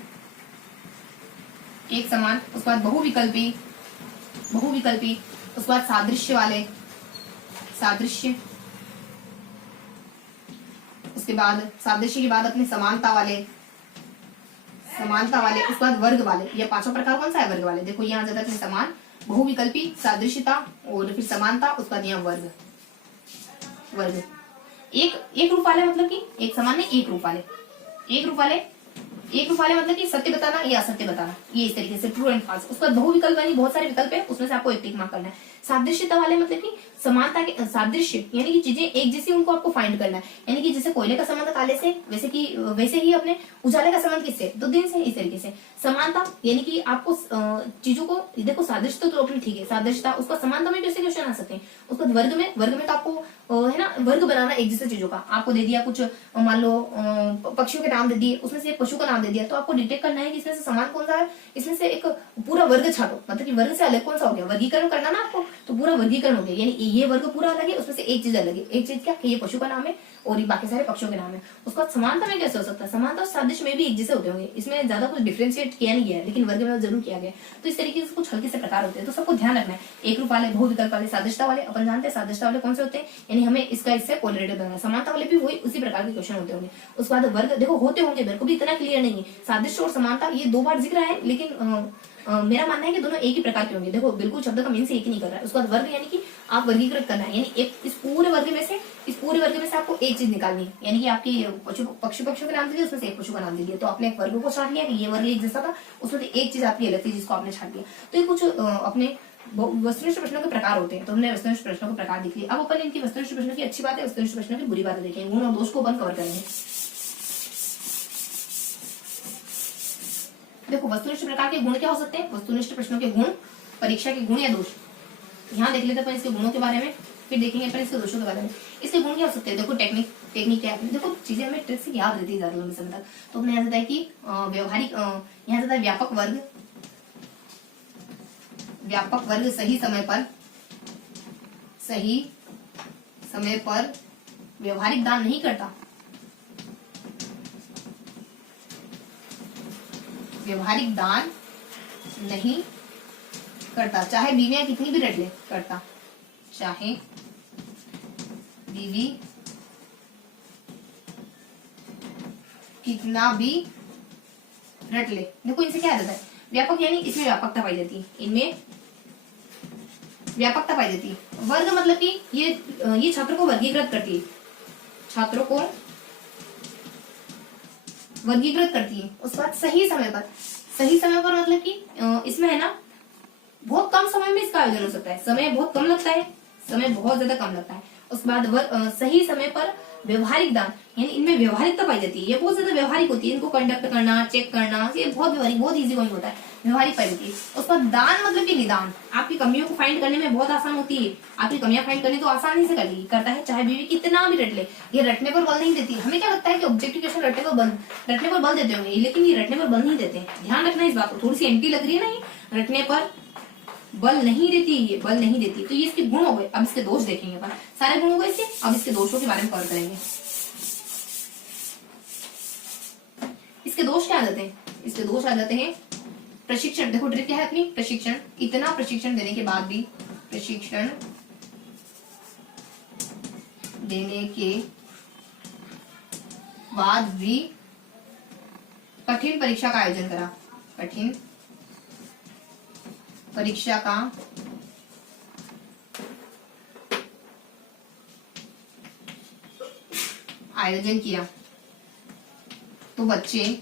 उसके बाद बहुविकल्पी, उसके बाद सादृश्य वाले, उसके बाद सादृश्य के बाद अपने समानता वाले, उसके बाद वर्ग वाले। ये पांचों प्रकार कौन सा है? वर्ग वाले। देखो यहाँ आ जाता है समान, बहुविकल्पी, सादृश्यता और फिर समानता, उसके बाद यहाँ वर्ग। एक रूप वाले मतलब कि एक समान है, एक रूप वाले मतलब कि सत्य बताना या असत्य बताना, ये इस तरीके से ट्रू एंड फॉल्स। उसके बाद बहुविकल्प यानी बहुत सारे विकल्प है, उसमें से आपको एक टिक मार्क करना है। सादृश्यता वाले मतलब कि समानता के, सादृश्य यानी कि चीजें एक जैसी उनको आपको फाइंड करना है। यानी कि जैसे कोयले का संबंध काले से, वैसे ही अपने उजाले का संबंध किससे? तो दिन से। इस तरीके से समानता यानी कि आपको चीजों को देखो, सादृश्य तो अपनी ठीक है, सादृश्यता, उसका समानता में कैसे क्वेश्चन आ सकते हैं। उसका वर्ग में तो आपको है ना वर्ग बनाना एक जैसे चीजों का। आपको दे दिया कुछ, मान लो पक्षियों के नाम दे दिए, उसमें से एक पशु का नाम दे दिया, तो आपको डिटेक्ट करना है कि इसमें से समान कौन सा है, इसमें से एक पूरा वर्ग छाटो, मतलब कि वर्ग से अलग कौन सा हो गया, वर्गीकरण करना ना आपको, तो पूरा वर्गीकरण हो गया। यानी ये वर्ग पूरा अलग है, उसमें से एक चीज अलग है। एक चीज क्या कि ये पशु का नाम है और ये बाकी सारे पक्षियों के नाम है। उसका समानता में कैसे हो सकता है? समानता और सादृश्य में भी एक जैसे होते होंगे, इसमें ज्यादा कुछ डिफरेंशिएट किया नहीं गया है, लेकिन वर्ग में जरूर किया गया। तो इस तरीके से कुछ हल्के से प्रकार होते हैं, तो सबको ध्यान रखना है। एक रूप वाले, बहुविकल्प वाले, सादृश्यता वाले। अपन जानते हैं सादृश्यता वाले कौन से होते हैं, यानी हमें इसका इससे कोरिलेटिव बनाना है। समानता वाले भी वही उसी प्रकार के क्वेश्चन होते होंगे। उसके बाद वर्ग देखो होते होंगे, मेरे को भी इतना क्लियर नहीं है। सादृश्य और समानता ये दो बार जिक्र है, लेकिन मेरा मानना है कि दोनों एक ही प्रकार के होंगे। देखो बिल्कुल शब्द का मीन से एक ही नहीं कर रहा है। उसके बाद वर्ग यानी कि आप वर्गीकृत करना है, यानी एक इस पूरे वर्ग में से आपको एक चीज निकालनी है। यानी कि आपकी पक्षियों के नाम दे दिए, उसमें से एक पशु का नाम दे दिया, तो आपने एक वर्ग को छाट लिया कि ये वर्ग एक जैसा था, उसमें से एक चीज आपकी अलग थी जिसको आपने छाट लिया। तो ये कुछ अपने वस्तुनिष्ठ प्रश्नों के प्रकार होते हैं। तो हमने वस्तुनिष्ठ प्रश्नों के प्रकार देख लिए। अब अपन इनकी वस्तुनिष्ठ प्रश्नों की अच्छी बात है, वस्तुनिष्ठ प्रश्नों की बुरी बातें देखेंगे, गुण और दोष को अपन कवर करेंगे। देखो वस्तुनिष्ठ प्रकार के गुण क्या हो सकते हैं, वस्तुनिष्ठ प्रश्नों के गुण, परीक्षा के गुण या दोष। यहाँ देख लेते हैं अपन इसके गुणों के बारे में, फिर देखेंगे अपन इसके दोषों के बारे में। इसके गुण क्या हो सकते हैं? देखो टेक्निक क्या है, देखो चीजें हमें ट्रिक से याद रहती है ज्यादा लंबे समय तक। तो हमने यहाँ होता है कि व्यवहारिक, यहाँ होता है व्यापक वर्ग सही समय पर व्यवहारिक दान नहीं करता, चाहे बीवियां कितनी भी रट ले, चाहे बीवी कितना भी रट ले। देखो इनसे क्या रहता है, व्यापक यानी इसमें व्यापकता पाई जाती है, इनमें व्यापकता पाई जाती है। वर्ग मतलब कि ये छात्रों को वर्गीकृत करती है, उसके बाद सही समय पर मतलब कि इसमें है ना बहुत कम समय में इसका आयोजन हो सकता है, समय बहुत कम लगता है, समय बहुत ज्यादा कम लगता है। उसके बाद सही समय पर व्यवहारिक दान, यानी इनमें व्यवहारिकता पाई जाती है, ये बहुत ज्यादा व्यवहारिक होती है, इनको कंडक्ट करना, चेक करना, ये बहुत व्यवहारिक, बहुत इजी गोइंग होता है, व्यवहारिक पाई जाती है। उसके बाद दान मतलब कि निदान, आपकी कमियों को फाइंड करने में बहुत आसान होती है, आपकी कमियां फाइंड करनी तो आसानी से करता है, चाहे बीवी कितना भी रट ले। ये रटने पर बल नहीं देती। हमें क्या लगता है कि ऑब्जेक्टिव क्वेश्चन रटने पर बल देते होंगे, लेकिन ये रटने पर बल नहीं देते। ध्यान रखना इस बात को, थोड़ी सी एंटी लग रही है ना, ये रटने पर बल नहीं देती। तो ये इसके गुण हो गए। अब इसके दोष देखेंगे अपन, सारे गुण हो गए इसके। अब इसके दोषों के बारे में कवर करेंगे। इसके दोष क्या आ जाते हैं? इसके दोष आ जाते हैं प्रशिक्षण। देखो ट्रिक क्या है अपनी, प्रशिक्षण। इतना प्रशिक्षण देने के बाद भी कठिन परीक्षा का आयोजन करा, आयोजन किया, तो बच्चे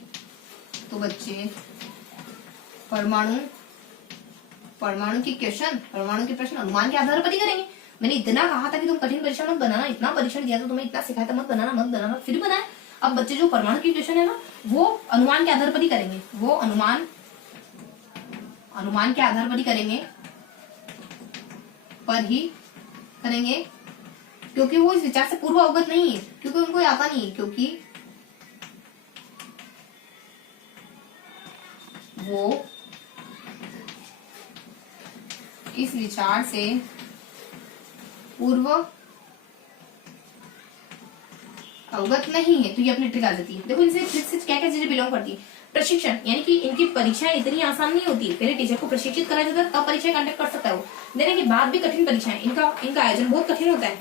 परमाणु के प्रश्न अनुमान के आधार पर ही करेंगे। मैंने इतना कहा था कि तुम कठिन परीक्षा मत बनाना, इतना परीक्षण दिया था तुम्हें, इतना सिखाया था मत बनाना, फिर बनाए। अब बच्चे जो परमाणु की क्वेश्चन है ना, वो अनुमान के आधार पर ही करेंगे, वो अनुमान के आधार पर ही करेंगे, क्योंकि वो इस विचार से पूर्व अवगत नहीं है, क्योंकि उनको आता नहीं है, क्योंकि वो इस विचार से पूर्व अवगत नहीं है तो ये अपनी ट्रिक आ जाती है। देखो इनसे ट्रिक से क्या क्या चीजें बिलोंग करती है। प्रशिक्षण, यानी कि इनकी परीक्षाएं इतनी आसान नहीं होती, पहले टीचर को प्रशिक्षित कराया जाता है तब परीक्षाएं कंडक्ट कर सकता है वो। देने के बाद भी कठिन परीक्षाएं, इनका आयोजन बहुत कठिन होता है।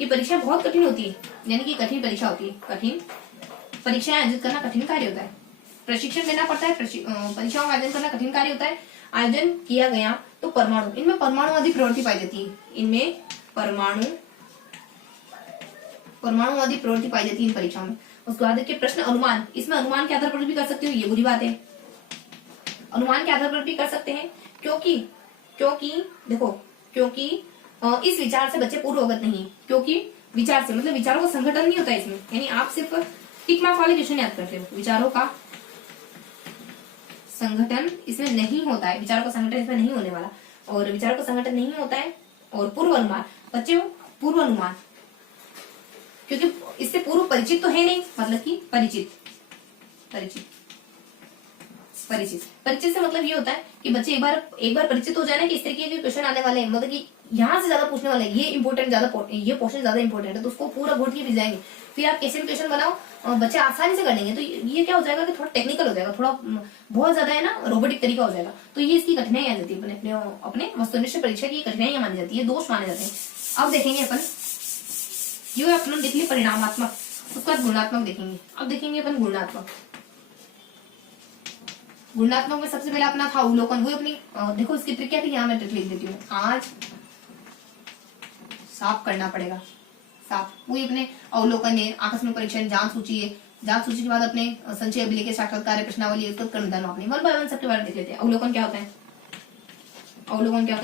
ये परीक्षा बहुत कठिन होती है, यानी कि कठिन परीक्षा होती है। कठिन परीक्षाएं आयोजित करना कठिन कार्य होता है, प्रशिक्षण देना पड़ता है, परीक्षाओं का आयोजन करना कठिन कार्य होता है। आयोजन किया गया तो परमाणु, इनमें परमाणुवादी प्रवृत्ति पाई जाती है, इनमें परमाणुवादी प्रवृत्ति पाई जाती है इन परीक्षाओं में। उसके बाद देखिए प्रश्न अनुमान, इसमें अनुमान के आधार पर भी कर सकते हो, ये बुरी बात है। अनुमान के आधार पर भी कर सकते हैं क्योंकि इस विचार से बच्चे पूर्व अवगत नहीं, क्योंकि विचार से मतलब विचारों का संगठन नहीं होता है इसमें, यानी आप सिर्फ टिक मार्क वाले क्वेश्चन याद करते हो, विचारों का संगठन इसमें नहीं होता है, विचारों का संगठन इसमें नहीं होने वाला, और विचारों का संगठन नहीं होता है। और पूर्व अनुमान, बच्चे पूर्व अनुमान, क्योंकि इससे पूर्व परिचित तो है नहीं, मतलब कि परिचित से मतलब ये होता है कि बच्चे एक बार परिचित हो जाए ना कि इस तरीके के क्वेश्चन आने वाले हैं, मतलब कि यहाँ से ज्यादा पूछने वाले हैं, ये इंपॉर्टेंट ये पोर्शन ज्यादा इंपॉर्टेंट है, तो उसको पूरा घोट के भी जाएंगे। फिर आप कैसे भी क्वेश्चन बनाओ बच्चे आसानी से कर लेंगे। तो ये क्या हो जाएगा कि थोड़ा टेक्निकल हो जाएगा, थोड़ा बहुत ज्यादा है ना रोबोटिक तरीका हो जाएगा, तो ये इसकी कठिनाई आ जाती है, अपने वस्तुनिष्ठ परीक्षा की कठिनाइयां मानी जाती है, दोष माने जाते हैं। अब देखेंगे अपन ये अपन देख लिया परिणामात्मक, उसके बाद गुणात्मक देखेंगे। अब देखेंगे अपन गुणात्मक में सबसे पहले अपना था अवलोकन, वो अपनी देखो इसकी ट्रिक क्या थी, यहाँ मैं ट्रिक लिख देती हूँ, आज साफ करना पड़ेगा, साफ। वही अपने अवलोकन है, आकस्मिक परीक्षण, जांच सूची है, जांच सूची के बाद अपने संचय अभिलेख, साक्षात्कार, प्रश्नावली, कर्मदान मापनी, वन बाय वन सबके बारे में देख लेते हैं। अवलोकन क्या होता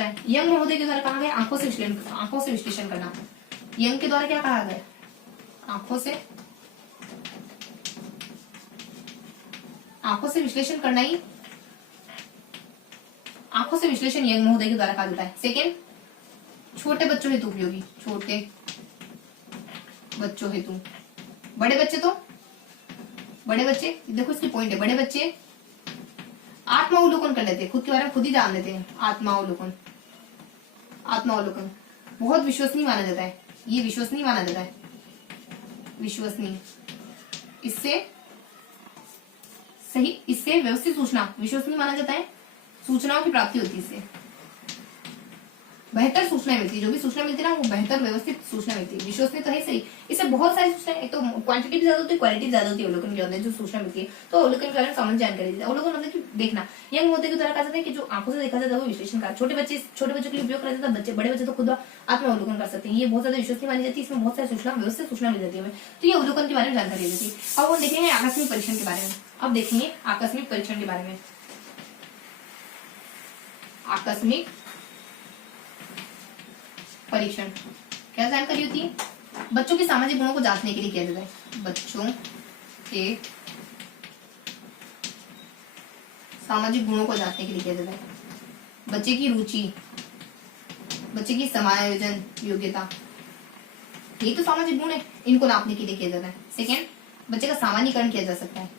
है, यंग महोदय के द्वारा कहा गया आंखों से विश्लेषण करना। यंग के द्वारा क्या कहा गया, आंखों से विश्लेषण करना ही, आंखों से विश्लेषण यंग महोदय के द्वारा कहा जाता है। सेकेंड, छोटे बच्चों हेतु उपयोगी, छोटे बच्चों हेतु। बड़े बच्चे देखो इसकी पॉइंट है, बड़े बच्चे आत्मावलोकन कर लेते हैं, खुद के बारे में खुद ही जान लेते हैं। आत्मावलोकन बहुत विश्वसनीय माना जाता है, ये विश्वसनीय माना जाता है, इससे व्यवस्थित सूचना, विश्वसनीय माना जाता है, सूचनाओं की प्राप्ति होती है, इससे बेहतर सूचना मिलती है, जो भी सूचना मिलती है ना वो बेहतर व्यवस्थित सूचना मिलती है। विश्वसनीय तो है सही, इससे बहुत सारी सूचना, एक तो क्वांटिटी भी ज्यादा होती है, क्वालिटी ज्यादा होती है अवलोकन के अंदर जो सूचना मिलती है। तो अवलोकन के बारे में सामान्य जानकारी देती है। अवलोकन मतलब कि देखना, यंग महोदय के द्वारा कहा जाता है कि जो आंखों से देखा जाता है वो विश्लेषण का, छोटे बच्चों के लिए उपयोग करा जाता है, बड़े बच्चे तो खुद आत्मावलोकन कर सकते हैं, ये बहुत ज्यादा विश्वसनीय मानी जाती है, इसमें बहुत सारी सूचना व्यवस्थित सूचना मिल जाती है। तो ये अवलोकन के बारे में जानकारी देती है। अब वो देखेंगे आकस्मिक परीक्षण के बारे में। अब देखेंगे आकस्मिक परीक्षण के बारे में। आकस्मिक परीक्षण क्या जानकारी होती है, बच्चों के सामाजिक गुणों को जांचने के लिए किया जाता है, बच्चों के सामाजिक गुणों को जांचने के लिए किया जाता है। बच्चे की रुचि, बच्चे की समायोजन योग्यता, ये तो सामाजिक गुण है, इनको नापने के लिए किया जाता है। सेकेंड, बच्चे का सामान्यीकरण किया जा सकता है।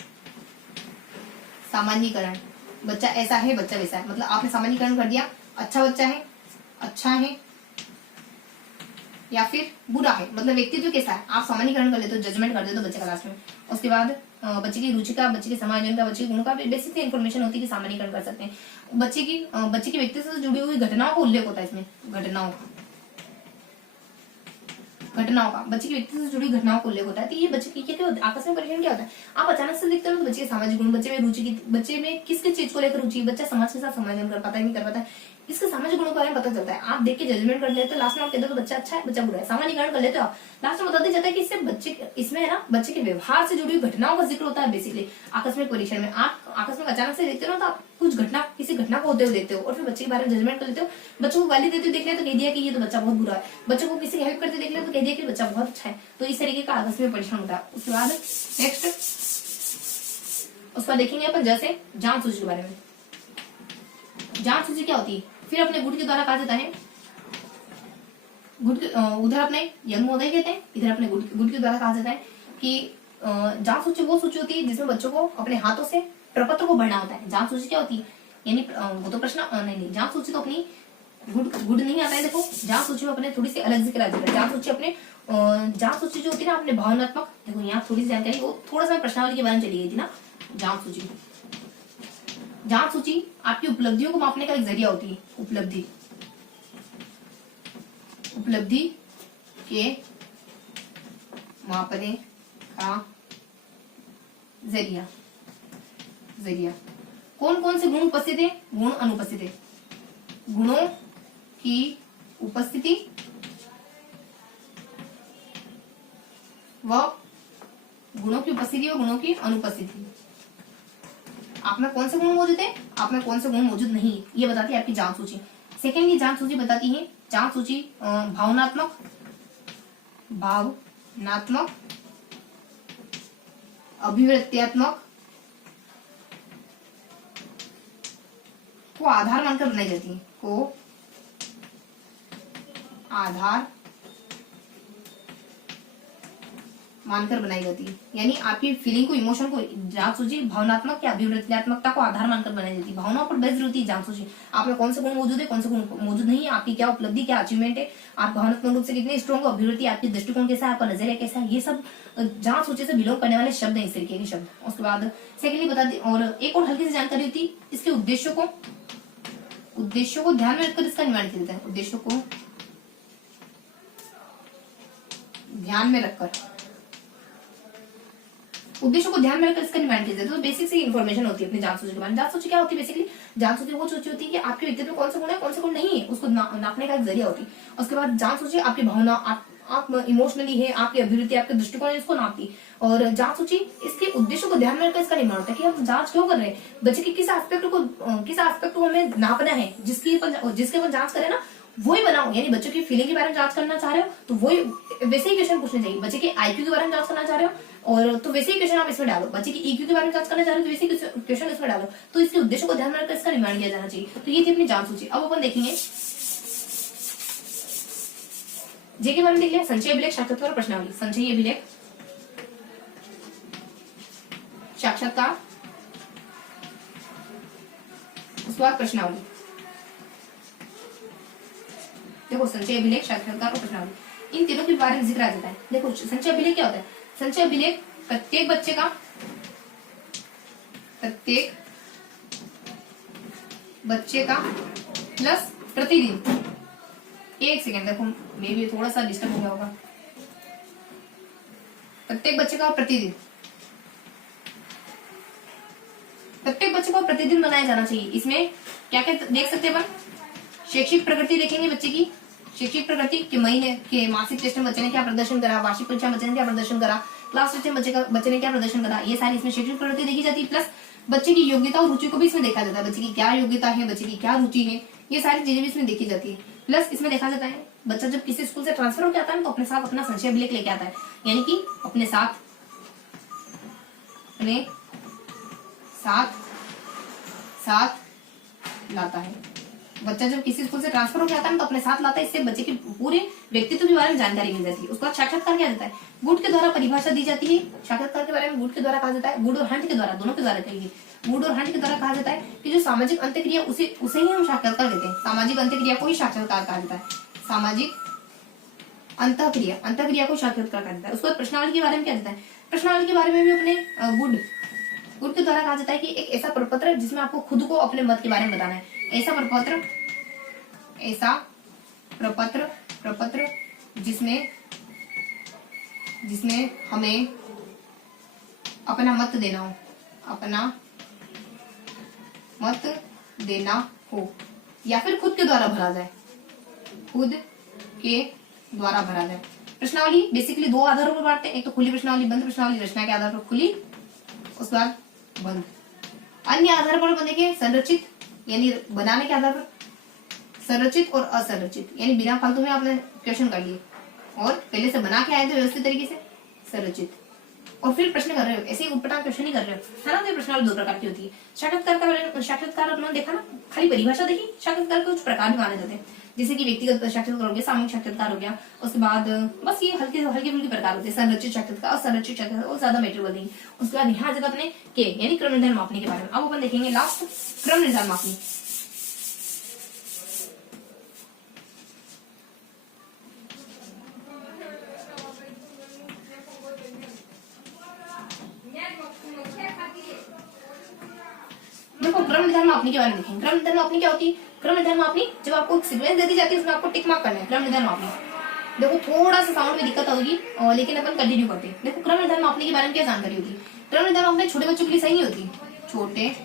सामान्यीकरण, बच्चा ऐसा है, बच्चा वैसा है, मतलब आपने सामान्यीकरण कर दिया, अच्छा बच्चा है, अच्छा है, या फिर बुरा है, मतलब व्यक्तित्व कैसा है, आप सामान्यीकरण कर लेते हो, जजमेंट कर देते हो बच्चे का लास्ट में। उसके बाद बच्चे की रुचि का, बच्चे के समायोजन का, बच्चे के गुणों का बेसिक इन्फॉर्मेशन होती है कि सामान्यीकरण कर सकते हैं। बच्चे की व्यक्तित्व से जुड़ी हुई घटनाओं का उल्लेख होता है इसमें, घटनाओं का बच्चे की व्यक्तित्व से जुड़ी घटनाओं को उल्लेख होता है। तो ये बच्चे की क्या आकस्मिक परीक्षण क्या होता है, आप अचानक से देखते हो तो बच्चे के सामाजिक गुण, बच्चे में रुचि की, बच्चे में किस किस चीज को लेकर रुचि, बच्चा समाज के साथ समायोजन कर पाता है नहीं कर पाता है, इसके सामाजिक गुणों के बारे में पता चलता है। आप देख के जजमेंट कर लेते हो, लास्ट में आप कहते हो बच्चा अच्छा है, बच्चा बुरा है, सामान्यीकरण कर लेते हो आप, लास्ट में बताते जाता है कि इससे इसमें है ना बच्चे के व्यवहार से जुड़ी हुई घटनाओं का जिक्र होता है। बेसिकली आकस्मिक परीक्षण में आप आकस्मिक अचानक से देखते हो ना, तो आप कुछ किसी घटना को होते हुए देखते हो और फिर बच्चे के बारे में जजमेंट कर लेते हो। बच्चों को गाली देते हुए देख लिया तो कह दिया कि ये तो बच्चा बहुत बुरा है, बच्चों को किसी हेल्प करते देख लिया तो कह दिया कि बच्चा बहुत अच्छा है। तो इस तरीके का आकस्मिक परीक्षण होता है। उसके बाद नेक्स्ट उसका देखेंगे अपन जैसे जांच सूची के बारे में। जांच सूची क्या होती है, फिर अपने गुट के द्वारा कहा जाता है, उधर अपने यंग महोदय कहते हैं, इधर अपने गुट के द्वारा कहा जाता है कि जांच सूची वो सूची होती है जिसमें बच्चों को अपने हाथों से प्रपत्र को भरना होता है। जांच सूची क्या होती है, यानी वो तो प्रश्न नहीं, जांच सूची तो अपनी गुड नहीं आता है। देखो जांच सूची में अपने थोड़ी सी अलग जिक्र आ जाता है। जांच सूची अपने जांच सूची जो होती है ना अपने भावनात्मक, देखो यहाँ थोड़ी सी जानकारी वो थोड़ा सा प्रश्नावली के बारे में चली गई थी ना। जांच सूची, जांच सूची आपकी उपलब्धियों को मापने का एक जरिया होती है। उपलब्धि के मापने का जरिया। कौन कौन से गुण उपस्थित है, गुण अनुपस्थित है। गुणों की उपस्थिति व गुणों की अनुपस्थिति। आप में कौन से गुण मौजूद है, आप में कौन से गुण मौजूद नहीं है, ये बताती है आपकी जांच सूची। सेकेंडली जांच सूची बताती है, जांच सूची भावनात्मक अभिव्यक्त्यात्मक को आधार मानकर बनाई जाती है। यानी आपकी फीलिंग को, इमोशन को जांच सूची भावनात्मक या अभिव्यक्त्यात्मकता को आधार मानकर बनाई जाती है। भावनाओं पर बेस्ड होती है जांच सूची। आप में कौन से गुण मौजूद है, कौन से गुण मौजूद नहीं है, आपकी क्या उपलब्धि, क्या अचीवमेंट है, आप भावनात्मक रूप से कितने स्ट्रॉन्ग हो, अभिवृत्ति, आपकी दृष्टिकोण कैसा है, आपका नजरिया कैसा है, ये सब जांच सूची से बिलोंग करने वाले शब्द है, इस तरीके के शब्द। उसके बाद सेकेंडली बता दी, और एक और हल्की सी जानकारी होती है, इसके उद्देश्यों को ध्यान में रखकर इसका निर्माण किया जाता है। उद्देश्यों को ध्यान में रखकर इसका निर्माण किया जाता है। तो बेसिक सी इन्फॉर्मेशन होती है अपनी जांच सूची के बारे में। जांच सूची क्या होती है, बेसिकली जांच सूची वो सूची होती है कि आपके व्यक्तित्व में कौन से गुण है, कौन से गुण नहीं है, उसको नापने का एक जरिया होती है। उसके बाद जांच सूची आपकी भावना, आप इमोशनली है, आपकी अभिवृत्ति, आपके दृष्टिकोण है, इसको नापती है। और जांच सूची इसके उद्देश्यों को ध्यान में रखकर इसका निर्माण होता है कि हम जांच क्यों कर रहे हैं, बच्चे के किस एस्पेक्ट को हमें नापना है, जिसके अपन जांच करें ना वही बनाओ। यानी बच्चों की फीलिंग के बारे में जांच करना चाह रहे हो तो वही वैसे ही क्वेश्चन पूछने चाहिए। बच्चे के आईक्यू के बारे में जांच करना चाह रहे हो और तो वैसे ही क्वेश्चन आप इसमें डालो। बच्चे की ईक्यू के बारे में जांच करना चाह रहे हो तो वैसे ही क्वेश्चन इसमें डालो। तो इसके उद्देश्य को ध्यान में रखकर इसका निर्माण किया जाना चाहिए। तो ये थी अपनी जांच सूची। अब अपन देखेंगे जे के बारे में। देख लिया संचय अभिलेख, साक्षात्कार और प्रश्नावली। संचय अभिलेख, साक्षात्कार, उसके बाद प्रश्नावली। देखो संचय अभिलेख, साक्षात्कार और प्रश्नावली, इन तीनों के बारे में जिक्र आ जाता है। देखो संचय अभिलेख क्या होता है, संचय अभिलेख प्रत्येक बच्चे का प्लस प्रतिदिन, एक सेकेंड देखो मे भी थोड़ा सा डिस्टर्ब हो गया होगा। प्रत्येक बच्चे का प्रतिदिन बनाया जाना चाहिए। इसमें क्या क्या देख सकते हैं अपन, शैक्षिक प्रगति देखेंगे बच्चे की, शैक्षिक प्रगति के महीने के मासिक टेस्ट में बच्चे ने क्या प्रदर्शन करा, वार्षिक परीक्षा में बच्चे ने क्या प्रदर्शन करा, क्लास टेस्ट में बच्चे ने क्या प्रदर्शन करा, ये सारी इसमें शैक्षिक प्रगति देखी जाती है। प्लस बच्चे की योग्यता और रुचि को भी इसमें देखा जाता है। बच्चे की क्या योग्यता है, बच्चे की क्या रुचि है, ये सारी चीजें भी इसमें देखी जाती है। प्लस इसमें देखा जाता है बच्चा जब किसी स्कूल से ट्रांसफर होकर आता है तो अपने साथ अपना संचय अभिलेख लेके आता है। यानी कि अपने साथ लाता है। बच्चा जब किसी स्कूल से ट्रांसफर हो जाता है तो अपने साथ लाता है। इससे बच्चे के पूरे व्यक्तित्व के बारे में जानकारी मिल जाती है। उसका साक्षात्कार किया जाता है, गुड के द्वारा परिभाषा दी जाती है। साक्षात्कार के बारे में गुड के द्वारा कहा जाता है, गुड और हंट के द्वारा, दोनों के द्वारा कहेगी। गुड और हंट के द्वारा कहा जाता है कि जो सामाजिक अंतःक्रिया उसे ही हम साक्षात्कार देते हैं। सामाजिक अंतःक्रिया को ही साक्षात्कार कहा जाता है। सामाजिक अंतःक्रिया को साक्षात्कार कहा जाता है। उसके बाद प्रश्नावली के बारे में क्या जाता है, प्रश्नावली के बारे में भी अपने गुड के द्वारा कहा जाता है कि एक ऐसा प्रपत्र जिसमें आपको खुद को अपने मत के बारे में बताना है। ऐसा प्रपत्र जिसमें हमें अपना मत देना हो या फिर खुद के द्वारा भरा जाए, प्रश्नावली बेसिकली दो आधारों पर बांटते हैं, एक तो खुली प्रश्नावली, बंद प्रश्नावली। रचना के आधार पर खुली, उसके बाद बंद। अन्य आधार पर बनेंगे संरचित, यानी बनाने के आधार पर संरचित और असंरचित, यानी बिना फालतू में आपने क्वेश्चन कर लिए और पहले से बना के आए थे व्यवस्थित तरीके से, संरचित। और फिर प्रश्न कर रहे हो, ऐसे ही उठपटांग क्वेश्चन ही कर रहे हो, है ना। तो प्रश्नावली दो प्रकार की होती है। साक्षात्कार अपने देखा ना, खाली परिभाषा देखी। साक्षात्कार के कुछ प्रकार भी माने जाते हैं, जैसे कि व्यक्तिगत साक्षात्कार हो गया, सामूहिक साक्षात्कार हो गया। उसके बाद बस ये हल्के फुल्के प्रकार होते हैं, संरचित साक्षात्कार और संरचित साक्षात्कार, और ज्यादा मैटर देंगे। उसके बाद यहाँ जगह अपने के यानी क्रम निर्धारण मापने के बारे में। अब अपन देखेंगे लास्ट क्रम निर्धारण मापनी। क्रम निर्धारण मापनी के बारे में देखेंगे। क्रम निर्धारण मापनी क्या होती है? क्रम निर्धारण मापनी जब आपको सीक्वेंस दे दी जाती है उसमें आपको टिक मार्क करना है। क्रम निर्धारण मापनी देखो थोड़ा सा साउंड में दिक्कत होगी लेकिन अपन कंटिन्यू करते हैं। देखो क्रम निर्धारण मापने के बारे में क्या जानकारी होगी? क्रम निर्धारण मापने छोटे बच्चों के लिए सही नहीं होती, छोटे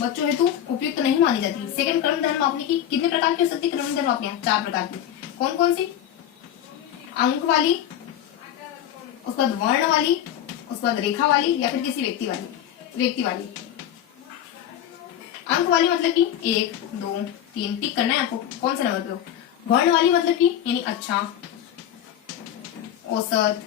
बच्चों हेतु उपयुक्त नहीं मानी जाती। सेकंड, क्रम निर्धारण मापने की कितने प्रकार की हो सकती है? क्रम निर्धारण मापनियां 4 प्रकार की। कौन कौन सी? अंक वाली, उसके बाद वर्ण वाली, उसके बाद रेखा वाली या फिर किसी व्यक्ति वाली। अंक वाली मतलब कि 1 2 3 टिक करना है आपको कौन से नंबर पे हो। वर्ण वाली मतलब कि यानी अच्छा, औसत,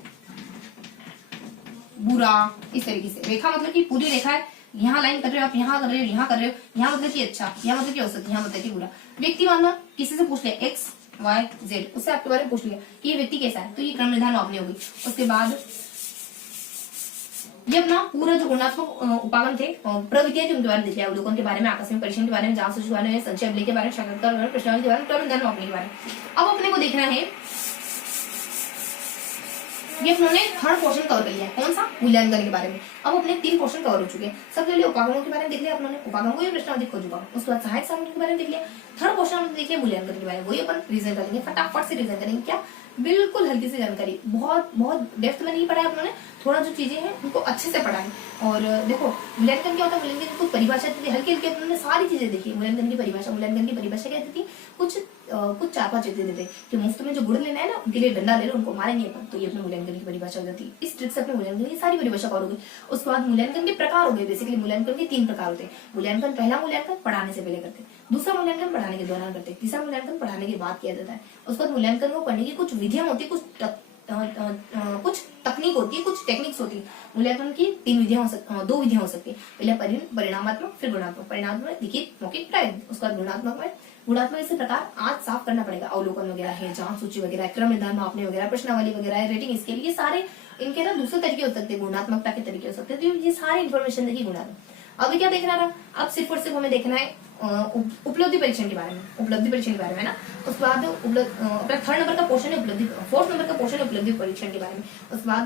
बुरा, इस तरीके से। रेखा मतलब कि पूरी रेखा है, यहाँ लाइन कर रहे हो आप, यहाँ कर रहे हो, यहाँ कर रहे हो, यहाँ मतलब कि अच्छा, यहाँ मतलब कि औसत, यहाँ मतलब कि बुरा। व्यक्ति मानना किसी से पूछ लिया X Y Z, उससे आपके बारे में पूछ लिया कि ये व्यक्ति कैसा है, तो ये क्रम निर्धारण मापनी होगी। उसके बाद ये अपना पूरा जो गुणात्मक उपागम थे प्रवृत्तियां थी उनके बारे में देख लिया, अवलोकन के बारे में, आकस्मिक परीक्षण के बारे में, जांच के बारे में, संचय अभिलेख के बारे में, साक्षात्कार प्रश्नावली के बारे में, क्रम निर्धारण मापनी के बारे में। अब अपने को देखना है, ये अपने थर्ड पोर्शन कवर कर लिया है, कौन सा? मूल्यांकन के बारे में। अब अपने 3 पोर्शन कवर हो चुके हैं। सबसे पहले उपागमों के बारे में देख लिया अपने, उपागम को प्रश्नावली खोज चुका। उसके बाद सहायक सामग्री के बारे में देख लिया। थर्ड पोर्शन हमने देख लिया मूल्यांकन के बारे में, वही अपन रिविजन करेंगे, फटाफट से रिविजन करेंगे। क्या बिल्कुल हल्की सी जानकारी, बहुत डेप्थ में नहीं पढ़ा है अपने, थोड़ा जो चीजें हैं उनको अच्छे से पढ़ा है। और देखो मूल्यांकन क्या होता है, मूल्यांकन की कुछ परिभाषा थी, हल्की हल्की अपने सारी चीजें देखी। मूल्यांकन की परिभाषा क्या थी? कुछ 4-5 चीजें देते कि मुफ्त में जो गुड़ लेना है ना उनके लिए डंडा ले लो, उनको मारेंगे अपन, तो ये अपने मूल्यांकन की परिभाषा हो जाती है। इस ट्रिक से अपने मूल्यांकन की सारी परिभाषा कवर होगी। उसके बाद मूल्यांकन के प्रकार हो गए। बेसिकली मूल्यांकन के 3 प्रकार होते हैं। मूल्यांकन, पहला मूल्यांकन पढ़ाने से पहले करते हैं, दूसरा मूल्यांकन पढ़ाने के दौरान करते हैं, तीसरा मूल्यांकन पढ़ाने के बाद किया जाता है। उसके बाद मूल्यांकन को करने की कुछ विधियां होती है, कुछ तकनीक होती है, कुछ टेक्निक्स होती है। मूल्यांकन की 2 विधियां हो सकती है। पहले परिणामात्मक, फिर गुणात्मक। परिणामात्मक लिखित, मौखिक, प्रायोगिक। उसके बाद गुणात्मक इसी प्रकार आज साफ करना पड़ेगा। अवलोकन वगैरह है, जांच सूची वगैरह है, क्रम निर्धारण मापने वगैरह, प्रश्नावली वगैरह है, रेटिंग स्केल, ये सारे इनके ना दूसरे तरीके हो सकते हैं, गुणात्मकता के तरीके हो सकते हैं। तो ये सारी इन्फॉर्मेशन देखिए गुणात्मक। अभी क्या देखना रहा? अब सिर्फ और सिर्फ हमें देखना है उपलब्धि परीक्षण के बारे में, ना। उसके बाद अपना 3rd नंबर का पोर्शन है उपलब्धि, 4th नंबर का पोर्शन है उपलब्धि परीक्षण के बारे में।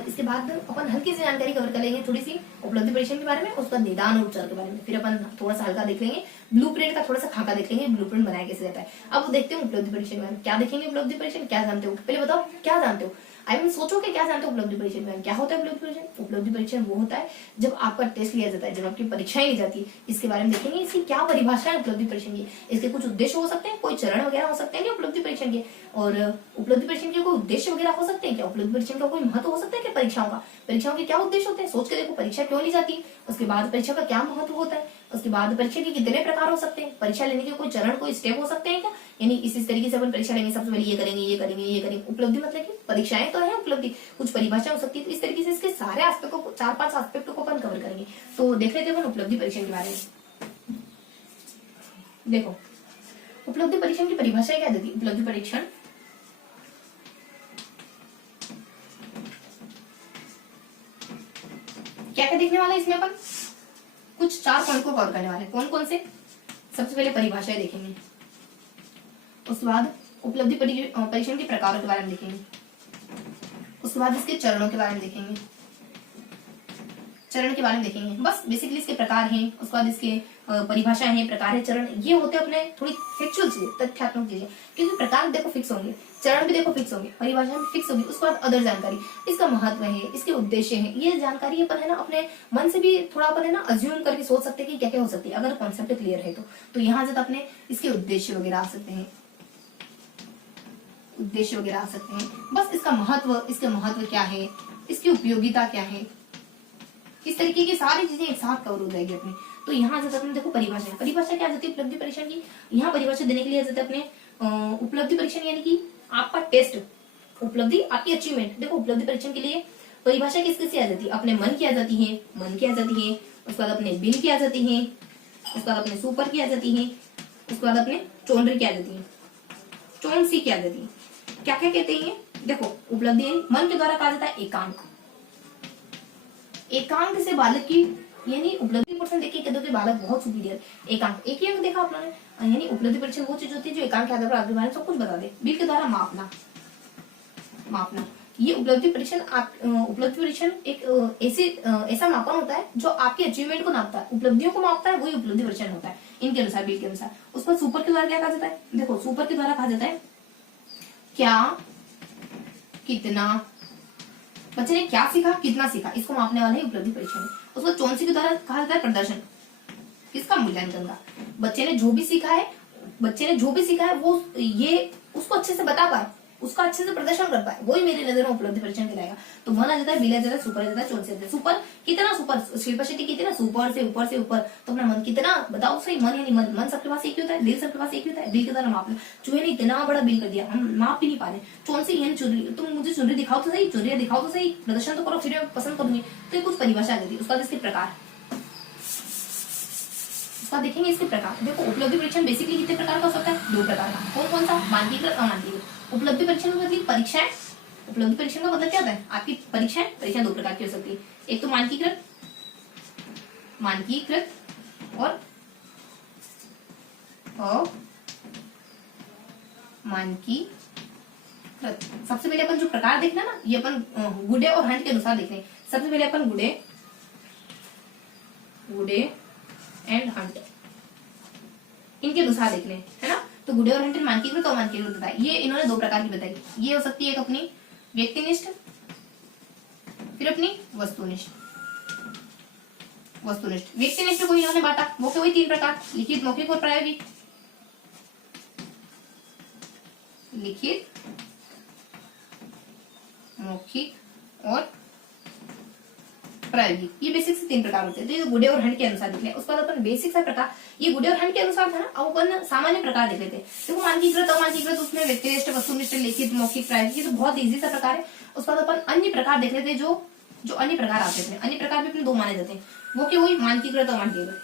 इसके बाद अपन हल्की सी जानकारी कवर कर लेंगे थोड़ी सी उपलब्धि परीक्षण के बारे में। उसके बाद निदान और उपचार के बारे में, फिर अपन थोड़ा सा हल्का देख लेंगे, ब्लूप्रिंट का थोड़ा सा खाका देख लेंगे, ब्लूप्रिंट बनाया कैसे जाता है। अब देखते हैं उपलब्धि परीक्षण के बारे में। क्या देखेंगे उपलब्धि परीक्षण? क्या जानते हो? पहले बताओ क्या जानते हो। सोचो कि क्या जानते हो उपलब्धि परीक्षण में। क्या होता है उपलब्धि परीक्षण? उपलब्धि परीक्षण वो होता है जब आपका टेस्ट लिया जाता है, जब आपकी परीक्षाएं ली जाती है। इसके बारे में देखेंगे, इसकी क्या परिभाषा है उपलब्धि परीक्षण की, इसके कुछ उद्देश्य हो सकते हैं, कोई चरण वगैरह हो सकते हैं क्या उपलब्धि परीक्षण के, और उपलब्धि परीक्षण के कोई उद्देश्य वगैरह हो सकते हैं क्या, उपलब्धि परीक्षण का कोई महत्व हो सकता है क्या, परीक्षाओं के क्या उद्देश्य होते हैं, सोच के देखो परीक्षा क्यों ली जाती है। उसके बाद परीक्षा का क्या महत्व होता है। उसके बाद परीक्षा के कितने प्रकार हो सकते हैं, परीक्षा लेने के कोई चरण, कोई स्टेप हो सकते हैं क्या, यानी इस तरीके से अपन परीक्षा लेंगे, सबसे पहले ये करेंगे। उपलब्धि मतलब कि परीक्षाएं तो है, उपलब्धि कुछ परिभाषा हो सकती है। तो इस तरीके से इसके सारे एस्पेक्ट को, 4-5 एस्पेक्ट को अपन कवर करेंगे। तो देख लेते हैं उपलब्धि परीक्षण के बारे में। देखो उपलब्धि परीक्षण की परिभाषा क्या देती है। उपलब्धि परीक्षण क्या क्या देखने वाला है इसमें, अपन कुछ 4 पॉइंट को कवर करने वाले हैं। कौन कौन से? सबसे पहले परिभाषाएं देखेंगे, उसके बाद उपलब्धि परीक्षण के प्रकारों के बारे में देखेंगे, उसके बाद इसके चरणों के बारे में देखेंगे, बस बेसिकली इसके प्रकार हैं। उसके बाद इसके परिभाषा है, प्रकार है, चरण, ये होते हैं अपने थोड़ी फैक्चुअल चीजें, तथ्यात्मक चीजें, क्योंकि प्रकार देखो फिक्स होंगे, चरण भी देखो फिक्स होंगे, परिभाषा भी फिक्स होगी। उसके बाद अदर जानकारी, इसका महत्व है, इसके उद्देश्य है, ये जानकारी अपन है ना अपने मन से भी थोड़ा अपन है ना अज्यूम करके सोच सकते हैं कि क्या क्या हो सकती है, अगर कॉन्सेप्ट क्लियर है तो यहाँ से अपने इसके उद्देश्य वगैरह आ सकते हैं, बस इसका महत्व क्या है, इसकी उपयोगिता क्या है, इस तरीके की सारी चीजें एक साथ कवर हो जाएगी अपने। तो यहाँ से अपने देखो परिभाषा क्या जाती है उपलब्धि परीक्षण की। यहाँ परिभाषा देने के लिए जाते अपने उपलब्धि परीक्षण यानी कि आपका टेस्ट, उपलब्धि आपकी अचीवमेंट। देखो उपलब्धि परीक्षण के लिए परिभाषा किस किस आ जाती है, अपने मन की आ जाती है, उसके बाद अपने बिल की आ जाती है, उसके बाद अपने सुपर की आ जाती है, उसके बाद अपने चोनरी की आ जाती है, चोनसी की आ जाती है। क्या क्या कहते हैं? देखो उपलब्धि मन के द्वारा कहा जाता है एकांक से बालक की, यानी उपलब्धि परीक्षण देखिए कहते हैं बालक बहुत सुपीरियर, एकांक, एक ही अंक देखा आपने, यानी उपलब्धि परीक्षण वो चीज होती है जो एकांक के आधार पर आपके बारे में सब कुछ बता दे। बिल के द्वारा मापना, ये उपलब्धि परीक्षण उपलब्धि परीक्षण एक ऐसा मापन होता है जो आपके अचीवमेंट को नापता है, उपलब्धियों को मापता है, वही उपलब्धि परीक्षण होता है इनके अनुसार, बिल के अनुसार। उसको सुपर के द्वारा क्या कहा जाता है, देखो सुपर के द्वारा कहा जाता है क्या, कितना, बच्चे ने क्या सीखा, कितना सीखा, इसको मापने वाला ही उपलब्धि परीक्षण है। उसको चौंसी के द्वारा कहा जाता है प्रदर्शन, किसका, मूल्यांकन का। बच्चे ने जो भी सीखा है वो ये उसको अच्छे से बता पाए, उसका अच्छे से प्रदर्शन कर पाए, वही मेरी नजर में उपलब्धि परीक्षण कहलाएगा। तो वन आ जाता है, बिल आ जाता है, सुपर आ जाता है, चौंसी आ जाता है। सुपर कितना, सुपर शिल्पा शेट्टी कितना, सुपर से ऊपर, तो अपना मन कितना, बताओ सही, मन या नहीं मन, मन सबके पास एक ही होता है, दिल सबके पास एक ही होता है, बिल के द्वारा माप लो। चूहे ने इतना बड़ा बिल कर दिया, हम माप भी नहीं पा रहे। चौंसी यानी चुनरी, तुम मुझे चुनरी दिखाओ तो सही, चुनरी दिखाओ तो सही, प्रदर्शन तो करो, फिर मैं पसंद करूंगी। तो ये कुछ परिभाषा आ जाती है। उसका इसके प्रकार, देखेंगे इसके प्रकार। देखो उपलब्धि परीक्षण बेसिकली कितने प्रकार का हो सकता है, 2 प्रकार का। कौन कौन सा, मानकीकृत, अमानकीकृत। उपलब्धि परीक्षण का मतलब परीक्षाएं, उपलब्धि परीक्षण का मतलब क्या होता है, आपकी परीक्षाएं 2 प्रकार की हो सकती है। एक तो मानकीकृत और मानकीकृत। सबसे पहले अपन जो प्रकार देखना ना, ये अपन गुडे और हंट के अनुसार देख रहे हैं। सबसे पहले अपन गुडे एंड हंट इनके अनुसार देख लें, है ना। तो गुडे और हंट मानकीकृत और अमानकीकृत बताया, ये इन्होंने 2 प्रकार की बताई। ये हो सकती है एक अपनी व्यक्तिनिष्ठ, फिर अपनी वस्तुनिष्ठ। व्यक्तिनिष्ठ को इन्होंने बांटा, वो के वही 3 प्रकार, लिखित, मौखिक और प्रायोगिक। लिखित, मौखिक और प्रायोगिक, ये बेसिक से 3 प्रकार होते हैं। तो ये गुडे और हंट के अनुसार देख लिया। उसके बाद अपन बेसिक सा प्रकार, ये गुडे और हंट के अनुसार था ना, अब अपन सामान्य प्रकार देख लेते हैं। देखो मानकीकृत, अमानकीकृत, उसमें व्यक्तिनिष्ठ, वस्तुनिष्ठ, लिखित, मौखिक, प्रायोगिक, ये तो बहुत इजी सा प्रकार है। उसके बाद अपन अन्य प्रकार देख लेते हैं, जो अन्य प्रकार आते थे। अन्य प्रकार भी अपने 2 माने जाते हैं, वो क्या, वही मानकीकृत और अमानकीकृत।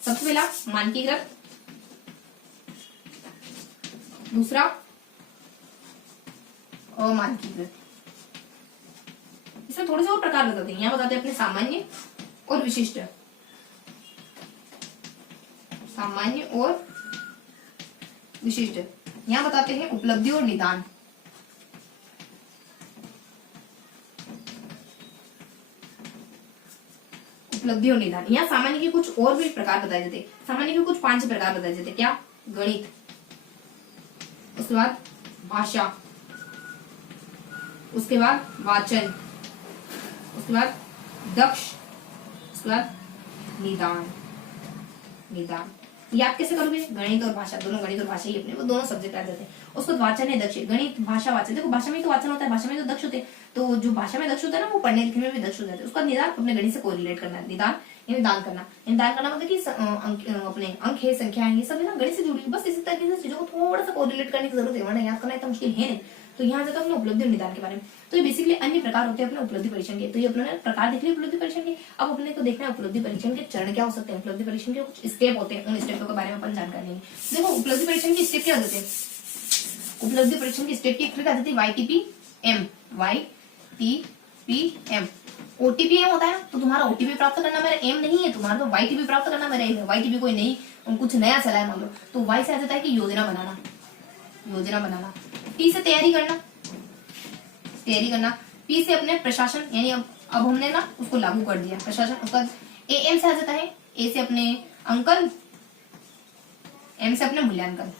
सबसे पहला मानकीकृत, दूसरा अमानकीकृत। इसमें थोड़े से और प्रकार बताते हैं। यहाँ बताते हैं अपने सामान्य और विशिष्ट, सामान्य और विशिष्ट। यहाँ बताते हैं उपलब्धि और निदान। उपलब्धि और निदान। यहाँ सामान्य के कुछ और भी प्रकार बताए जाते हैं। सामान्य के कुछ 5 प्रकार बताए जाते हैं। क्या, गणित, उसके बाद भाषा, उसके बाद वाचन, उसके बाद दक्ष, उसके बाद निदान। ये आप कैसे करोगे, गणित और भाषा, दोनों गणित और भाषा ही अपने वो दोनों सब्जेक्ट आ जाते हैं। उसको वाचन है, दक्ष, गणित, भाषा, वाचन। देखो भाषा में तो वाचन होता है, भाषा में तो दक्ष होते हैं। तो जो भाषा में दक्ष होता है ना, वो पढ़ने लिखने में भी दक्ष हो जाते हैं। उसका निदान अपने गणित से कोरिलेट करना है। निदान यानी दान करना। मतलब कि अपने अंक है, संख्या है, ये सब है ना गणित से जुड़ी। बस इसी तरीके से चीजों को थोड़ा सा कोरिलेट करने की जरूरत है, वरना याद करना इतना मुश्किल है नहीं। तो यहाँ जाता है अपने उपलब्धि और निदान के बारे में। तो ये बेसिकली अन्य प्रकार होते हैं अपने उपलब्धि परीक्षण के। तो ये अपने प्रकार देख लिया उपलब्धि परीक्षण के। अब अपने को देखना है उपलब्धि परीक्षण के चरण क्या हो सकते हैं। उपलब्धि परीक्षण के कुछ स्टेप होते हैं, उन स्टेपों के बारे में अपन जानकारी लेंगे। देखो उपलब्धि परीक्षण की स्टेप क्या होते हैं। उपलब्धि परीक्षण की स्टेप की एक आ जाती है YTPM। YTPM OTP एम होता है। तो तुम्हारा OTP प्राप्त करना मेरा एम नहीं है, तुम्हारा तो YTP प्राप्त करना मेरा एम है। YTP कोई नहीं, कुछ नया चला है मान लो, तो Y से आ जाता है कि योजना बनाना। T से तैयारी करना। P से अपने प्रशासन, यानी अब हमने ना उसको लागू कर दिया प्रशासन। उसका AM से आ जाता है, A से अपने अंकन, M से अपने मूल्यांकन।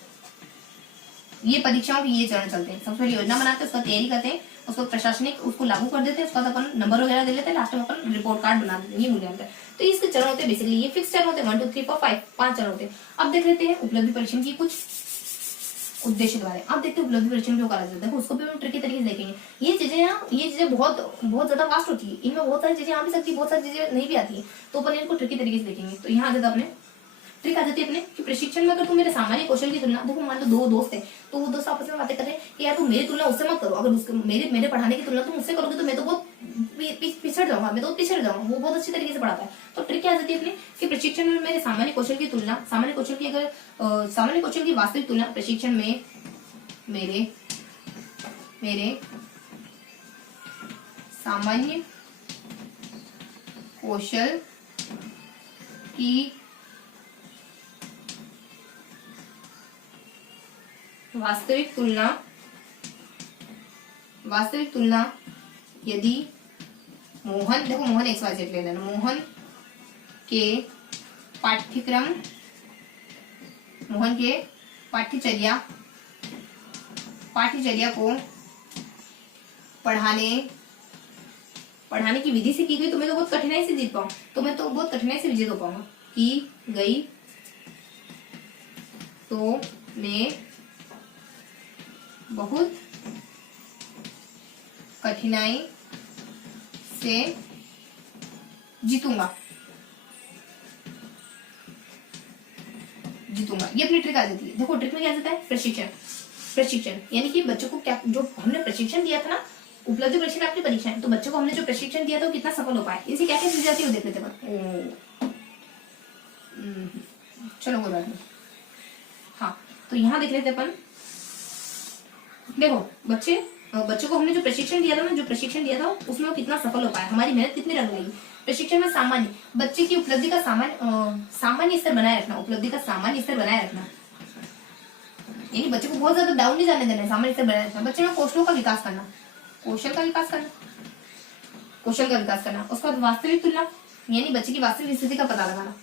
ये परीक्षाओं के ये चरण चलते हैं। सबसे पहले योजना बनाते हैं, उसका तैयारी करते हैं, उसको प्रशासनिक उसको लागू कर देते हैं, उसका अपन नंबर वगैरह दे लेते हैं, लास्ट में अपन रिपोर्ट कार्ड बना देते हैं। ये मूल्यांकन। तो इसके चरण होते हैं बेसिकली, ये फिक्स चरण होते हैं 1 2 3 4 5 5 चरण होते हैं। अब देख लेते हैं उपलब्धि परीक्षण की कुछ उद्देश्य के बारे में। अब देखते हैं उपलब्धि परीक्षण क्यों करा जाता है, उसको भी हम ट्रिकी तरीके से देखेंगे। ये चीजें बहुत ज्यादा वास्ट होती है, इनमें बहुत सारी चीजें आ भी सकती है, बहुत सारी चीजें नहीं भी आती है, तो अपन इनको ट्रिकी तरीके से देखेंगे। तो यहाँ आ जाता अपने ट्रिक आ जाती है अपने कि प्रशिक्षण में अगर तुम मेरे सामान्य कौशल की तुलना, देखो मान लो 2 दोस्त हैं, तो वो दोस्त आपस में बातें कर रहे हैं कि यार तुम मेरी तुलना उससे मत करो, अगर मेरे पढ़ाने की तुलना तुम उससे करोगे तो मैं तो बहुत पिछड़ जाऊंगा, वो बहुत अच्छी तरीके से पढ़ाता है। तो ट्रिक क्या आ जाती है अपने कि प्रशिक्षण में मेरे सामान्य कौशल की तुलना, सामान्य कौशल की वास्तविक तुलना प्रशिक्षण में मेरे सामान्य कौशल की वास्तविक तुलना वास्तविक तुलना यदि मोहन, देखो मोहन XYZ ले लेना, मोहन के पाठ्यक्रम, मोहन के पाठ्यचर्या को पढ़ाने की विधि से की गई तो मैं तो बहुत कठिनाई से जीत पाऊँ, तो मैं तो बहुत कठिनाई से विजेता हो पाऊंगा। की गई तो मैं बहुत कठिनाई से जीतूंगा। ये अपनी ट्रिक आ जाती है। देखो ट्रिक में क्या आ जाता है, प्रशिक्षण यानी कि बच्चों को क्या, जो हमने प्रशिक्षण दिया था ना, उपलब्धि परीक्षण आपकी परीक्षा है, तो बच्चों को हमने जो प्रशिक्षण दिया था वो कितना सफल हो पाए, इनसे क्या क्या चीज जाती है वो देख लेते हैं। चलो कोई बात नहीं। हाँ तो यहाँ देख लेते अपन। देखो बच्चों को हमने जो प्रशिक्षण दिया था ना, उसमें वो कितना सफल हो पाया, हमारी मेहनत कितनी रंग लाई। प्रशिक्षण में सामान्य, बच्चे की उपलब्धि का सामान्य स्तर बनाए रखना, यानी बच्चे को बहुत ज्यादा डाउन नहीं जाने देना, सामान्य स्तर बनाए रखना। बच्चे में कौशल का विकास करना, उसके बाद वास्तविक तुलना, यानी बच्चे की वास्तविक स्थिति का पता लगाना।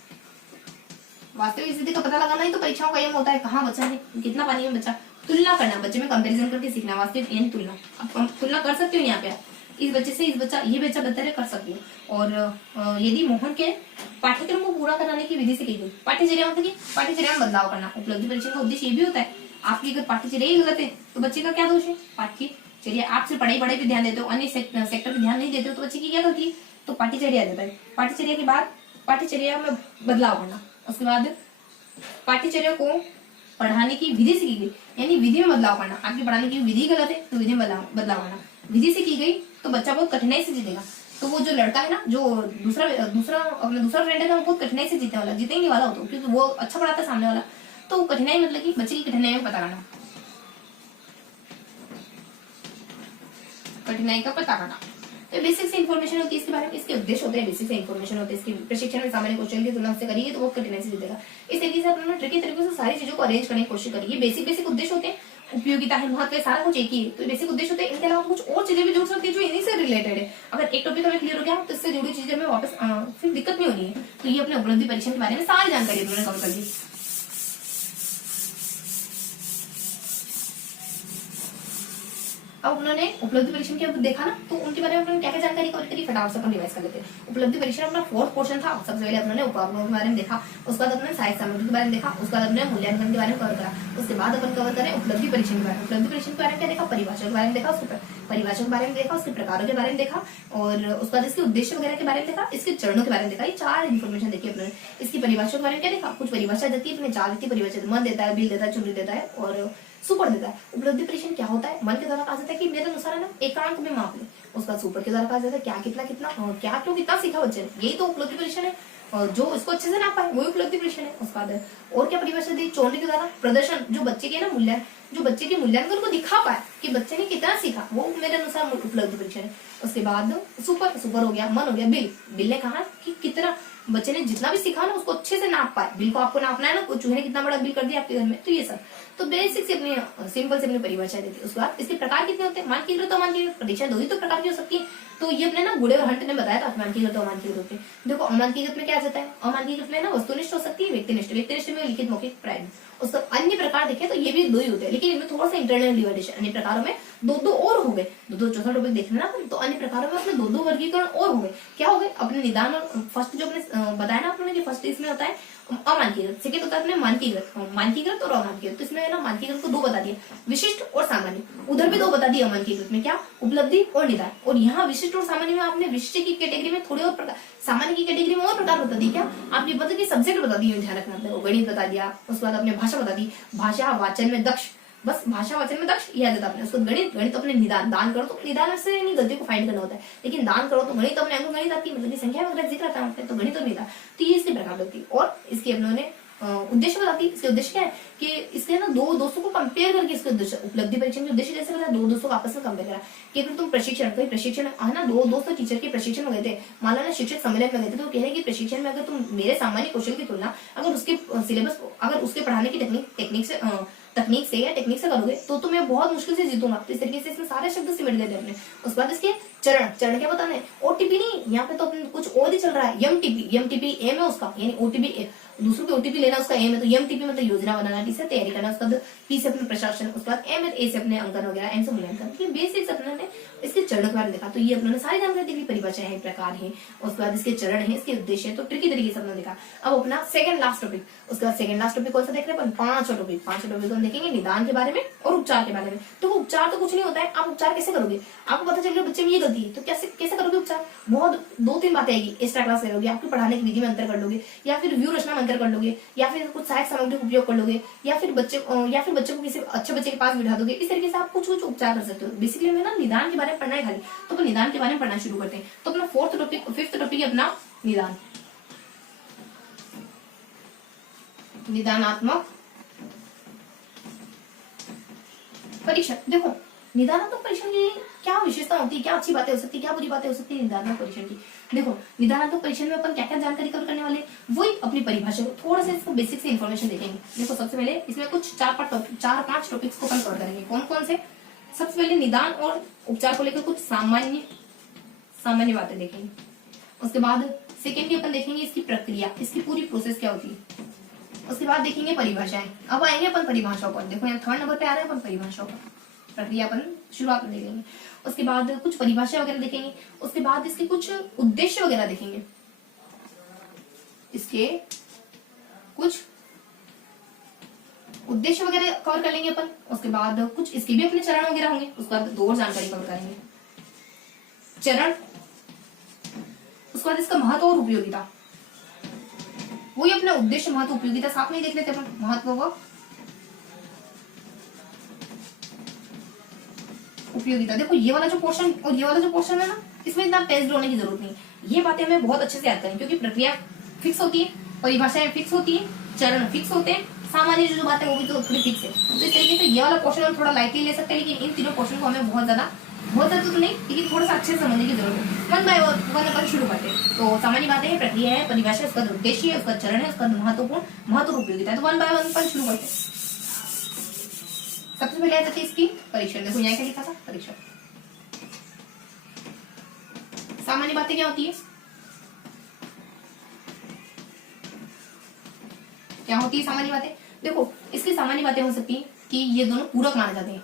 ही तो परीक्षाओं का एम होता है, कहाँ बच्चा है, कितना पानी में बच्चा। तुलना करना, बच्चे में कंपैरिजन करके सीखना, वास्तविक यानी तुलना। अब तुलना कर सकते हो यहाँ पे, इस बच्चे से ये बच्चा बेहतर है, कर सकती हो। और यदि मोहन के पाठ्यक्रम को पूरा कराने की विधि से की गई, पाठ्यचर्या मतलब कि पाठ्यचर्या में बदलाव करना। उपलब्धि परीक्षण का उद्देश्य ये भी होता है, आपकी अगर पाठ्यचर्या ही गलत है तो बच्चे का क्या दोष है। पाठ्यचर्या, आप सिर्फ पढ़ाई पे ध्यान देते हो, अन्य सेक्टर पे ध्यान नहीं देते हो, तो बच्चे की क्या गलती है, तो पाठ्यचर्या आ जाता है। पाठ्यचर्या के बाद पाठ्यचर्या में बदलाव करना, उसके बाद पाठ्यचर्या को पढ़ाने की विधि से की गई, यानी विधि में बदलाव करना। आपकी पढ़ाने की विधि गलत है तो विधि में बदलाव करना। विधि से की गई तो बच्चा बहुत कठिनाई से जीतेगा। तो वो जो लड़का है ना, जो दूसरा फ्रेंड है ना, वो बहुत कठिनाई से जीतने वाला, जीते ही नहीं वाला हो, तो क्योंकि वो अच्छा पढ़ाता है सामने वाला। तो कठिनाई मतलब कि बच्चे की कठिनाई में पता करना, तो बेसिक से इन्फॉर्मेशन होती है इसके बारे में, इसके उद्देश्य होते हैं, बेसिक से इन्फॉर्मेशन होते हैं इसके। प्रशिक्षण में सामान्य क्वेश्चन की तुलना से करिए तो बहुत कठिनाई से जीतेगा। इस तरीके से अपने ट्रिकी तरीके से सारी चीजों को अरेंज करने की कोशिश करिए। बेसिक उद्देश्य होते हैं, उपयोगिता है, महत्व है, सारा कुछ एक ही है। तो बेसिक उद्देश्य होते हैं, इनके अलावा कुछ और चीजें भी जुड़ सकती है जो इन्हीं से रिलेटेड है। अगर एक टॉपिक हमें क्लियर हो गया तो इससे जुड़ी चीजें हमें वापस फिर दिक्कत नहीं होनी है। तो ये अपने उपलब्धि परीक्षण के बारे में सारी जानकारी उन्होंने कवर कर दी। अब उन्होंने उपलब्धि परीक्षण के देखा ना, तो उनके बारे में उन्होंने क्या क्या जानकारी कवर करी, फटाफट से अपन रिवाइज कर लेते हैं। उपलब्धि परीक्षण अपना 4th पोर्शन था। सबसे पहले उन्होंने उपकरणों के बारे में देखा, उसके बाद अपने साहित्य सामग्री के बारे में देखा, उसके बाद अपने मूल्यांकन के बारे में कवर करा। उसके बाद अपन कवर करें उपलब्धि परीक्षण के बारे में। उपलब्धि परीक्षण के बारे में क्या देखा, परिभाषा के बारे में देखा, उसके प्रकारों के बारे में देखा, और उसके बाद इसके उद्देश्य वगैरह के बारे में देखा, इसके चरणों के बारे में देखा। ये 4 इन्फॉर्मेशन देखी अपने। इसकी परिभाषा के बारे में क्या देखा, कुछ परिभाषा देती है अपने, 4 देती है परिभाषा, मन देता है, बिल देता है, चुनरी देता है और सुपर देता है। उपलब्धि परीक्षण क्या होता है, मन के द्वारा कहा जाता है कि मेरे अनुसार है ना एकांक में माप ले। उसका सुपर के द्वारा कहा जाता है क्या कितना और क्या क्यों कितना सीखा बच्चे ने, यही तो उपलब्धि परीक्षण है। और जो इसको अच्छे से ना पाए वही उपलब्धि परीक्षण है। उसके बाद और क्या परिभाषा दी, चौंडी के द्वारा प्रदर्शन, जो बच्चे के ना जो बच्चे के मूल्यांकन को दिखा पाए कि बच्चे ने कितना सीखा, वो मेरे अनुसार उपलब्धि परीक्षण है। उसके बाद सुपर हो गया, मन हो गया, बिल ने कहा कि कितना बच्चे ने जितना भी सीखा ना उसको अच्छे से नाप पाए। बिल को आपको नापना है ना, कुछ चूहे ने कितना बड़ा बिल कर दिया आपके घर में, तो ये सब तो बेसिक से अपनी सिंपल से अपनी परिभाषा देती है। उसके बाद इसके प्रकार कितने होते हैं, मानकीकृत तो अमानकीकृत, परीक्षा 2 ही तो प्रकार की हो सकती है। तो ये अपने ना गुड़े और हंट ने बताया था मानकीकृत और अमानकीकृत होते हैं। देखो अमानकीकृत में क्या जाता है, अमानकीकृत में ना वस्तुनिष्ठ हो सकती है, व्यक्तिनिष्ठ में लिखित मौखिक प्राइम। उसका अन्य प्रकार देखें तो ये भी 2 ही होते हैं, लेकिन इनमें थोड़ा सा इंटरनल डिवाइडेशन, अन्य प्रकारों में 2 और हो गए। 2 चौथा टॉपिक देखना ना, तो अन्य प्रकारों में अपने 2 वर्गीकरण और हो गए। क्या हो गए, अपने निदान और फर्स्ट जो अपने बताया ना आपने कि फर्स्ट इसमें होता है अमानकीकृत, सेकंड होता है अपने मानकीकृत और अमानकीकृत। तो इसमें ना मानकीकृत को 2 बता दिया, विशिष्ट और सामान्य। उधर भी 2 बता दिया अमानकीकृत में, क्या उपलब्धि और निदान। और यहाँ विशिष्ट और सामान्य में आपने विशिष्ट की कैटेगरी में थोड़े और प्रकार, सामान्य की कैटेगरी में और प्रकार बता दी। क्या आपकी मतलब की सब्जेक्ट बता दिए, ध्यान रखना आपने, गणित बता दिया। उसके बाद अपने भाषा बता दी, भाषा वाचन में दक्ष, बस भाषा वाचन में दक्ष याद देता आपने। उसको गणित अपने निदान, दान करो तो निदान से नहीं गलती को फाइंड करना होता है, लेकिन दान करो तो गणित अपने अंक गणित आती है, मतलब संख्या वगैरह जिक्र आता है, तो गणित और निदान। तो ये इसके प्रकार होती है। और इसके अपने उद्देश्य बताती है। इसके उद्देश्य क्या है कि इसके ना 2 दोस्तों को कंपेयर करके इसके उद्देश्य, उपलब्धि परीक्षण के उद्देश्य कैसे बताया, 2 दोस्तों को आपस में कंपेयर करा कि अगर तुम प्रशिक्षण है ना, 2 दोस्त टीचर के प्रशिक्षण में गए थे, मान लो ना शिक्षक सम्मेलन में गए थे, तो कह रहे हैं कि प्रशिक्षण में अगर तुम मेरे सामान्य कौशल की तुलना, अगर उसके सिलेबस, अगर उसके पढ़ाने की टेक्निक से तकनीक से या टेक्निक से करोगे तो मैं बहुत मुश्किल से जीतूंगा। तो इस तरीके से इसमें सारे शब्द सिमट गए थे अपने। उसके बाद इसके चरण, चरण क्या बताना है, ओटीपी नहीं, यहाँ पे तो अपने कुछ और ही चल रहा है, एमटीपी, एमटीपी एम है उसका, यानी ओटीपी दूसरों के ओटीपी लेना उसका एम है, तो एमटीपी मतलब योजना बनाना, टी से तैयारी करना, उसका पी से अपने प्रशासन, उसके बाद एम है, ए से अपने अंकन वगैरह, एम से मूल्यांकन। ये बेसिक्स अपने ने इसके चरण के बारे में देखा। तो ये अपने सारी जानकारी देखी, परिभाषाएं हैं, प्रकार है, उसके बाद इसके चरण है, इसके उद्देश्य है, तो ट्रिकी तरीके से हमने देखा। अब अपना सेकंड लास्ट टॉपिक, उसके बाद सेकंड लास्ट टॉपिक कौन सा देख रहे हैं अपन, पांचवा टॉपिक हम देखेंगे निदान के बारे में और उपचार के बारे में। तो उपचार तो कुछ नहीं होता है, आप उपचार कैसे करोगे, आपको पता चल गया बच्चे में ये गलती है, तो कैसे कैसे करोगे उपचार, बहुत दो तीन बातें आएगी, एक्स्ट्रा क्लास ले लोगे, आपकी पढ़ाने की विधि में अंतर कर लोगे, या फिर व्यू रचना में अंतर कर लोगे, या फिर कुछ सहायक सामग्री का उपयोग कर लोगे, या फिर बच्चे को किसी अच्छे बच्चे के पास बिठा दोगे। इस तरीके से आप कुछ कुछ उपचार कर सकते हो। बेसिकली हमें ना निदान के बारे में पढ़ना है खाली, तो अपन निदान के बारे में पढ़ना शुरू करते हैं। तो अपना फिफ्थ टॉपिक है अपना निदान, निदानात्मक परीक्षण। देखो निदानात्मक परीक्षण की क्या विशेषता होती है, क्या अच्छी बातें हो सकती है, क्या बुरी बातें हो सकती है निदानात्मक परीक्षण की। देखो निदानात्मक परीक्षण में अपन क्या क्या जानकारी कवर करने वाले, वही अपनी परिभाषा को थोड़ा सा इसको बेसिक से इन्फॉर्मेशन देखेंगे। देखो सबसे पहले इसमें कुछ 4-5 टॉपिक्स को अपन कवर करेंगे। कौन कौन से, सबसे पहले निदान और उपचार को लेकर कुछ सामान्य बातें देखेंगे। उसके बाद सेकेंडली अपन देखेंगे इसकी प्रक्रिया, इसकी पूरी प्रोसेस क्या होती है। उसके बाद देखेंगे परिभाषाएं। अब आएंगे अपन परिभाषाओं पर, देखो यहाँ 3rd नंबर पे आ रहा है अपन परिभाषाओं पर, प्रक्रिया अपन शुरुआत में देखेंगे। उसके बाद कुछ परिभाषा वगैरह देखेंगे। उसके बाद इसके कुछ उद्देश्य वगैरह देखेंगे, इसके कुछ उद्देश्य वगैरह कवर कर लेंगे अपन। उसके बाद कुछ इसके भी अपने चरण वगैरह होंगे, उसके बाद 2 और जानकारी कवर करेंगे, चरण, उसके बाद इसका महत्व और उपयोगिता, वही अपना उद्देश्य, महत्व, उपयोगिता साथ में ही देख लेते हैं अपन। महत्व व उपयोगिता, देखो ये वाला जो पोर्शन और ये वाला जो पोर्शन है ना, इसमें इतना टेस्ट होने की जरूरत नहीं। ये बातें हमें बहुत अच्छे से याद करें, क्योंकि प्रक्रिया फिक्स होती है, परिभाषाएं फिक्स होती है, चरण फिक्स होते हैं, सामान्य जो बातें वो भी तो थोड़ी फिक्स है। तो इस तरीके से ये वाला पोर्शन हम थोड़ा लाइटली ले सकते हैं, लेकिन इन तीनों पोर्शन को हमें बहुत ज्यादा तो नहीं, लेकिन थोड़ा सा अच्छे से समझने की जरूरत है। 1 बाय 1 अपन शुरू करते हैं। तो सामान्य बातें हैं, प्रक्रिया है, परिभाषा, उसका उद्देश्य है, उसका चरण है, उसका महत्व उपयोगिता है। तो 1 बाय 1 अपन शुरू करते हैं। सबसे पहले आ जाती है इसकी परीक्षण। देखो यहाँ क्या लिखा था, परीक्षण। सामान्य बातें क्या होती है, क्या होती है सामान्य बातें। देखो इसकी सामान्य बातें हो सकती है कि ये दोनों पूरक माने जाते हैं,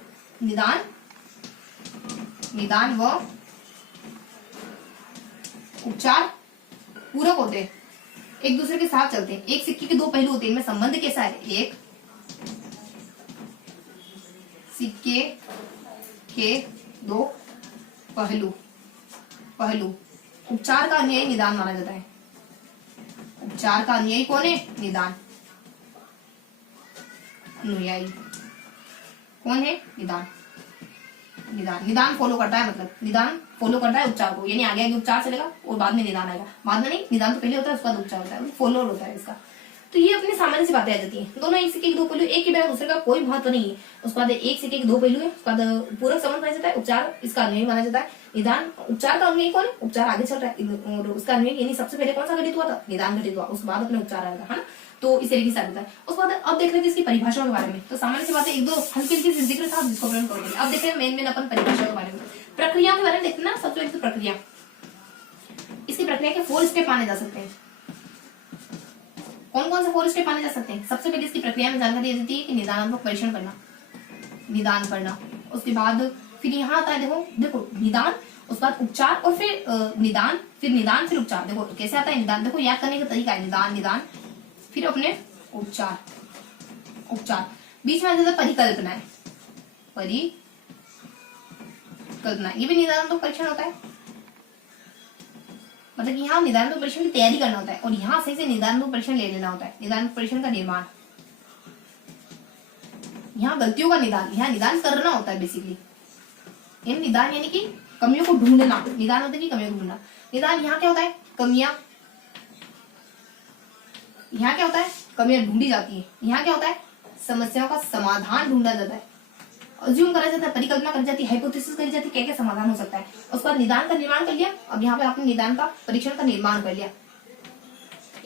निदान व उपचार पूरक होते हैं, एक दूसरे के साथ चलते हैं। एक सिक्के के 2 पहलू होते हैं, इनमें संबंध कैसा है, एक सिक्के के 2 पहलू। उपचार का अनुयायी निदान माना जाता है। उपचार का अनुयायी कौन है, निदान। अनुयायी कौन है, निदान फॉलो करता है, मतलब निदान फॉलो करता है उपचार को, यानी आगे उपचार चलेगा और बाद में निदान आएगा। बाद में नहीं, निदान तो पहले होता है, उसके बाद उपचार होता है, फॉलो होता है इसका। तो ये अपनी सामान्य सी बातें आ जाती हैं। दोनों एक सिक्के के 2 पहलू, एक के बिना दूसरे का कोई महत्व नहीं है। उसके बाद एक सिक्के के 2 पहलू है, उसके बाद पूरक संबंध माना जाता है, उपचार इसका अनुयायी माना जाता है। निदान उपचार का अनुयायी कौन है, उपचार आगे चल रहा है और उसका अनुयायी, यानी सबसे पहले कौन सा घटित हुआ था, निदान घटित हुआ, उसके बाद अपने उपचार आएगा, है ना। तो इस तरीके से आता है। उसके बाद अब देख रहे थे इसकी परिभाषाओं के बारे में। तो सामान्य सी बातें 1-2 हल्की जिक्र था, जिसको अपन करेंगे। अब देख रहे हैं मेन अपन परिभाषाओं के बारे में, प्रक्रिया के बारे में देखते ना। सबसे पहले प्रक्रिया, इसकी प्रक्रिया के 4 स्टेप माने जा सकते हैं। कौन कौन से 4 स्टेप माने जा सकते हैं। सबसे पहले इसकी प्रक्रिया में जानकारी देती है कि निदानात्मक परीक्षण करना, निदान करना। उसके बाद फिर यहाँ आता है, देखो निदान, उसके बाद उपचार और फिर निदान, फिर उपचार। देखो कैसे आता है निदान, देखो याद करने का तरीका है, निदान फिर अपने उपचार। बीच में आ जाता है परिकल्पना, ये भी निदानात्मक परीक्षण होता है। मतलब यहाँ निदानात्मक परीक्षण की तैयारी करना होता है और यहाँ सही से निदानात्मक परीक्षण ले लेना होता है। निदानात्मक परीक्षण का निर्माण, यहाँ गलतियों का निदान, यहाँ निदान करना होता है बेसिकली। निदान यानी कि कमियों को ढूंढना, निदान होता है कि कमियों को ढूंढना। निदान यहाँ क्या होता है, कमियां, यहाँ क्या होता है, कमियां ढूंढी जाती है। यहाँ क्या होता है, समस्याओं का समाधान ढूंढा जाता है, अज्यूम करा जाता है, परिकल्पना करी जाती है, हाइपोथेसिस करी जाती है, क्या क्या समाधान हो सकता है। उसके बाद निदान का निर्माण कर लिया। अब यहाँ पे आपने निदान का परीक्षण का निर्माण कर लिया।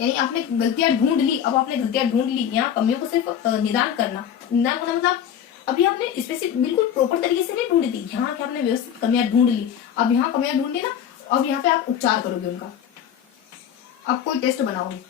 यानी आपने गलतियां ढूंढ ली, अब आपने गलतियां ढूंढ ली, यहाँ कमियों को सिर्फ निदान करना, निदान करना मतलब अभी आपने स्पेसिफिक बिल्कुल प्रॉपर तरीके से नहीं ढूंढी थी, यहाँ के आपने व्यवस्थित कमियां ढूंढ ली, अब यहाँ कमियां ढूंढ ली ना, अब यहाँ पे आप उपचार करोगे उनका, अब कोई टेस्ट बनाओगे,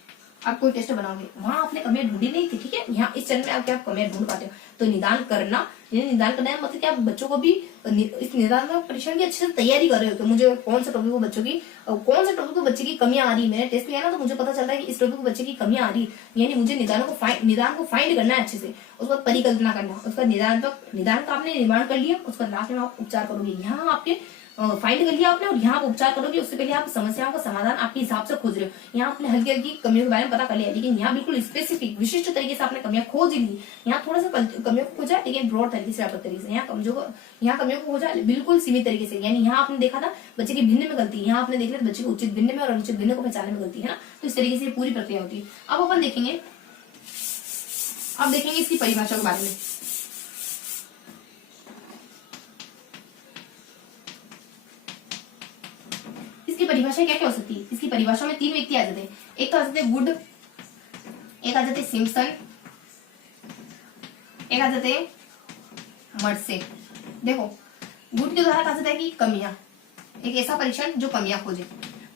आप कोई टेस्ट बनाओगे, वहां आपने कमियां ढूंढी नहीं थी, ठीक है, यहाँ इस चरण में आके आप कमियां ढूंढ पाते हो। तो निदान करना, ये निदान करना है मतलब कि आप बच्चों को भी इस निदान परीक्षण की अच्छे से तैयारी कर रहे हो कि मुझे कौन सा टॉपिक को बच्चों की, कौन सा टॉपिक को बच्चे की कमियां आ रही है, मैंने टेस्ट लिया ना तो मुझे पता चल रहा है कि इस टॉपिक को बच्चे की कमियां आ रही है, यानी मुझे निदान को फाइंड करना है अच्छे से, उसका परिकल्पना करना, उसका निदान का आपने निर्माण कर लिया, उसका लास्ट में आप उपचार करोगे, यहाँ आपके फाइंड कर लिया आपने और यहाँ आप उपचार करोगे, उससे पहले आप समस्याओं का समाधान आपके हिसाब से खोज रहे हो, यहाँ आपने हल्की हल्की कमियों के बारे में पता कर लिया, लेकिन यहाँ बिल्कुल स्पेसिफिक विशिष्ट तरीके से आपने कमियां खोज ली, यहाँ थोड़ा सा कमियों को खोजा, लेकिन ब्रॉड तरीके से, व्यापक तरीके से, यहाँ कमियों को खोजा बिल्कुल सीमित तरीके से, यानी यहाँ आपने देखा था बच्चे की भिन्न में गलती, यहाँ आपने देख लिया बच्चे को उचित भिन्न में और अनुचित भिन्न को पहचानने में गलती है ना, तो इस तरीके से पूरी प्रक्रिया होती है। अब अपन देखेंगे, अब देखेंगे इसकी परिभाषा के बारे में। इसकी परिभाषा क्या क्या हो सकती है, इसकी परिभाषा में 3 व्यक्ति आ जाते हैं, एक तो आ जाते हैं गुड, एक आ जाते हैं सिम्पसन, एक आ जाते हैं मर्से। देखो गुड के द्वारा कहा जाता है कि कमियां, एक ऐसा परीक्षण जो कमियां खोजे।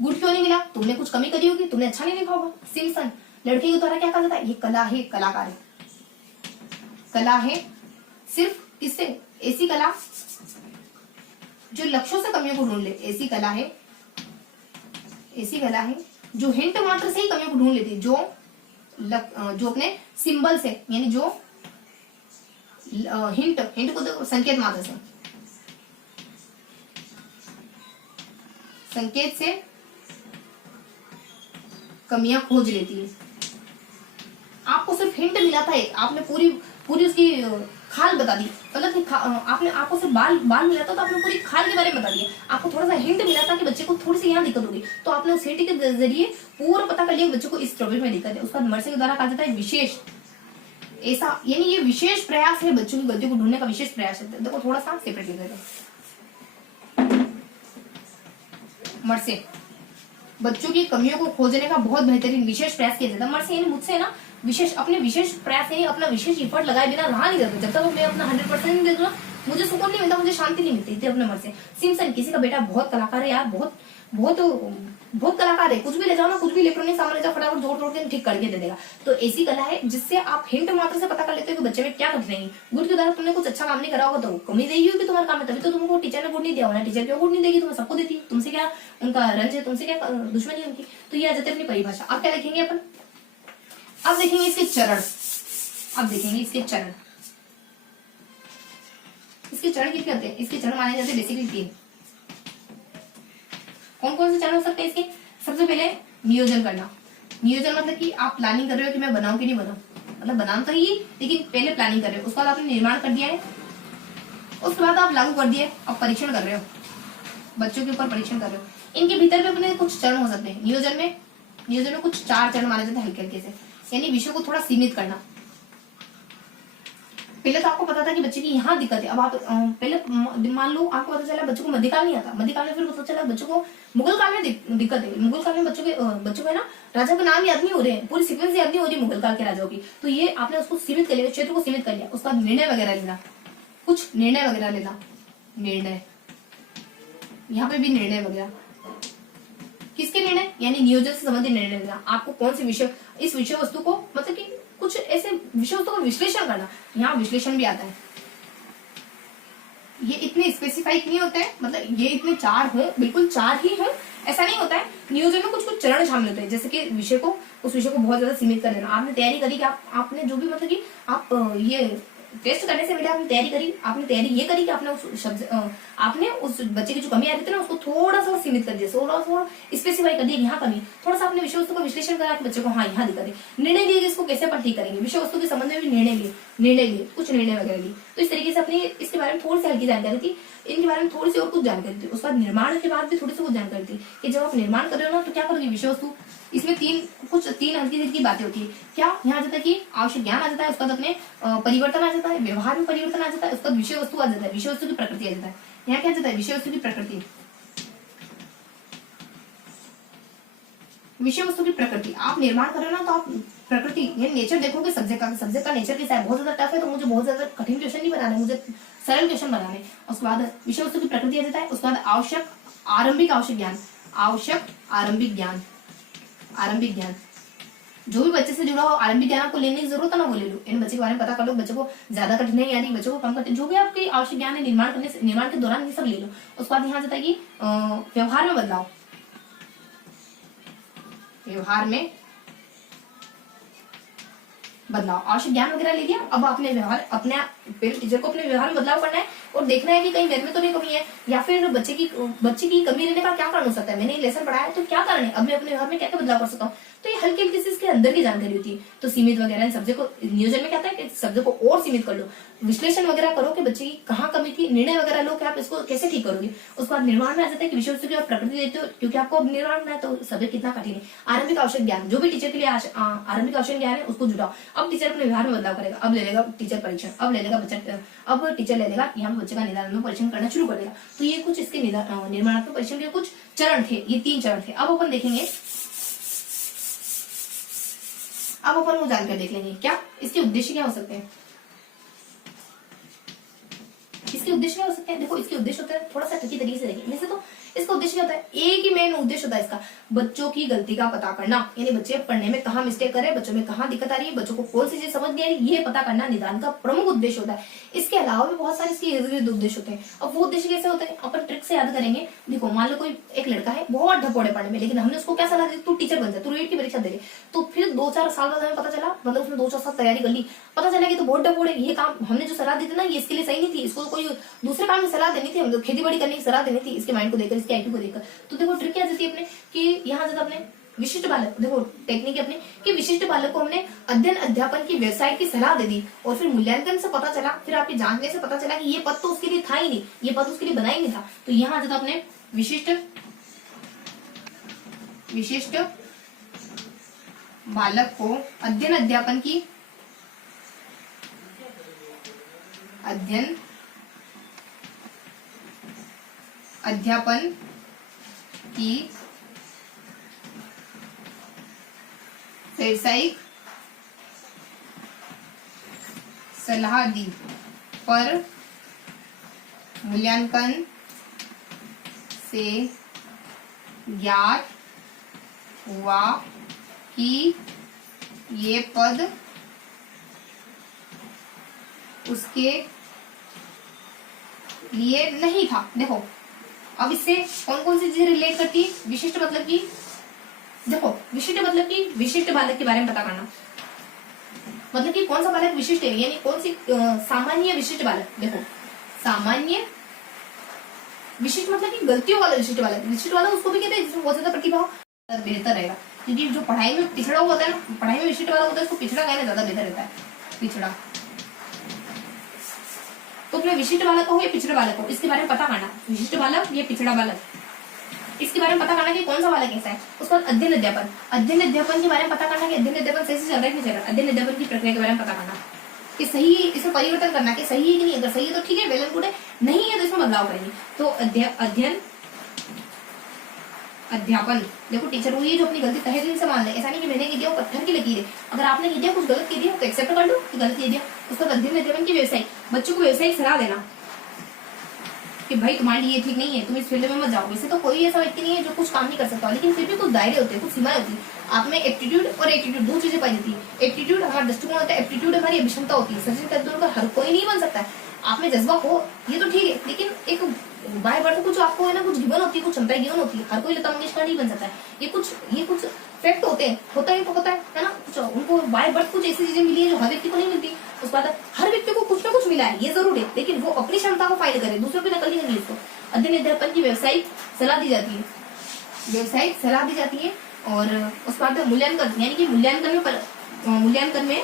गुड क्यों नहीं मिला, तुमने कुछ कमी करी होगी, तुमने अच्छा नहीं लिखा होगा। सिम्पसन, लड़के के द्वारा क्या कहा जाता है, ये कला है, कलाकार है, कला है, सिर्फ इससे ऐसी कला जो लक्ष्यों से कमियों को ढूंढ ले, ऐसी कला है जो हिंट मात्र से ही कमियों को ढूंढ लेती है, जो अपने सिंबल से, यानी जो हिंट को तो संकेत मात्र से, संकेत से कमियां खोज लेती है। आपको सिर्फ हिंट मिला था एक, आपने पूरी उसकी खाल बता दी, मतलब कि आपको सिर्फ बाल मिला था तो आपने पूरी खाल के बारे में बता दिया, आपको थोड़ा सा हिंट मिला था कि बच्चे को थोड़ी सी यहाँ दिक्कत होगी, तो आपने उस हिंट के जरिए पूरा पता कर लिया बच्चे को इस टॉपिक में दिक्कत है। उसका मर्से के द्वारा कहा जाता है विशेष, ऐसा यानी ये विशेष प्रयास है, बच्चों की गलतियों को ढूंढने का विशेष प्रयास है। देखो थोड़ा सा सेपरेट लिख देते हैं। मर्से, बच्चों की कमियों को खोजने का बहुत बेहतरीन विशेष प्रयास किया जाता है। मर्से यानी मुझसे ना अपने विशेष प्रयास यानी अपना विशेष एफर्ट लगाए बिना रहा नहीं करते, जब तक मैं अपना 100% दे दूंगा मुझे सुकून नहीं मिलता, मुझे शांति नहीं मिलती थी अपने मन से। सिम्पसन, किसी का बेटा बहुत कलाकार है यार, बहुत कलाकार है, कुछ भी ले जाओ ना, कुछ भी इलेक्ट्रॉनिक सामान ले जाओ, फटाफट जोड़ तोड़ के ठीक करके दे देगा। तो ऐसी कला है जिससे आप हिंट मात्र से पता कर लेते हो कि बच्चे में क्या कठिनाई है। गुड के द्वारा तुमने कुछ अच्छा काम नहीं करा होगा तो कमी देगी होगी तुम्हारे काम में, तभी तो तुमको टीचर ने गुड नहीं दिया होगा। टीचर क्यों गुड नहीं देगी, तुम्हें सबको देती है, तुमसे क्या उनका रंज है, तुमसे क्या दुश्मनी है उनकी। तो ये आ जाते अपनी परिभाषा। अब क्या लिखेंगे अपन, अब देखेंगे इसके चरण, इसके चरण कितने होते हैं, इसके चरण माने जाते हैं बेसिकली 3। कौन कौन से चरण हो सकते हैं इसके, सबसे पहले नियोजन करना। नियोजन मतलब कि आप प्लानिंग कर रहे हो कि मैं बनाऊं कि नहीं बनाऊं, मतलब बनाना तो ही, लेकिन पहले प्लानिंग कर रहे हो, उसके बाद आपने निर्माण कर दिया है, उसके बाद आप लागू कर दिए, अब परीक्षण कर रहे हो, बच्चों के ऊपर परीक्षण कर रहे हो। इनके भीतर भी अपने कुछ चरण हो सकते हैं। नियोजन में कुछ 4 चरण माने जाते हैं हल्के हल्के से, यानी विषय को थोड़ा सीमित करना। पहले तो आपको पता था कि बच्चे की यहाँ दिक्कत है, अब आप पहले मान लो आपको पता चला बच्चों को मध्यकाल नहीं आता, मध्यकाल में फिर पता चला बच्चों को मुगल काल में दिक्कत है, मुगल काल में बच्चों को है ना राजा का नाम याद नहीं हो रहे हैं, पूरी सीक्वेंस याद नहीं हो रही मुगल काल के राजाओं की। तो ये आपने उसको सीमित कर लिया, क्षेत्र को सीमित कर लिया। उसका निर्णय वगैरह लेना, कुछ निर्णय वगैरह लेना, निर्णय यहाँ पे भी निर्णय वगैरह, किसके निर्णय, यानी नियोजन से संबंधित निर्णय लेना। आपको कौन से विषय, इस विषय वस्तु को मतलब कि कुछ ऐसे विषय वस्तु का विश्लेषण करना, यहाँ विश्लेषण भी आता है। ये इतने स्पेसिफाइक नहीं होते हैं, मतलब ये इतने 4 हो, बिल्कुल 4 ही हो ऐसा नहीं होता है। नियोजन में कुछ चरण शामिल होते हैं, जैसे कि उस विषय को बहुत ज्यादा सीमित कर देना। आपने तैयारी करी कि आपने जो भी मतलब कि आप ये टेस्ट करने से पहले आपने तैयारी ये करी कि आपने उस बच्चे की जो कमी आ रही थी ना उसको थोड़ा सा सीमित कर दिया, थोड़ा सा स्पेसिफाई कर दिया, यहाँ कमी, थोड़ा सा आपने विषय वस्तु का विश्लेषण करा कि बच्चे को हाँ यहाँ दिक्कत है, निर्णय लिए कि इसको कैसे अपन ठीक करेंगे, विषय वस्तु के संबंध में भी निर्णय लिए, कुछ निर्णय वगैरह लिए। तो इस तरीके से अपनी इसके बारे में थोड़ी सी हल्की जानकारी थी, इनके बारे में थोड़ी सी और कुछ जानकारी थी। उसके बाद निर्माण के बाद भी थोड़ी सी कुछ जानकारी थी कि जब आप निर्माण कर रहे हो ना तो क्या करोगे, विषय वस्तु इसमें 3 हल्की हल्की बातें होती है। क्या यहाँ आ जाता है कि आवश्यक ज्ञान आ जाता है, उसके बाद अपने परिवर्तन आ जाता है, व्यवहार में परिवर्तन आ जाता है, उसके बाद विषय वस्तु आ जाता है, विषय वस्तु की प्रकृति आ जाता है। यहाँ क्या आ जाता है, विषय वस्तु की प्रकृति। विषय वस्तु की प्रकृति, आप निर्माण कर रहे हो ना, तो आप प्रकृति ये नेचर देखोगे सब्जेक्ट का नेचर कैसा है। बहुत ज्यादा टफ है तो मुझे बहुत ज्यादा कठिन क्वेश्चन नहीं बनाने, मुझे सरल क्वेश्चन बनाने। उसके बाद विषय वस्तु की प्रकृति आ जाता है। उसके बाद आवश्यक आरंभिक ज्ञान, आवश्यक आरंभिक ज्ञान जो भी बच्चे से जुड़ा हो, आरंभिक ज्ञान आपको लेने की जरूरत है ना, वो ले लो। इन बच्चे के बारे में पता कर लो, बच्चे को ज्यादा कठिन नहीं यानी बच्चों को कम कठिन, जो भी आपके आवश्यक ज्ञान है निर्माण के दौरान ये सब ले लो। उसके बाद यहाँ जाता है कि व्यवहार में बदलाव, व्यवहार में बदलाव, आवश्यक ज्ञान वगैरह ले लिया। अब आपने व्यवहार अपने टीचर को अपने व्यवहार में बदलाव करना है और देखना है कि कहीं मेरे में तो नहीं कमी है, या फिर बच्चे की कमी रहने का क्या कारण हो सकता है। मैंने लेसन पढ़ाया है तो क्या कारण है, अब मैं अपने व्यवहार में क्या क्या बदलाव कर सकता हूँ। तो ये हल्की हल्की सी इसके अंदर की जानकारी होती है। तो सीमित वगैरह सब्जेक्ट को नियोजन में कहता है कि सब्जेक्ट को और सीमित कर लो, विश्लेषण वगैरह करो कि बच्चे की कहाँ कमी थी, निर्णय वगैरह लो कि आप इसको कैसे ठीक करोगे। उसके बाद निर्माण में आ जाता है कि विषय वस्तु की आप प्रकृति देते हो, क्योंकि आपको अब निर्माण करना है तो सब्जेक्ट कितना कठिन है। आरंभिक आवश्यक ज्ञान, जो भी टीचर के लिए आरंभिक आवश्यक ज्ञान है उसको जुटाओ। अब टीचर अपने व्यवहार में बदलाव करेगा, अब ले लेगा टीचर परीक्षण, अब ले लेगा बच्चा, अब टीचर ले लेगा यहाँ बच्चे का निदानात्मक परीक्षण करना शुरू कर देगा। तो ये कुछ इसके निर्माणात्मक परीक्षण के कुछ चरण थे, ये 3 चरण थे। अब अपन देखेंगे, अब अपन वो जानकर देख लेंगे क्या इसके उद्देश्य क्या हो सकते हैं। इसके उद्देश्य क्या हो सकते हैं, देखो इसके उद्देश्य होता है, थोड़ा सा ट्रिकी तरीके से देखें। वैसे तो इसका उद्देश्य क्या होता है, एक ही मेन उद्देश्य होता है इसका, बच्चों की गलती का पता करना, यानी बच्चे पढ़ने में कहाँ मिस्टेक कर रहे हैं, बच्चों में कहाँ दिक्कत आ रही है, बच्चों को कौन सी चीज समझ नहीं आ रही, ये पता करना निदान का प्रमुख उद्देश्य होता है। इसके अलावा भी बहुत सारे इसके इर्द गिर्द उद्देश्य होते हैं। अब वो उद्देश्य कैसे होते हैं, अपन ट्रिक से याद करेंगे। देखो मान लो कोई एक लड़का है बहुत ढपोड़े पढ़ने में, लेकिन हमने उसको क्या सलाह दी, तू टीचर बन जा, तू रीट की परीक्षा दे ले। तो फिर 2-4 साल बाद हमें पता चला, मतलब उसने 2-4 साल तैयारी कर ली, पता चला कि तो बहुत ढपोड़े, ये काम हमने जो सलाह दी थी ना ये इसके लिए सही नहीं थी, इसको कोई दूसरे काम में सलाह देनी थी, हमको खेती बाड़ी करने की सलाह देनी थी, इसके माइंड को देखकर, इसके आईक्यू को देखकर। तो देखो ट्रिक क्या जाती है अपने कि यहाँ जब अपने विशिष्ट बालक, देखो टेक्निक अपने कि विशिष्ट बालक को हमने अध्ययन अध्यापन की व्यवसाय की सलाह दे दी, और फिर मूल्यांकन से पता चला, फिर आपके जांचने से पता चला कि ये पद तो उसके लिए था ही नहीं, ये पद उसके लिए बना ही नहीं था। तो यहाँ जब अपने विशिष्ट बालक को अध्ययन अध्यापन की व्यावसायिक सलाह दी, पर मूल्यांकन से ज्ञात हुआ कि ये पद उसके लिए नहीं था। देखो अब इससे कौन कौन सी चीजें रिलेट करती है, विशिष्ट मतलब की, देखो विशिष्ट मतलब की विशिष्ट बालक के बारे में पता करना, मतलब कि कौन सा बालक विशिष्ट है, यानी कौन सी सामान्य विशिष्ट बालक। देखो सामान्य विशिष्ट मतलब कि गलतियों वाला विशिष्ट बालक, विशिष्ट वाला उसको भी कहते हैं जिसमें बहुत ज्यादा प्रतिभा हो, बेहतर रहेगा। क्योंकि जो पढ़ाई में पिछड़ा हुआ होता है ना, पढ़ाई में विशिष्ट वाला होता है, उसको पिछड़ा कहना ज्यादा बेहतर रहता है, पिछड़ा। तो अपने विशिष्ट बालक हो या पिछड़ा बालक हो, इसके बारे में पता करना, विशिष्ट बालक या पिछड़ा बालक, इसके बारे में पता करना कि कौन सा बालक कैसा है। उसके बाद अध्ययन अध्यापन के बारे में पता करना कि अध्ययन अध्यापन सही से चल रहा है कि नहीं चल रहा, अध्ययन अध्यापन की प्रक्रिया के बारे में पता करना कि सही, इसमें परिवर्तन करना कि सही है कि नहीं, अगर सही है तो ठीक है, वेल एंड गुड है, नहीं है तो इसमें बदलाव करेंगे। तो अध्ययन अध्यापन, देखो टीचर वही है जो अपनी गलती तहे दिल से मान ले, ऐसा नहीं कि मैंने की दिया वो पत्थर की लकीर है, अगर आपने की दिया कुछ गलत की दिया तो एक्सेप्ट कर लो कि गलत की दिया। उसका अध्ययन अध्यापन की व्यवसाय, बच्चों को व्यवसायिक सलाह देना कि भाई तुम्हारे लिए ठीक नहीं है, तुम इस फील्ड में मत जाओ। वैसे तो कोई ऐसा व्यक्ति नहीं है जो कुछ काम नहीं कर सकता, लेकिन फिर भी कुछ दायरे होते हैं, कुछ सीमाएं होती है। आप में एप्टीट्यूड और एटीट्यूड दो चीजें पाई जाती है। एप्टीट्यूड हमारा दृष्टिकोण होता है, एप्टीट्यूड हमारी अभिक्षमता होती है। सचिन तेंदुलकर हर कोई नहीं बन सकता है, आप में जज्बा हो ये तो ठीक है, लेकिन एक बाय बर्थ कुछ आपको है ना, कुछ गिवन होती है, कुछ क्षमताएं गिवन होती है। हर कोई लता मंगेशकर नहीं बन सकता है, ये कुछ फैक्ट होते हैं, होता है तो होता है ना। उनको बाय बर्थ कुछ ऐसी चीजें मिली है जो हर व्यक्ति को नहीं मिलती। उसके बाद हर व्यक्ति को कुछ ना कुछ मिला है, ये जरूर है, लेकिन वो अपनी क्षमता को फाइंड करे, दूसरों की नकल नहीं करनी। इसको अध्ययन अध्यापन की व्यवसायिक सलाह दी जाती है, व्यवसायिक सलाह दी जाती है। और उसके बाद मूल्यांकन, यानी कि मूल्यांकन में